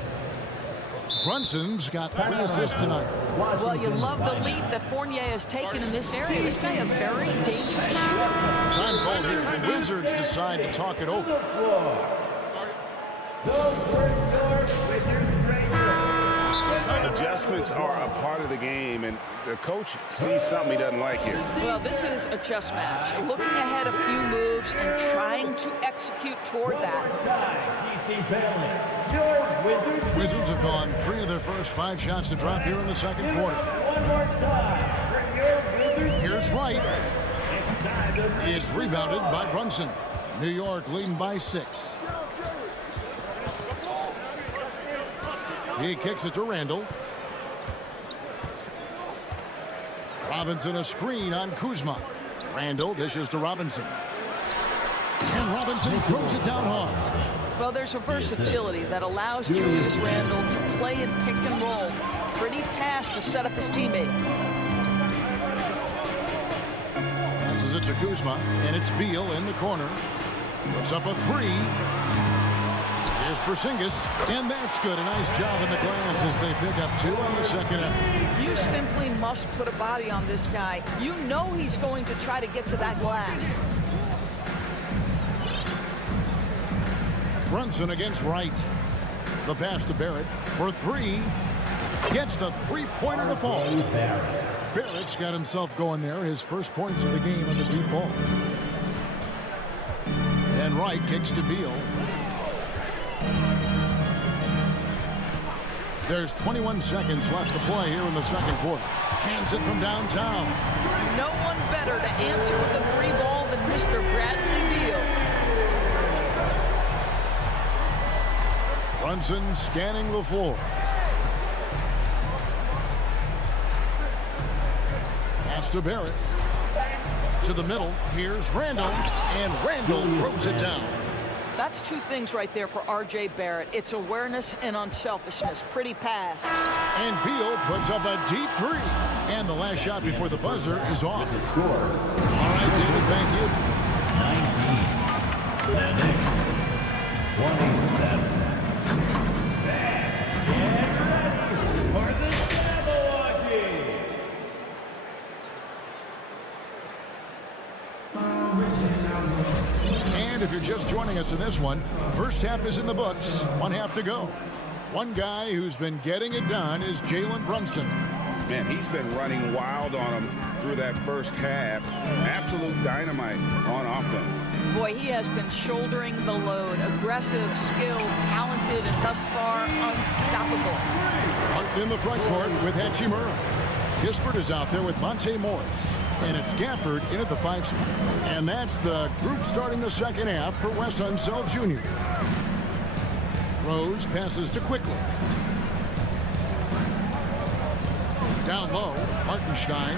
Brunson's got 3 assists tonight. Well, you love the leap that Fournier has taken in this area. This guy a very dangerous shooter. Time called here. The Wizards decide to talk it over. Adjustments are a part of the game, and the coach sees something he doesn't like here. Well, this is a chess match. Looking ahead a few moves and trying to execute toward that. Wizards have gone 3 of their first 5 shots to drop here in the second quarter. Here's Wright. It's rebounded by Brunson. New York leading by 6. He kicks it to Randall. Robinson a screen on Kuzma. Randall dishes to Robinson. And Robinson throws it down hard. Well, there's a versatility that allows Julius Randle to play in pick and roll. Pretty pass to set up his teammate. Passes it to Kuzma, and it's Beal in the corner. Puts up a 3. Here's Porzingis, and that's good. A nice job in the glass as they pick up 2 on the second half. You simply must put a body on this guy. You know he's going to try to get to that glass. Brunson against Wright. The pass to Barrett for 3. Gets the 3-pointer to fall. Barrett's got himself going there. His first points of the game on the deep ball. And Wright kicks to Beal. There's 21 seconds left to play here in the second quarter. Hands it from downtown. No one better to answer with a 3-ball than Mr. Bradley Beal. Brunson scanning the floor. Pass to Barrett. To the middle. Here's Randall. And Randall throws it down. That's 2 things right there for R.J. Barrett. It's awareness and unselfishness. Pretty pass. And Beal puts up a deep 3. And the last shot before the buzzer is off. The score. All right, David, thank you. 19. The Knicks. 27. And if you're just joining us in this one, first half is in the books. 1 half to go. One guy who's been getting it done is Jalen Brunson. Man, he's been running wild on him through that first half. Absolute dynamite on offense. Boy, he has been shouldering the load. Aggressive, skilled, talented, and thus far unstoppable. Hart in the front court with Hachimura. Kispert is out there with Monte Morris. And it's Gafford in at the 5 spot. And that's the group starting the second half for Wes Unseld Jr. Rose passes to Quickly. Down low, Hartenstein.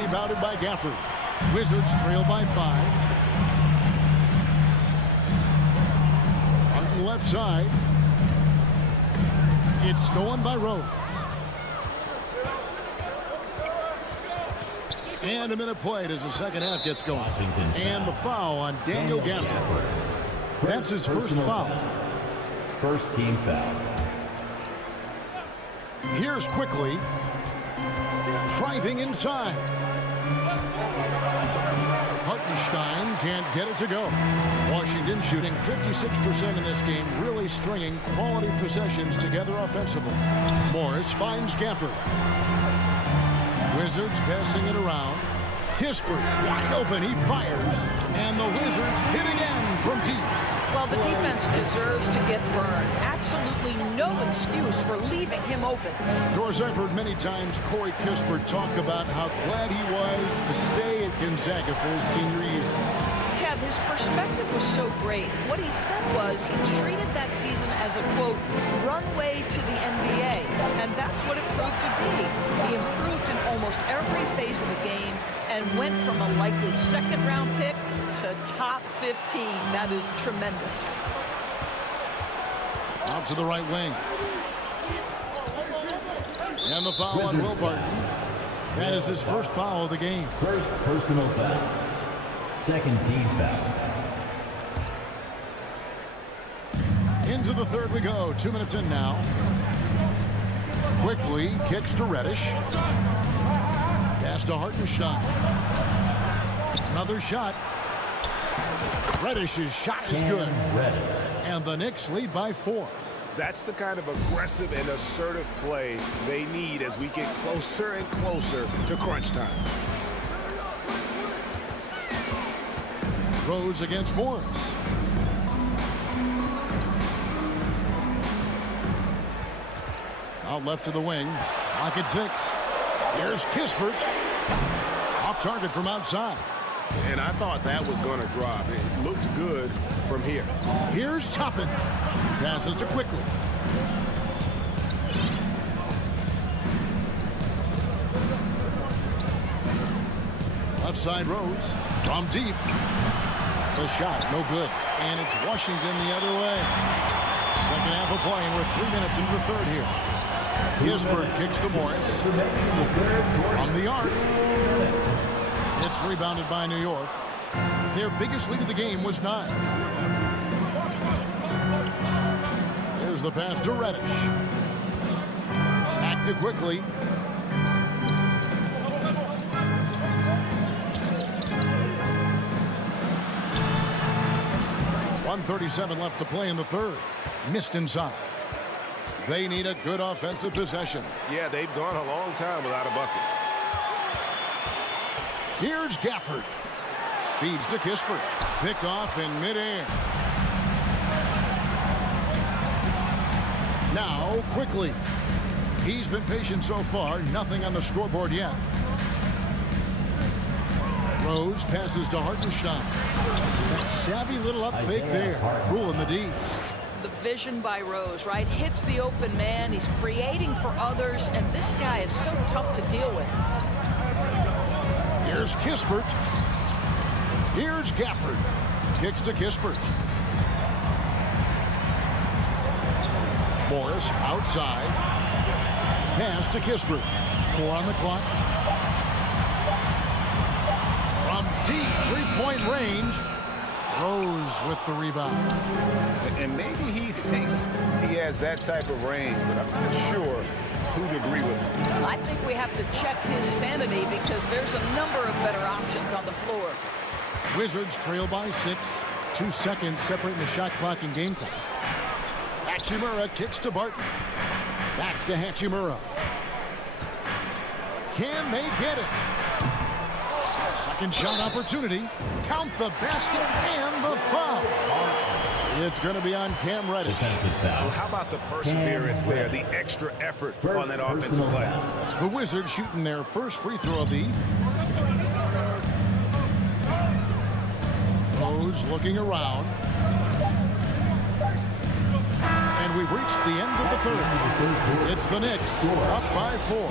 Rebounded by Gafford. Wizards trail by 5. Harten left side. It's stolen by Rose. And a minute played as the second half gets going. And the foul on Daniel Gafford. That's his first foul. First team foul. Here's Quickly. Driving inside. Hartenstein can't get it to go. Washington shooting 56% in this game, really stringing quality possessions together offensively. Morris finds Gafford. Wizards passing it around. Kispert wide open. He fires. And the Wizards hit again from deep. Well, the defense deserves to get burned. Absolutely no excuse for leaving him open. Doris, I've heard many times Corey Kispert talk about how glad he was to stay at Gonzaga for his senior year. Kev, his perspective was so great. What he said was he treated that season as a, quote, runway to the NBA. And that's what it proved to be. He improved in almost every phase of the game and went from a likely second-round pick to top 15. That is tremendous. Out to the right wing. And the foul on Will Barton. That is his first foul of the game. First personal foul. Second team foul. Into the third we go. 2 minutes in now. Quickly kicks to Reddish. Pass to Hartenstein. Another shot. Reddish's shot is good. And the Knicks lead by 4. That's the kind of aggressive and assertive play they need as we get closer and closer to crunch time. Rose against Morris. Out left to the wing. Lock at 6. Here's Kispert. Off target from outside. And I thought that was going to drop. It looked good from here. Here's Toppin. Passes to Quickly. Left side Rose. From deep. The shot, no good. And it's Washington the other way. Second half of play, and we're 3 minutes into the third here. Kispert kicks to Morris. From the arc. It's rebounded by New York. Their biggest lead of the game was 9. There's the pass to Reddish. Back to Quickly. .137 left to play in the third. Missed inside. They need a good offensive possession. Yeah, they've gone a long time without a bucket. Here's Gafford. Feeds to Kispert. Picked off in midair. Now Quickly. He's been patient so far. Nothing on the scoreboard yet. Rose passes to Hartenstein. That savvy little up fake there. Ruling the D. The vision by Rose, right? Hits the open man. He's creating for others, and this guy is so tough to deal with. Here's Kispert. Here's Gafford. Kicks to Kispert. Morris outside. Pass to Kispert. 4 on the clock. From deep three-point range. Rose with the rebound. And maybe he thinks he has that type of range, but I'm not sure who'd agree with him. I think we have to check his sanity because there's a number of better options on the floor. Wizards trail by 6. 2 seconds separating the shot clock and game clock. Hachimura kicks to Barton. Back to Hachimura. Can they get it? Second shot opportunity. Count the basket and the foul. It's going to be on Cam Reddish. Well, how about the perseverance there, the extra effort on that offensive play? The Wizards shooting their first free throw of the evening. Rose looking around. And we've reached the end of the third. It's the Knicks up by 4.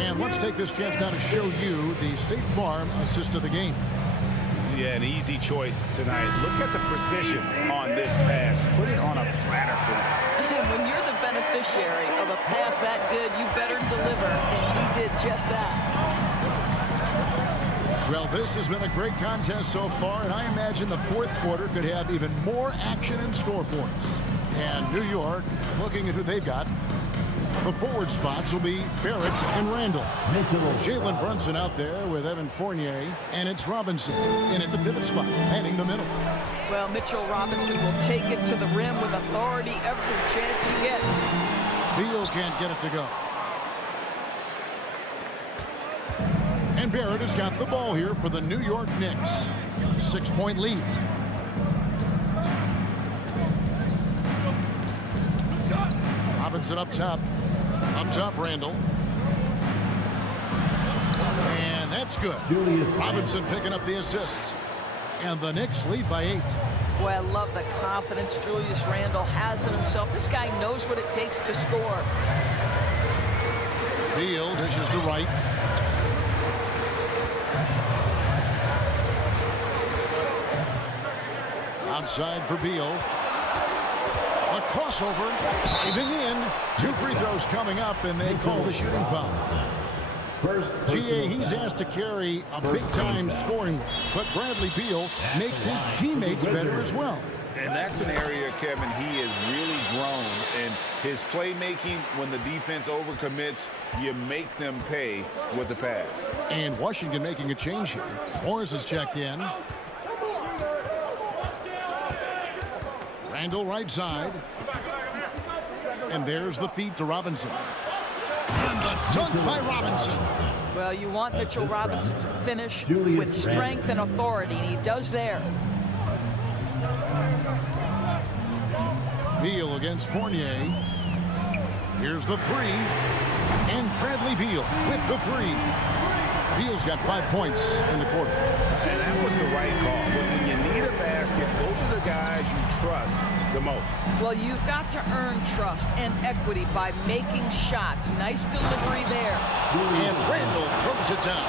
And let's take this chance now to show you the State Farm assist of the game. Yeah, an easy choice tonight. Look at the precision on this pass. Put it on a platter for him. And when you're the beneficiary of a pass that good, you better deliver. And he did just that. Well, this has been a great contest so far, and I imagine the fourth quarter could have even more action in store for us. And New York, looking at who they've got, the forward spots will be Barrett and Randall. Jalen Brunson out there with Evan Fournier, and it's Robinson in at the pivot spot, panning the middle. Well, Mitchell Robinson will take it to the rim with authority every chance he gets. Beal can't get it to go. And Barrett has got the ball here for the New York Knicks. 6-point lead. Robinson up top. Up top, Randall. And that's good. Robinson picking up the assist. And the Knicks lead by 8. Boy, I love the confidence Julius Randle has in himself. This guy knows what it takes to score. Beal dishes to right. Outside for Beal. A Crossover, driving in. 2 free throws coming up, and they call the shooting foul. GA, he's asked to carry a big-time scoring role, but Bradley Beal makes his teammates better as well. And that's an area, Kevin, he has really grown. And his playmaking, when the defense overcommits, you make them pay with the pass. And Washington making a change here. Morris is checked in. Randall right side. And there's the feed to Robinson. And the dunk by Robinson. Well, you want Mitchell Robinson to finish with strength and authority, and he does there. Beal against Fournier. Here's the 3. And Bradley Beal with the 3. Beal's got 5 points in the quarter. And that was the right call. When you need a basket, go to the guys you trust the most. Well, you've got to earn trust and equity by making shots. Nice delivery there. And Randall throws it down.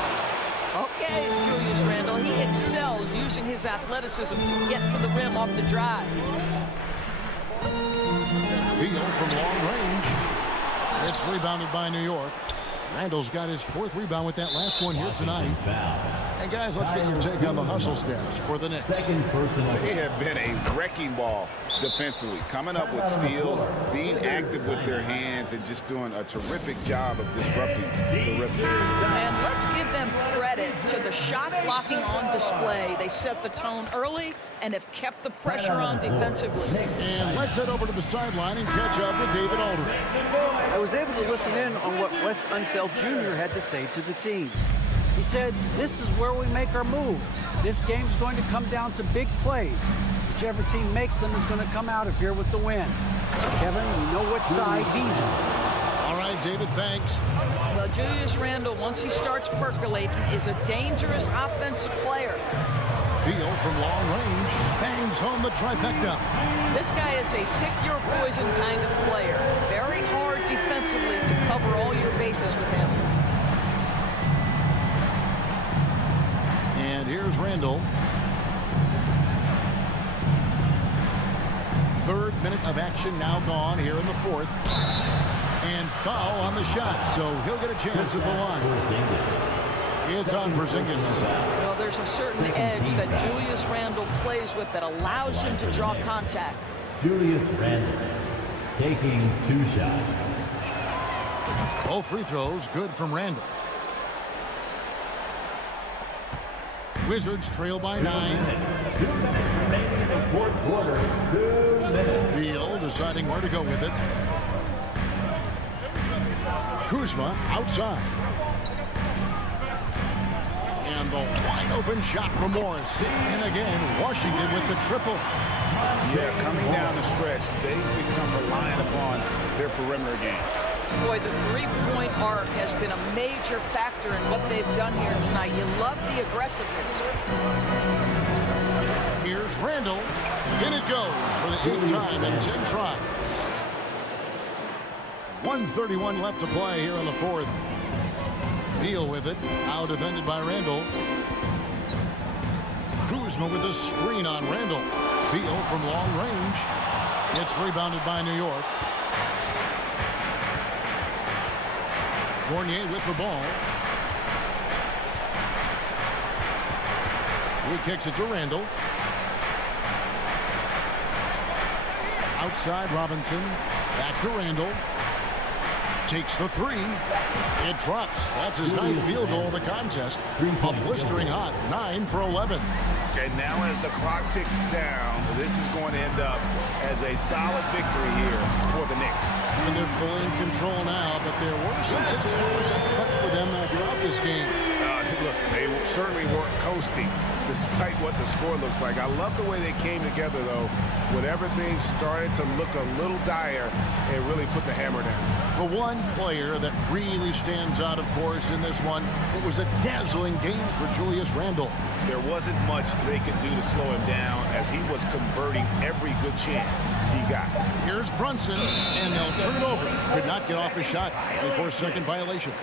Okay, Julius Randle. He excels using his athleticism to get to the rim off the drive. Beal from long range. It's rebounded by New York. Randall's got his 4th rebound with that last one here tonight. And guys, let's get your take on the hustle stats for the Knicks. They have been a wrecking ball defensively, coming up with steals, being active with their hands, and just doing a terrific job of disrupting the rim. And let's give them credit to the shot blocking on display. They set the tone early and have kept the pressure on defensively. And let's head over to the sideline and catch up with David Aldridge. I was able to listen in on what Wes Unseld Jr. had to say to the team. He said, this is where we make our move. This game's going to come down to big plays. Whichever team makes them is going to come out of here with the win. So, Kevin, you know which side he's on. All right, David, thanks. Well, Julius Randle, once he starts percolating, is a dangerous offensive player. Beal from long range bangs home the trifecta. This guy is a pick-your-poison kind of player. Very hard defensively to cover all your bases with him. And here's Randall. 3rd minute of action now gone here in the 4th. And foul on the shot, so he'll get a chance at the line. It's on Porzingis. Well, there's a certain edge that Julius Randle plays with that allows him to draw contact. Julius Randle taking 2 shots. Both free throws good from Randall. Wizards trail by 9. 2 minutes remaining in the 4th quarter. 2 minutes. Beal deciding where to go with it. Kuzma outside. And the wide open shot from Morris. And again, Washington with the triple. Yeah, coming down the stretch, they've become reliant upon their perimeter game. Boy, the three-point arc has been a major factor in what they've done here tonight. You love the aggressiveness. Here's Randall. In it goes for the 8th time in 10 tries. 1:31 left to play here in the 4th. Beal with it. Out defended by Randall. Kuzma with a screen on Randall. Beal from long range. It's rebounded by New York. Fournier with the ball. He kicks it to Randall. Outside Robinson. Back to Randall. Takes the 3. It drops. That's his 9th field goal of the contest. A blistering hot 9 for 11. And now as the clock ticks down, this is going to end up as a solid victory here for the Knicks. And they're fully in control now, but there were some tips that was cut for them throughout this game. Listen, they certainly weren't coasting despite what the score looks like. I love the way they came together, though. When everything started to look a little dire, they really put the hammer down. The one player that really stands out, of course, in this one, it was a dazzling game for Julius Randle. There wasn't much they could do to slow him down as he was converting every good chance he got. Here's Brunson, and they'll turn it over. Could not get off his shot. 24-second violation.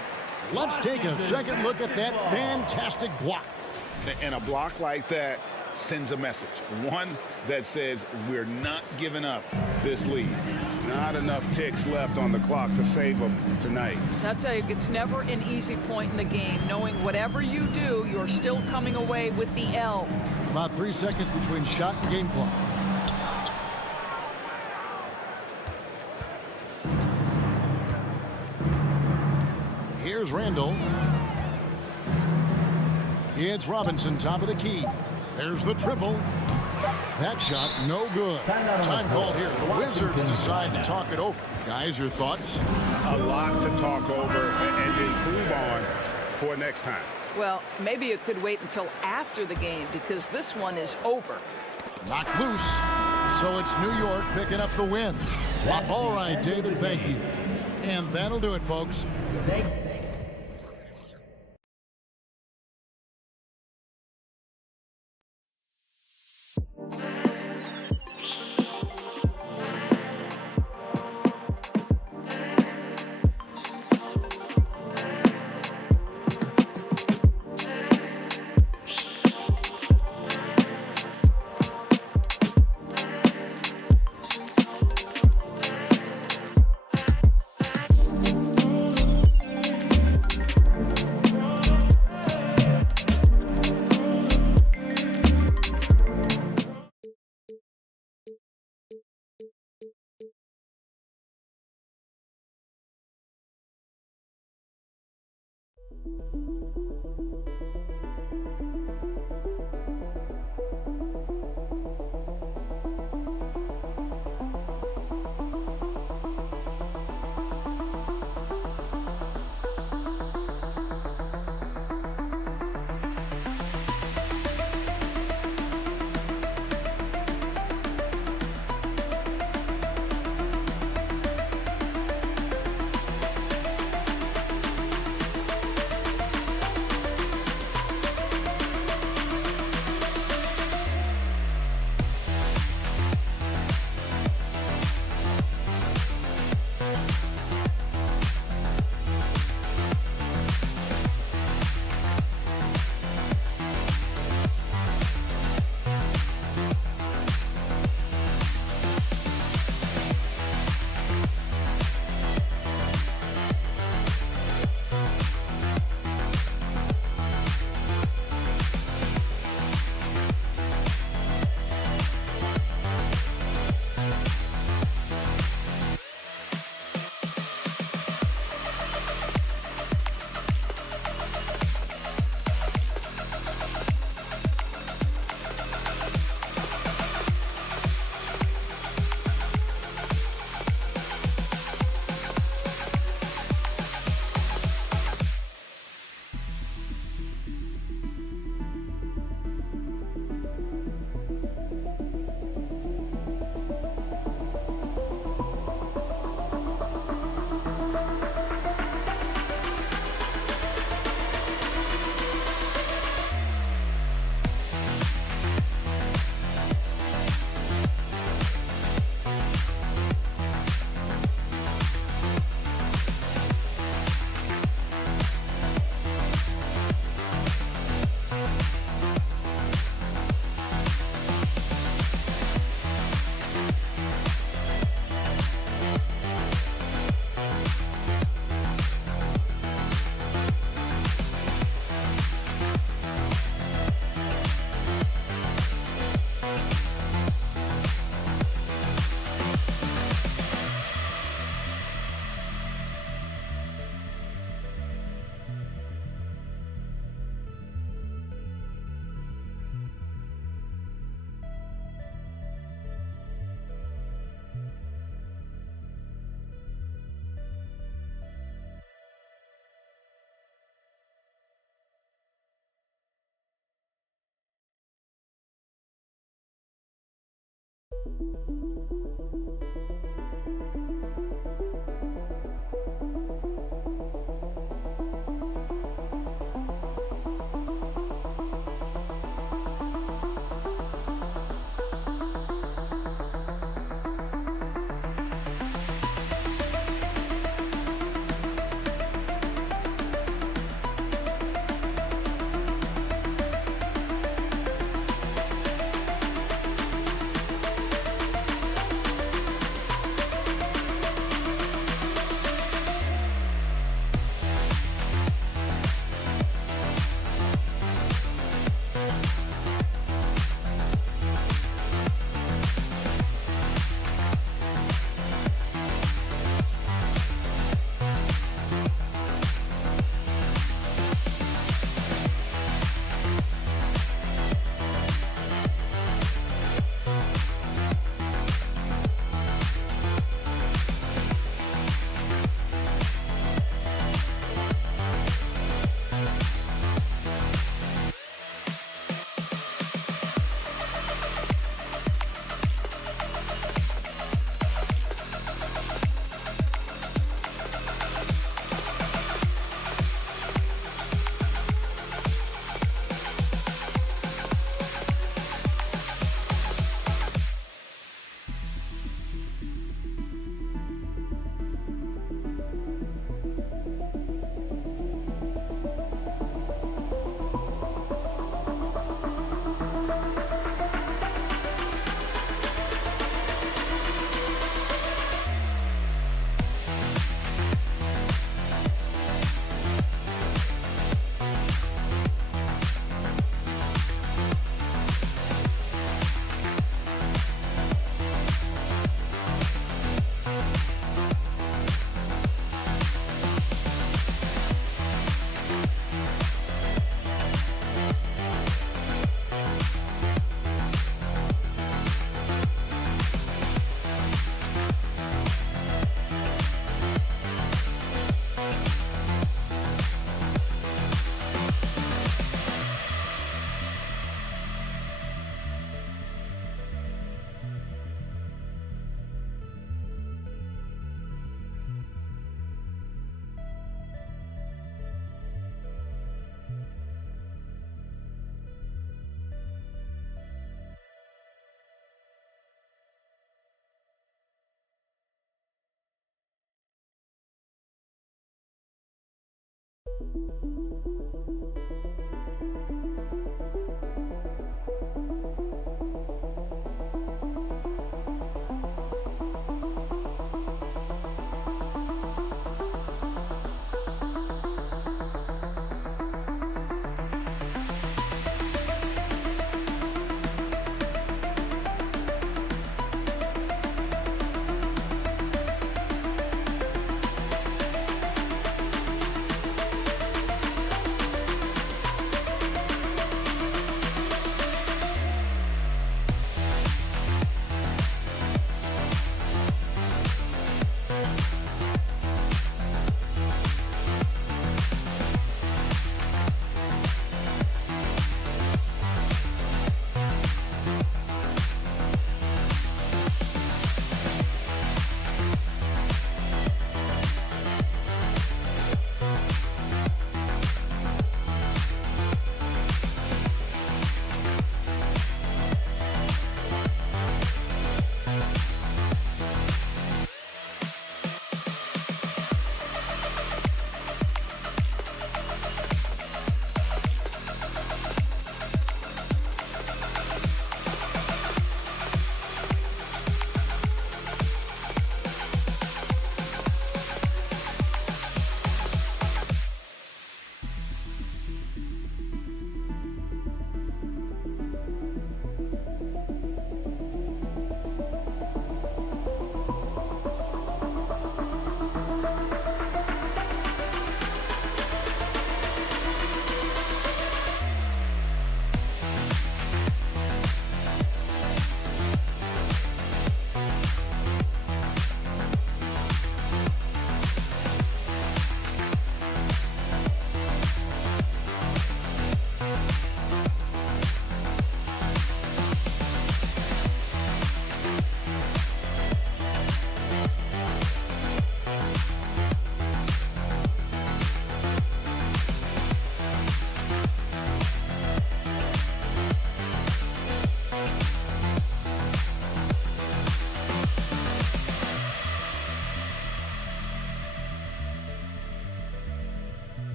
Let's take a second look at that fantastic block. And a block like that sends a message, one that says we're not giving up this lead. Not enough ticks left on the clock to save them tonight. I'll tell you, it's never an easy point in the game, knowing whatever you do, you're still coming away with the L. About 3 seconds between shot and game clock. Here's Randall. It's Robinson, top of the key. There's the triple. That shot, no good. Time called here. The Wizards decide to talk it over. Guys, your thoughts? A lot to talk over and improve on for next time. Well, maybe it could wait until after the game because this one is over. Knocked loose. So it's New York picking up the win. All right, David, thank you. And that'll do it, folks.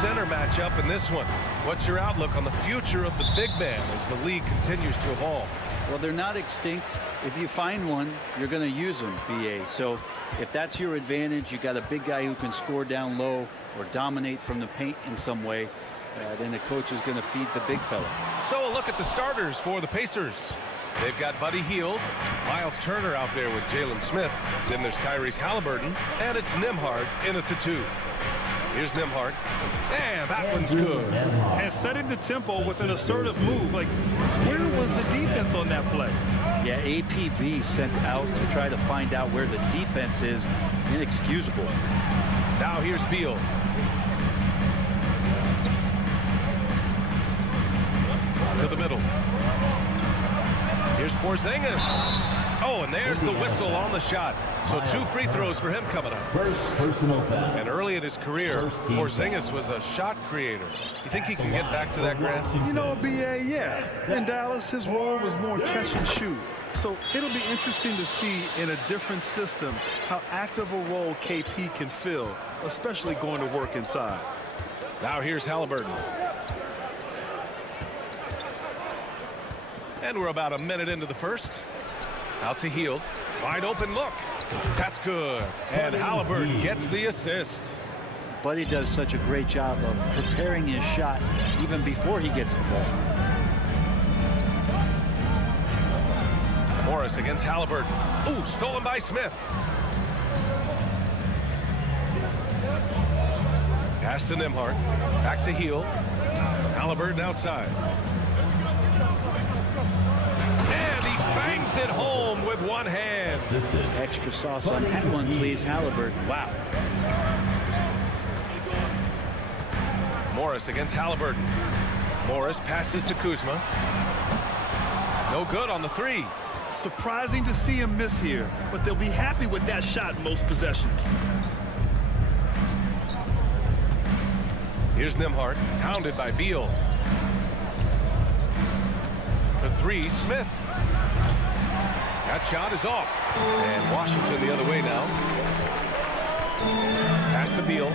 Center matchup in this one. What's your outlook on the future of the big man as the league continues to evolve? Well, they're not extinct. If you find one, you're going to use them, BA. So if that's your advantage, you got a big guy who can score down low or dominate from the paint in some way, then the coach is going to feed the big fella. So a look at the starters for the Pacers. They've got Buddy Hield, Miles Turner out there with Jalen Smith. Then there's Tyrese Halliburton, and it's Nembhard in at the 2. Here's Nembhard, and that one's good. And setting the tempo with an assertive move. Like, where was the defense on that play? Yeah, APB sent out to try to find out where the defense is. Inexcusable. Now here's Beal. To the middle. Here's Porzingis. Oh, and there's the whistle on the shot. So 2 free throws for him coming up. First personal foul. And early in his career, Porzingis was a shot creator. You think he can get back to that, Grant? You know, BA, yeah. In Dallas, his role was more catch and shoot. So it'll be interesting to see in a different system how active a role KP can fill, especially going to work inside. Now here's Halliburton. And we're about a minute into the first. Out to Hield. Wide open look. That's good. And Halliburton gets the assist. Buddy does such a great job of preparing his shot even before he gets the ball. Morris against Halliburton. Ooh, stolen by Smith. Pass to Nembhard. Back to Heel. Halliburton outside. And he bangs it home with one hand. Extra sauce on that one, please, Halliburton. Wow. Morris against Halliburton. Morris passes to Kuzma. No good on the three. Surprising to see him miss here, but they'll be happy with that shot most possessions. Here's Nembhard, hounded by Beal. For three, Smith. That shot is off. And Washington the other way now. Pass to Beal.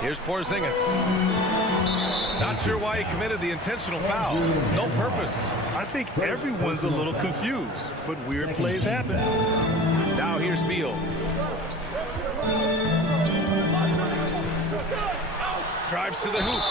Here's Porzingis. Not sure why he committed the intentional foul. No purpose. I think everyone's a little confused, but weird plays happen. Now here's Beal. Drives to the hoop.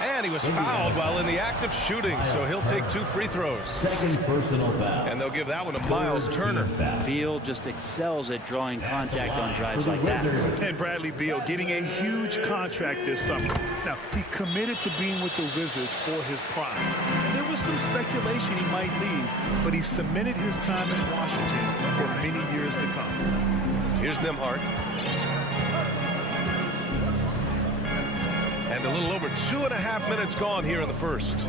And he was fouled while in the act of shooting, so he'll take 2 free throws. Second personal foul. And they'll give that one to Miles Turner. Beal just excels at drawing contact on drives like that. And Bradley Beal getting a huge contract this summer. Now, he committed to being with the Wizards for his prime. There was some speculation he might leave, but he cemented his time in Washington for many years to come. Here's Nembhard. And a little over 2.5 minutes gone here in the first.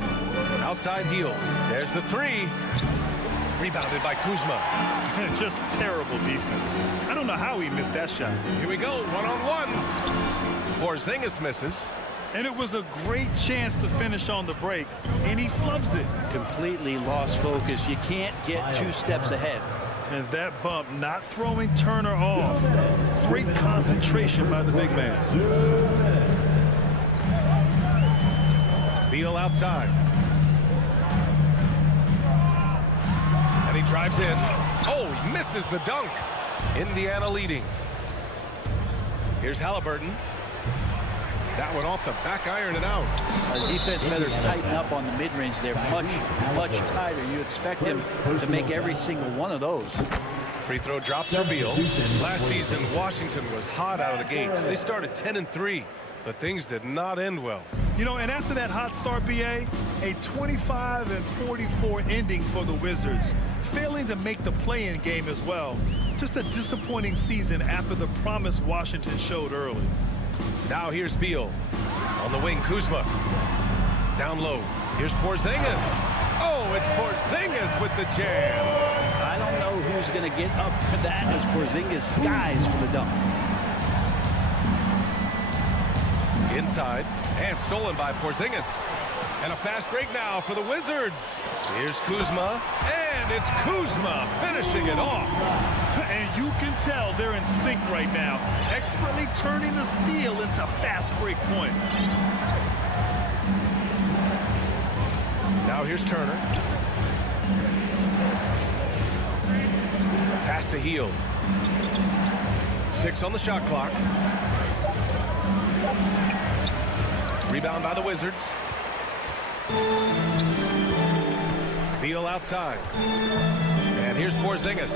Outside Heel. There's the three. Rebounded by Kuzma. Just terrible defense. I don't know how he missed that shot. Here we go, one-on-one. Porzingis misses. And it was a great chance to finish on the break, and he flubs it. Completely lost focus. You can't get 2 steps ahead. And that bump not throwing Turner off. Great concentration by the big man. Beal outside. And he drives in. Oh, he misses the dunk. Indiana leading. Here's Halliburton. That one off the back iron and out. Our defense better tighten up on the mid-range. They're much tighter. You expect him to make every single one of those. Free throw drops for Beal. Last season, Washington was hot out of the gates. They started 10-3, but things did not end well. You know, and after that hot start, BA, a 25-44 ending for the Wizards, failing to make the play-in game as well. Just a disappointing season after the promise Washington showed early. Now here's Beal. On the wing, Kuzma. Down low. Here's Porzingis. Oh, it's Porzingis with the jam. I don't know who's going to get up for that as Porzingis skies for the dunk. Inside, and stolen by Porzingis. And a fast break now for the Wizards. Here's Kuzma, and it's Kuzma finishing it off. And you can tell they're in sync right now, expertly turning the steal into fast break points. Now here's Turner. Pass to Heel. 6 on the shot clock. Rebound by the Wizards. Beal outside. And here's Porzingis.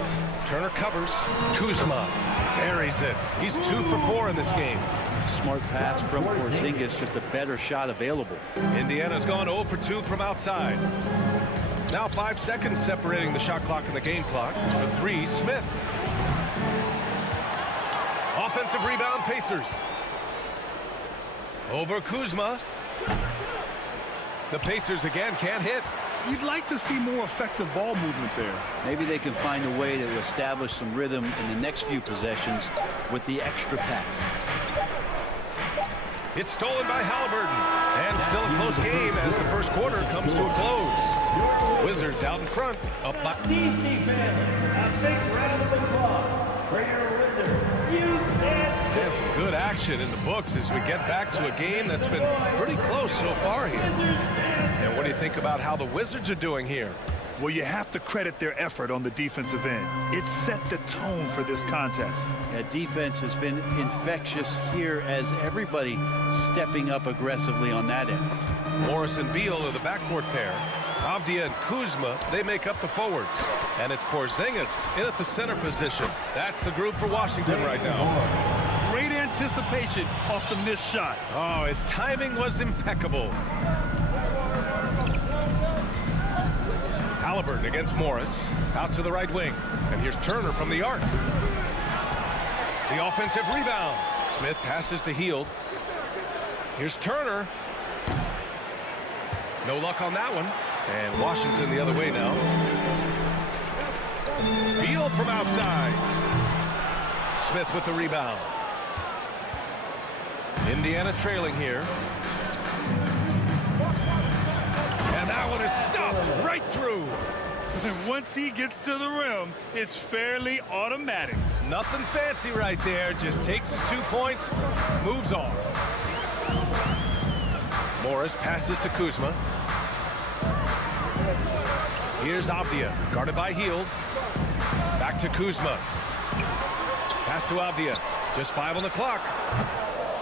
Turner covers. Kuzma buries it. He's 2 for 4 in this game. Smart pass from Porzingis, just a better shot available. Indiana's gone 0 for 2 from outside. Now 5 seconds separating the shot clock and the game clock. For 3, Smith. Offensive rebound, Pacers. Over Kuzma. The Pacers again can't hit. You'd like to see more effective ball movement there. Maybe they can find a way to establish some rhythm in the next few possessions with the extra pass. It's stolen by Halliburton. And still a close game as the first quarter comes to a close. Wizards out in front. Up by... DC fans, a big round of applause for your Wizards. There's some good action in the books as we get back to a game that's been pretty close so far here. And what do you think about how the Wizards are doing here? Well, you have to credit their effort on the defensive end. It set the tone for this contest. Defense has been infectious here as everybody stepping up aggressively on that end. Morris and Beal are the backcourt pair. Avdia and Kuzma, they make up the forwards. And it's Porzingis in at the center position. That's the group for Washington right now. Great anticipation off the missed shot. Oh, his timing was impeccable. Halliburton against Morris. Out to the right wing. And here's Turner from the arc. The offensive rebound. Smith passes to Hield. Here's Turner. No luck on that one. And Washington the other way now. Beal from outside. Smith with the rebound. Indiana trailing here. And that one is stuffed right through. And once he gets to the rim, it's fairly automatic. Nothing fancy right there. Just takes his 2 points, moves on. Morris passes to Kuzma. Here's Avdia, guarded by Hield. Back to Kuzma. Pass to Avdia. Just 5 on the clock.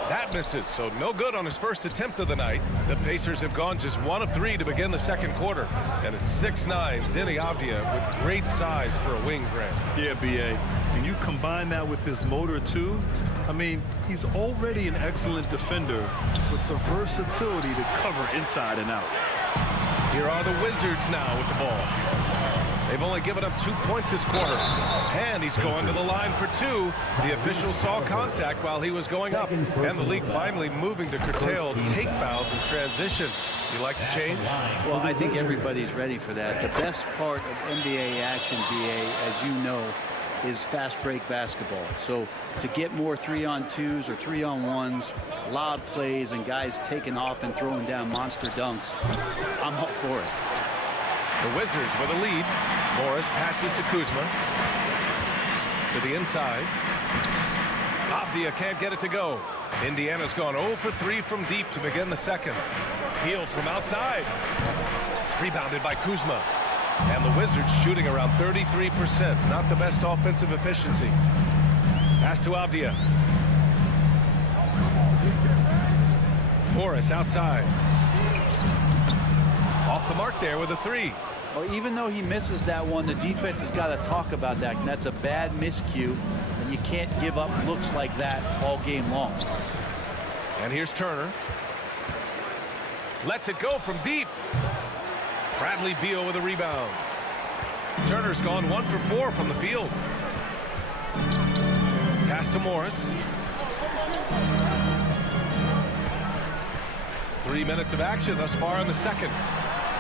That misses, so no good on his first attempt of the night. The Pacers have gone just 1 of 3 to begin the second quarter. And it's 6'9", Denny Avdia with great size for a wing grab. Yeah, B.A. And you combine that with his motor, too. I mean, he's already an excellent defender with the versatility to cover inside and out. Here are the Wizards now with the ball. They've only given up 2 points this quarter. And he's going to the line for 2. The official saw contact while he was going up. And the league finally moving to curtail take fouls in transition. You like the change? Well, I think everybody's ready for that. The best part of NBA action, BA, as you know, is fast break basketball. So to get more 3-on-2s or 3-on-1s, loud plays, and guys taking off and throwing down monster dunks, I'm up for it. The Wizards with a lead. Morris passes to Kuzma. To the inside. Avdia can't get it to go. Indiana's gone 0 for 3 from deep to begin the second. Hield from outside. Rebounded by Kuzma. And the Wizards shooting around 33%. Not the best offensive efficiency. Pass to Avdia. Morris outside. Off the mark there with a 3. Well, even though he misses that one, the defense has got to talk about that. And that's a bad miscue. And you can't give up looks like that all game long. And here's Turner. Lets it go from deep. Bradley Beal with a rebound. Turner's gone 1 for 4 from the field. Pass to Morris. 3 minutes of action thus far in the second.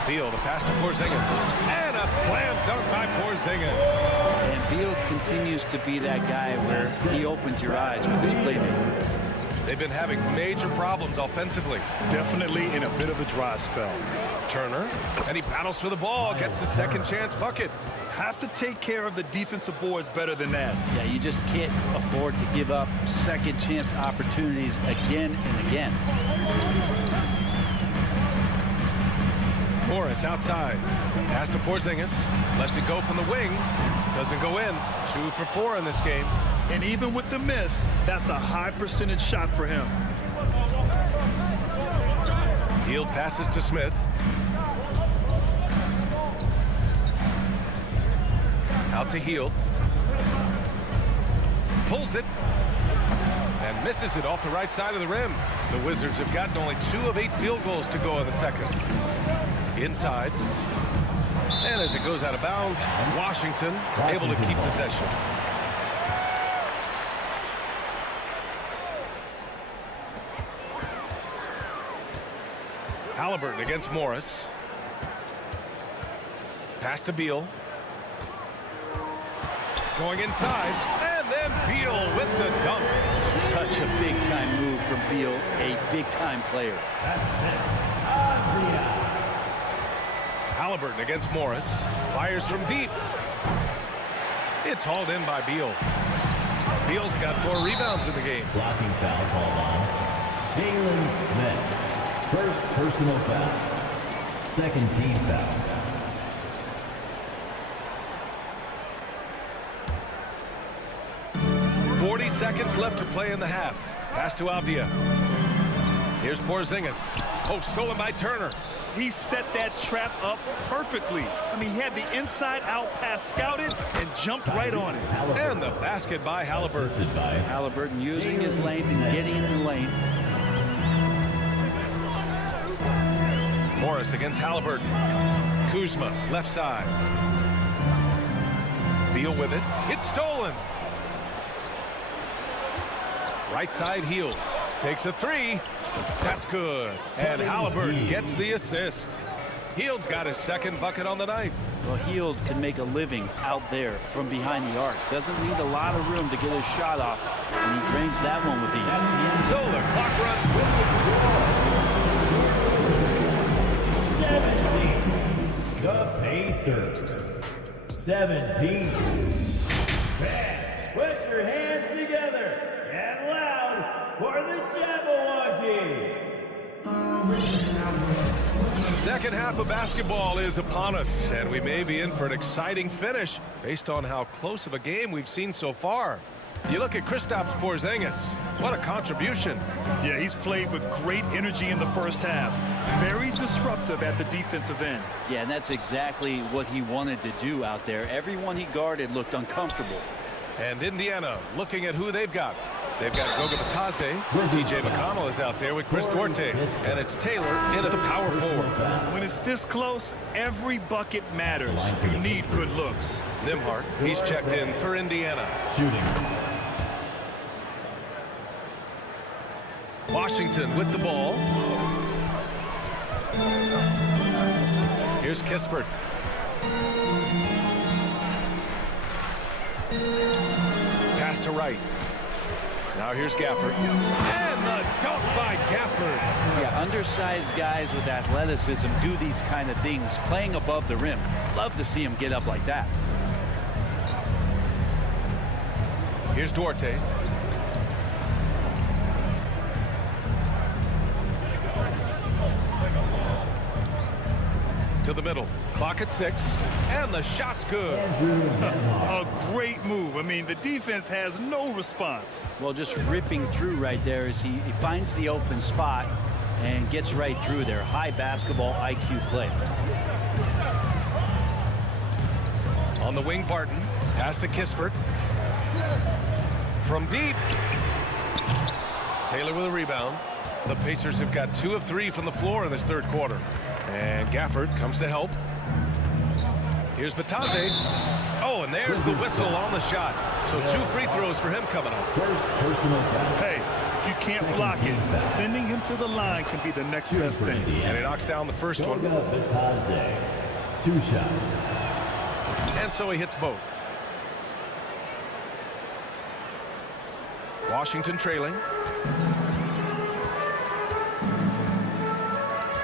Beal, the pass to Porzingis. And a slam dunk by Porzingis. And Beal continues to be that guy where he opens your eyes with his playmaking. They've been having major problems offensively. Definitely in a bit of a dry spell. Turner, and he battles for the ball, gets the second chance bucket. Have to take care of the defensive boards better than that. Yeah, you just can't afford to give up second chance opportunities again and again. Morris outside. Pass to Porzingis. Lets it go from the wing. Doesn't go in. 2 for 4 in this game. And even with the miss, that's a high percentage shot for him. Hield passes to Smith. Out to Hield. Pulls it. And misses it off the right side of the rim. The Wizards have gotten only 2 of 8 field goals to go in the second. Inside. And as it goes out of bounds, Washington able to keep possession. Halliburton against Morris. Pass to Beal. Going inside. And then Beal with the dunk. Such a big-time move from Beal, a big-time player. Halliburton against Morris. Fires from deep. It's hauled in by Beal. Beal's got 4 rebounds in the game. Blocking foul called on Jalen Smith. First personal foul. Second team foul. seconds left to play in the half. Pass to Avdia. Here's Porzingis. Oh, stolen by Turner. He set that trap up perfectly. I mean, he had the inside-out pass scouted and jumped right on it. And the basket by Halliburton. Halliburton using his length and getting in the lane. Morris against Halliburton. Kuzma, left side. Beal with it. It's stolen. Right side, Hield. Takes a three. That's good. And Halliburton gets the assist. Hield's got his second bucket on the night. Well, Hield can make a living out there from behind the arc. Doesn't need a lot of room to get his shot off. And he drains that one with ease. So the clock runs. 17. The Pacers. 17. Put your hands together and loud for the Jabberwocky. Second half of basketball is upon us, and we may be in for an exciting finish based on how close of a game we've seen so far. You look at Kristaps Porzingis. What a contribution. Yeah, he's played with great energy in the first half. Very disruptive at the defensive end. Yeah, and that's exactly what he wanted to do out there. Everyone he guarded looked uncomfortable. And Indiana looking at who they've got. They've got Goga Bitadze. TJ McConnell is out there with Chris Duarte. And it's Taylor in at the power forward. When it's this close, every bucket matters. You need good looks. Nembhard, he's checked in for Indiana. Shooting. Washington with the ball. Here's Kispert. Pass to Wright. Now here's Gafford. And the dunk by Gafford. Yeah, undersized guys with athleticism do these kind of things, playing above the rim. Love to see him get up like that. Here's Duarte. To the middle. Clock at 6. And the shot's good. A great move. I mean, the defense has no response. Well, just ripping through right there as he finds the open spot and gets right through there. High basketball IQ play. On the wing, Barton. Pass to Kispert. From deep. Taylor with a rebound. The Pacers have got 2 of 3 from the floor in this third quarter. And Gafford comes to help. Here's Bitadze. Oh, and there's the whistle on the shot. So 2 free throws for him coming up. First personal foul. Hey, if you can't block it, sending him to the line can be the next best thing. And he knocks down the first one. Bitadze. 2 shots. And so he hits both. Washington trailing.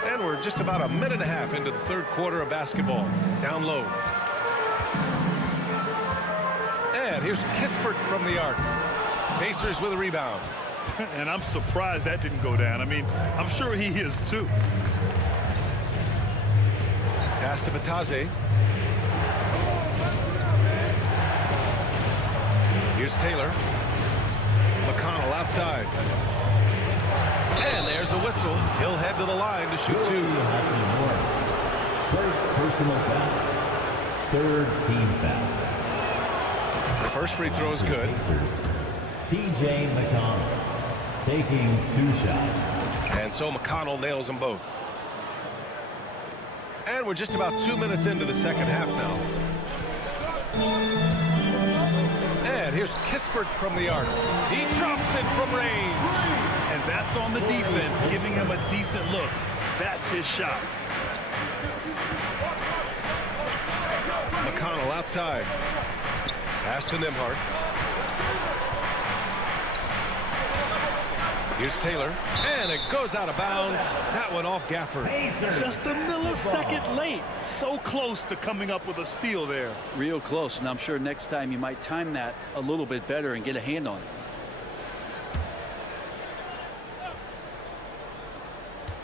And we're just about a minute and a half into the third quarter of basketball. Down low. And here's Kispert from the arc. Pacers with a rebound. And I'm surprised that didn't go down. I mean, I'm sure he is too. Pass to Bitadze. Here's Taylor. McConnell outside. And there's a whistle. He'll head to the line to shoot 2. First personal foul. Third team foul. The first free throw is good. TJ McConnell taking 2 shots. And so McConnell nails them both. And we're just about 2 minutes into the second half now. And here's Kispert from the arc. He drops it from range. And that's on the defense, giving him a decent look. That's his shot. McConnell outside. Pass to Nembhard. Here's Taylor. And it goes out of bounds. That one off Gafford. Just a millisecond late. So close to coming up with a steal there. Real close, and I'm sure next time you might time that a little bit better and get a hand on it.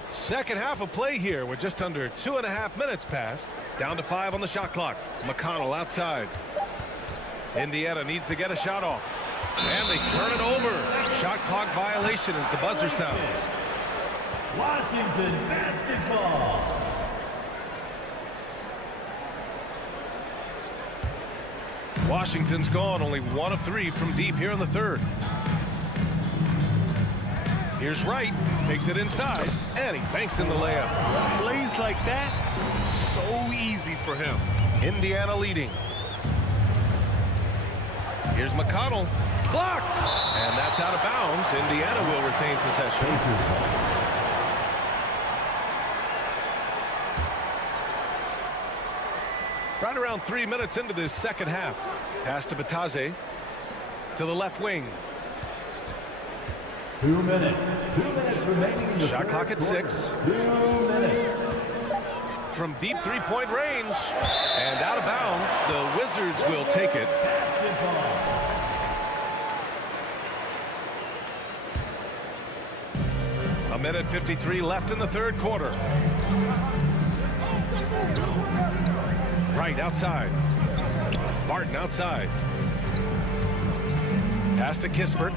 Second half of play here with just under 2.5 minutes passed. Down to 5 on the shot clock. McConnell outside. Indiana needs to get a shot off. And they turn it over. Shot clock violation as the buzzer sounds. Washington basketball. Washington's gone only 1 of 3 from deep here in the third. Here's Wright, takes it inside, and he banks in the layup. Plays like that, so easy for him. Indiana leading. Here's McConnell, blocked, and that's out of bounds. Indiana will retain possession. Right around 3 minutes into this second half. Pass to Bataze to the left wing. 2 minutes. 2 minutes remaining in the shot clock at 6. 2 minutes. From deep three-point range and out of bounds. The Wizards will take it. A minute 53 left in the third quarter. Right outside. Barton outside. Pass to Kispert.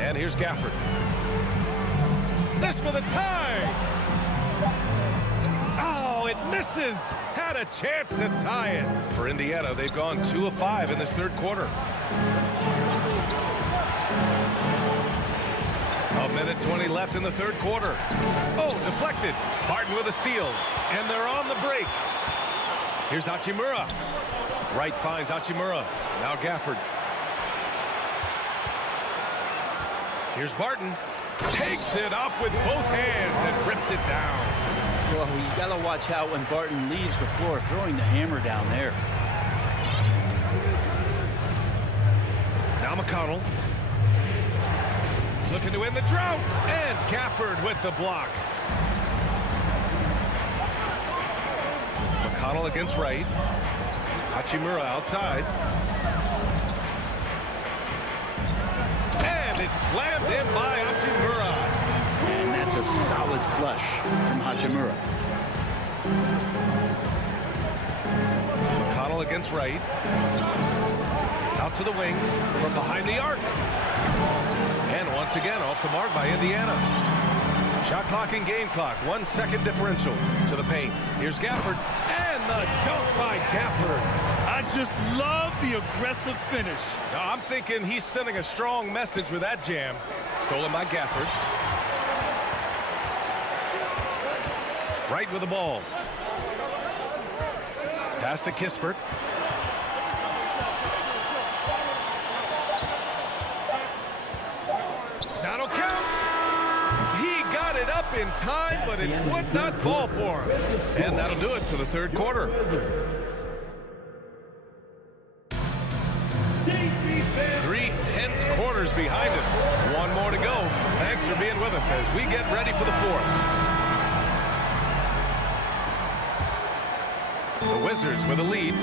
And here's Gafford. This for the tie. Oh, it misses. Had a chance to tie it. For Indiana, they've gone 2 of 5 in this third quarter. A minute 20 left in the third quarter. Oh, deflected. Barton with a steal. And they're on the break. Here's Hachimura. Wright finds Hachimura. Now Gafford. Here's Barton. Takes it up with both hands and rips it down. Well, you got to watch out when Barton leaves the floor, throwing the hammer down there. Now McConnell. Looking to win the drought. And Gafford with the block. McConnell against Wright. Hachimura outside. And it's slammed in by Hachimura. And that's a solid flush from Hachimura. McConnell against Wright. Out to the wing from behind the arc. And once again off the mark by Indiana. Shot clock and game clock. 1 second differential to the paint. Here's Gafford. And the dunk by Gafford. I just love the aggressive finish. Now, I'm thinking he's sending a strong message with that jam. Stolen by Gafford. Right with the ball. Pass to Kispert. That'll count. He got it up in time, but it would not fall for him. And that'll do it for the third quarter. 3 tense quarters behind us. 1 more to go. Thanks for being with us as we get ready for the fourth. The Wizards with a lead.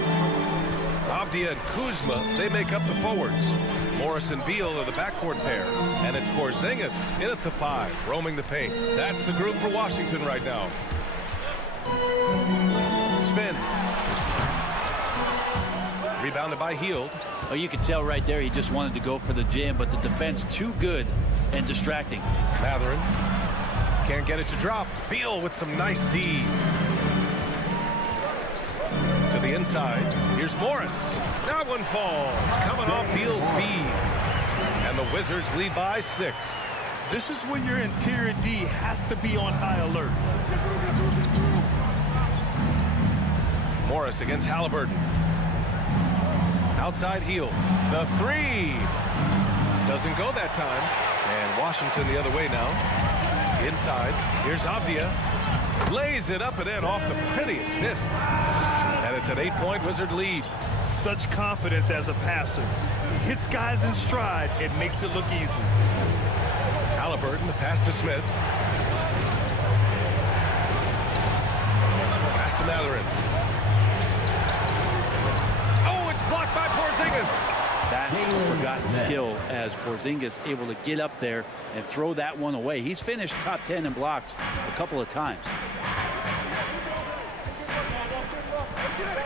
Avdia and Kuzma, they make up the forwards. Morris and Beal are the backcourt pair. And it's Porzingis in at the 5, roaming the paint. That's the group for Washington right now. Spins. Rebounded by Hield. Oh, you could tell right there he just wanted to go for the jam, but the defense too good and distracting. Matherin can't get it to drop. Beal with some nice D. To the inside. Here's Morris. That one falls. Coming off Beal's feed. And the Wizards lead by 6. This is when your interior D has to be on high alert. Morris against Halliburton. Outside Hield. The 3. Doesn't go that time. And Washington the other way now. Inside. Here's Avdia. Lays it up and in off the pretty assist. And it's an 8-point Wizard lead. Such confidence as a passer. He hits guys in stride. It makes it look easy. Halliburton, the pass to Smith. Pass to Matherin. Oh, it's blocked by Porzingis. That's a forgotten skill as Porzingis able to get up there and throw that one away. He's finished top 10 in blocks a couple of times.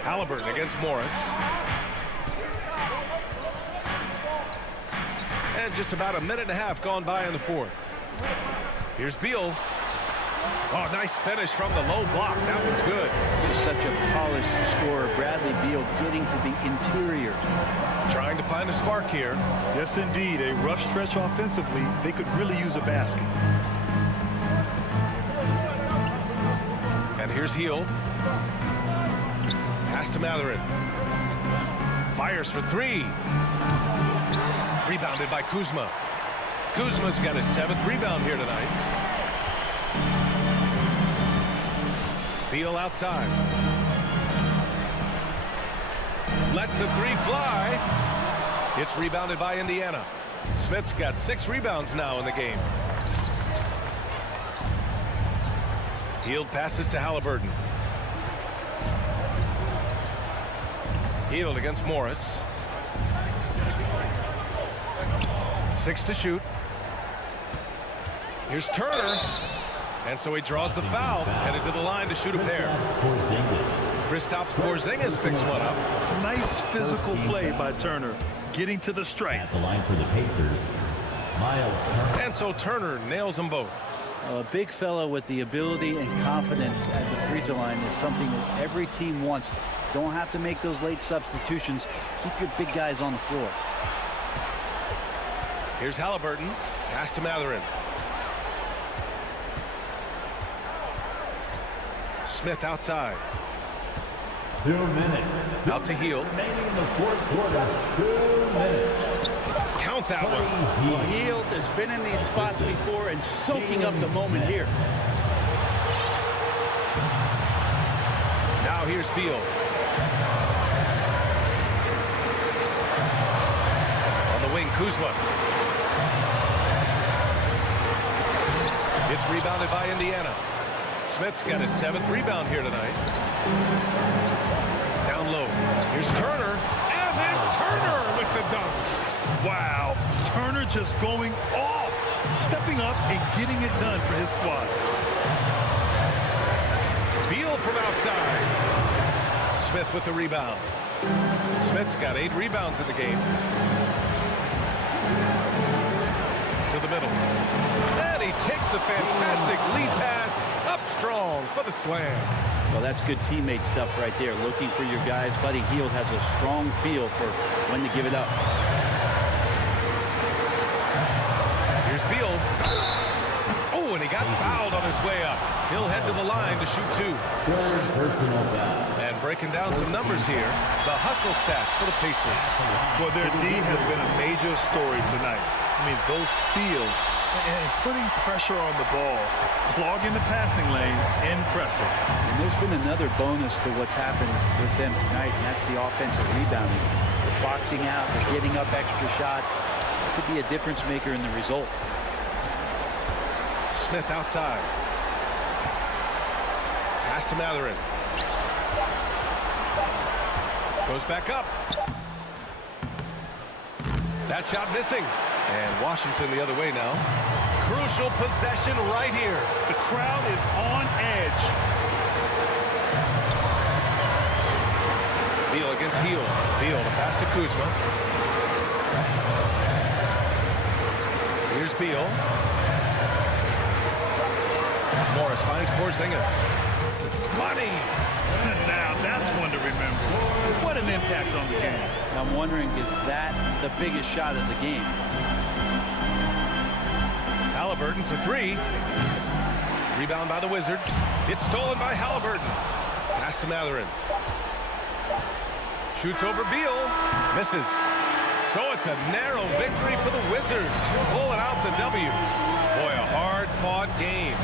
Halliburton against Morris. And just about a minute and a half gone by in the fourth. Here's Beal. Oh, nice finish from the low block. That one's good. He's such a polished scorer. Bradley Beal getting to the interior. Trying to find a spark here. Yes, indeed. A rough stretch offensively. They could really use a basket. And here's Hield. Pass to Matherin. Fires for three. Rebounded by Kuzma. Kuzma's got his 7th rebound here tonight. Beal outside. Lets the three fly. It's rebounded by Indiana. Smith's got 6 rebounds now in the game. Hield passes to Halliburton. Hield against Morris. 6 to shoot. Here's Turner. And so he draws the foul, headed to the line to shoot a pair. Kristaps Porzingis picks one up. Nice physical play by Turner, getting to the strike. At the line for the Pacers, Miles Turner. And so Turner nails them both. A big fella with the ability and confidence at the free throw line is something that every team wants. Don't have to make those late substitutions. Keep your big guys on the floor. Here's Halliburton. Pass to Matherin. Smith outside. 2 minutes. Out to Hield. Remaining in the fourth quarter. 2 minutes. Count that one. Well, Hield has been in these spots before and soaking up the moment here. Now here's Beal. On the wing, Kuzma. It's rebounded by Indiana. Smith's got his 7th rebound here tonight. Down low. Here's Turner. And then Turner with the dunk. Wow, Turner just going off, stepping up and getting it done for his squad. Beal from outside. Smith with the rebound. Smith's got 8 rebounds in the game. To the middle. And he takes the fantastic lead pass up strong for the slam. Well, that's good teammate stuff right there. Looking for your guys. Buddy Hield has a strong feel for when to give it up. Here's Beal. Oh, and he got fouled on his way up. He'll head to the line to shoot 2. Personal foul. And breaking down some numbers here, the hustle stats for the Pacers. Well, their D has been a major story tonight. I mean, those steals and putting pressure on the ball, clogging the passing lanes, impressive. And there's been another bonus to what's happened with them tonight, and that's the offensive rebounding. They're boxing out, they're getting up extra shots. It could be a difference maker in the result. Smith outside. Pass to Matherin. Goes back up. That shot missing. And Washington the other way now. Crucial possession right here. The crowd is on edge. Beal against Hield. Beal to pass to Kuzma. Here's Beal. Morris finds Porzingis. Money. Now that's one to remember. What an impact on the game. I'm wondering, is that the biggest shot of the game? Halliburton for 3. Rebound by the Wizards. It's stolen by Halliburton. Pass to Matherin. Shoots over Beal. Misses. So it's a narrow victory for the Wizards. Pulling out the W. Boy, a hard-fought game.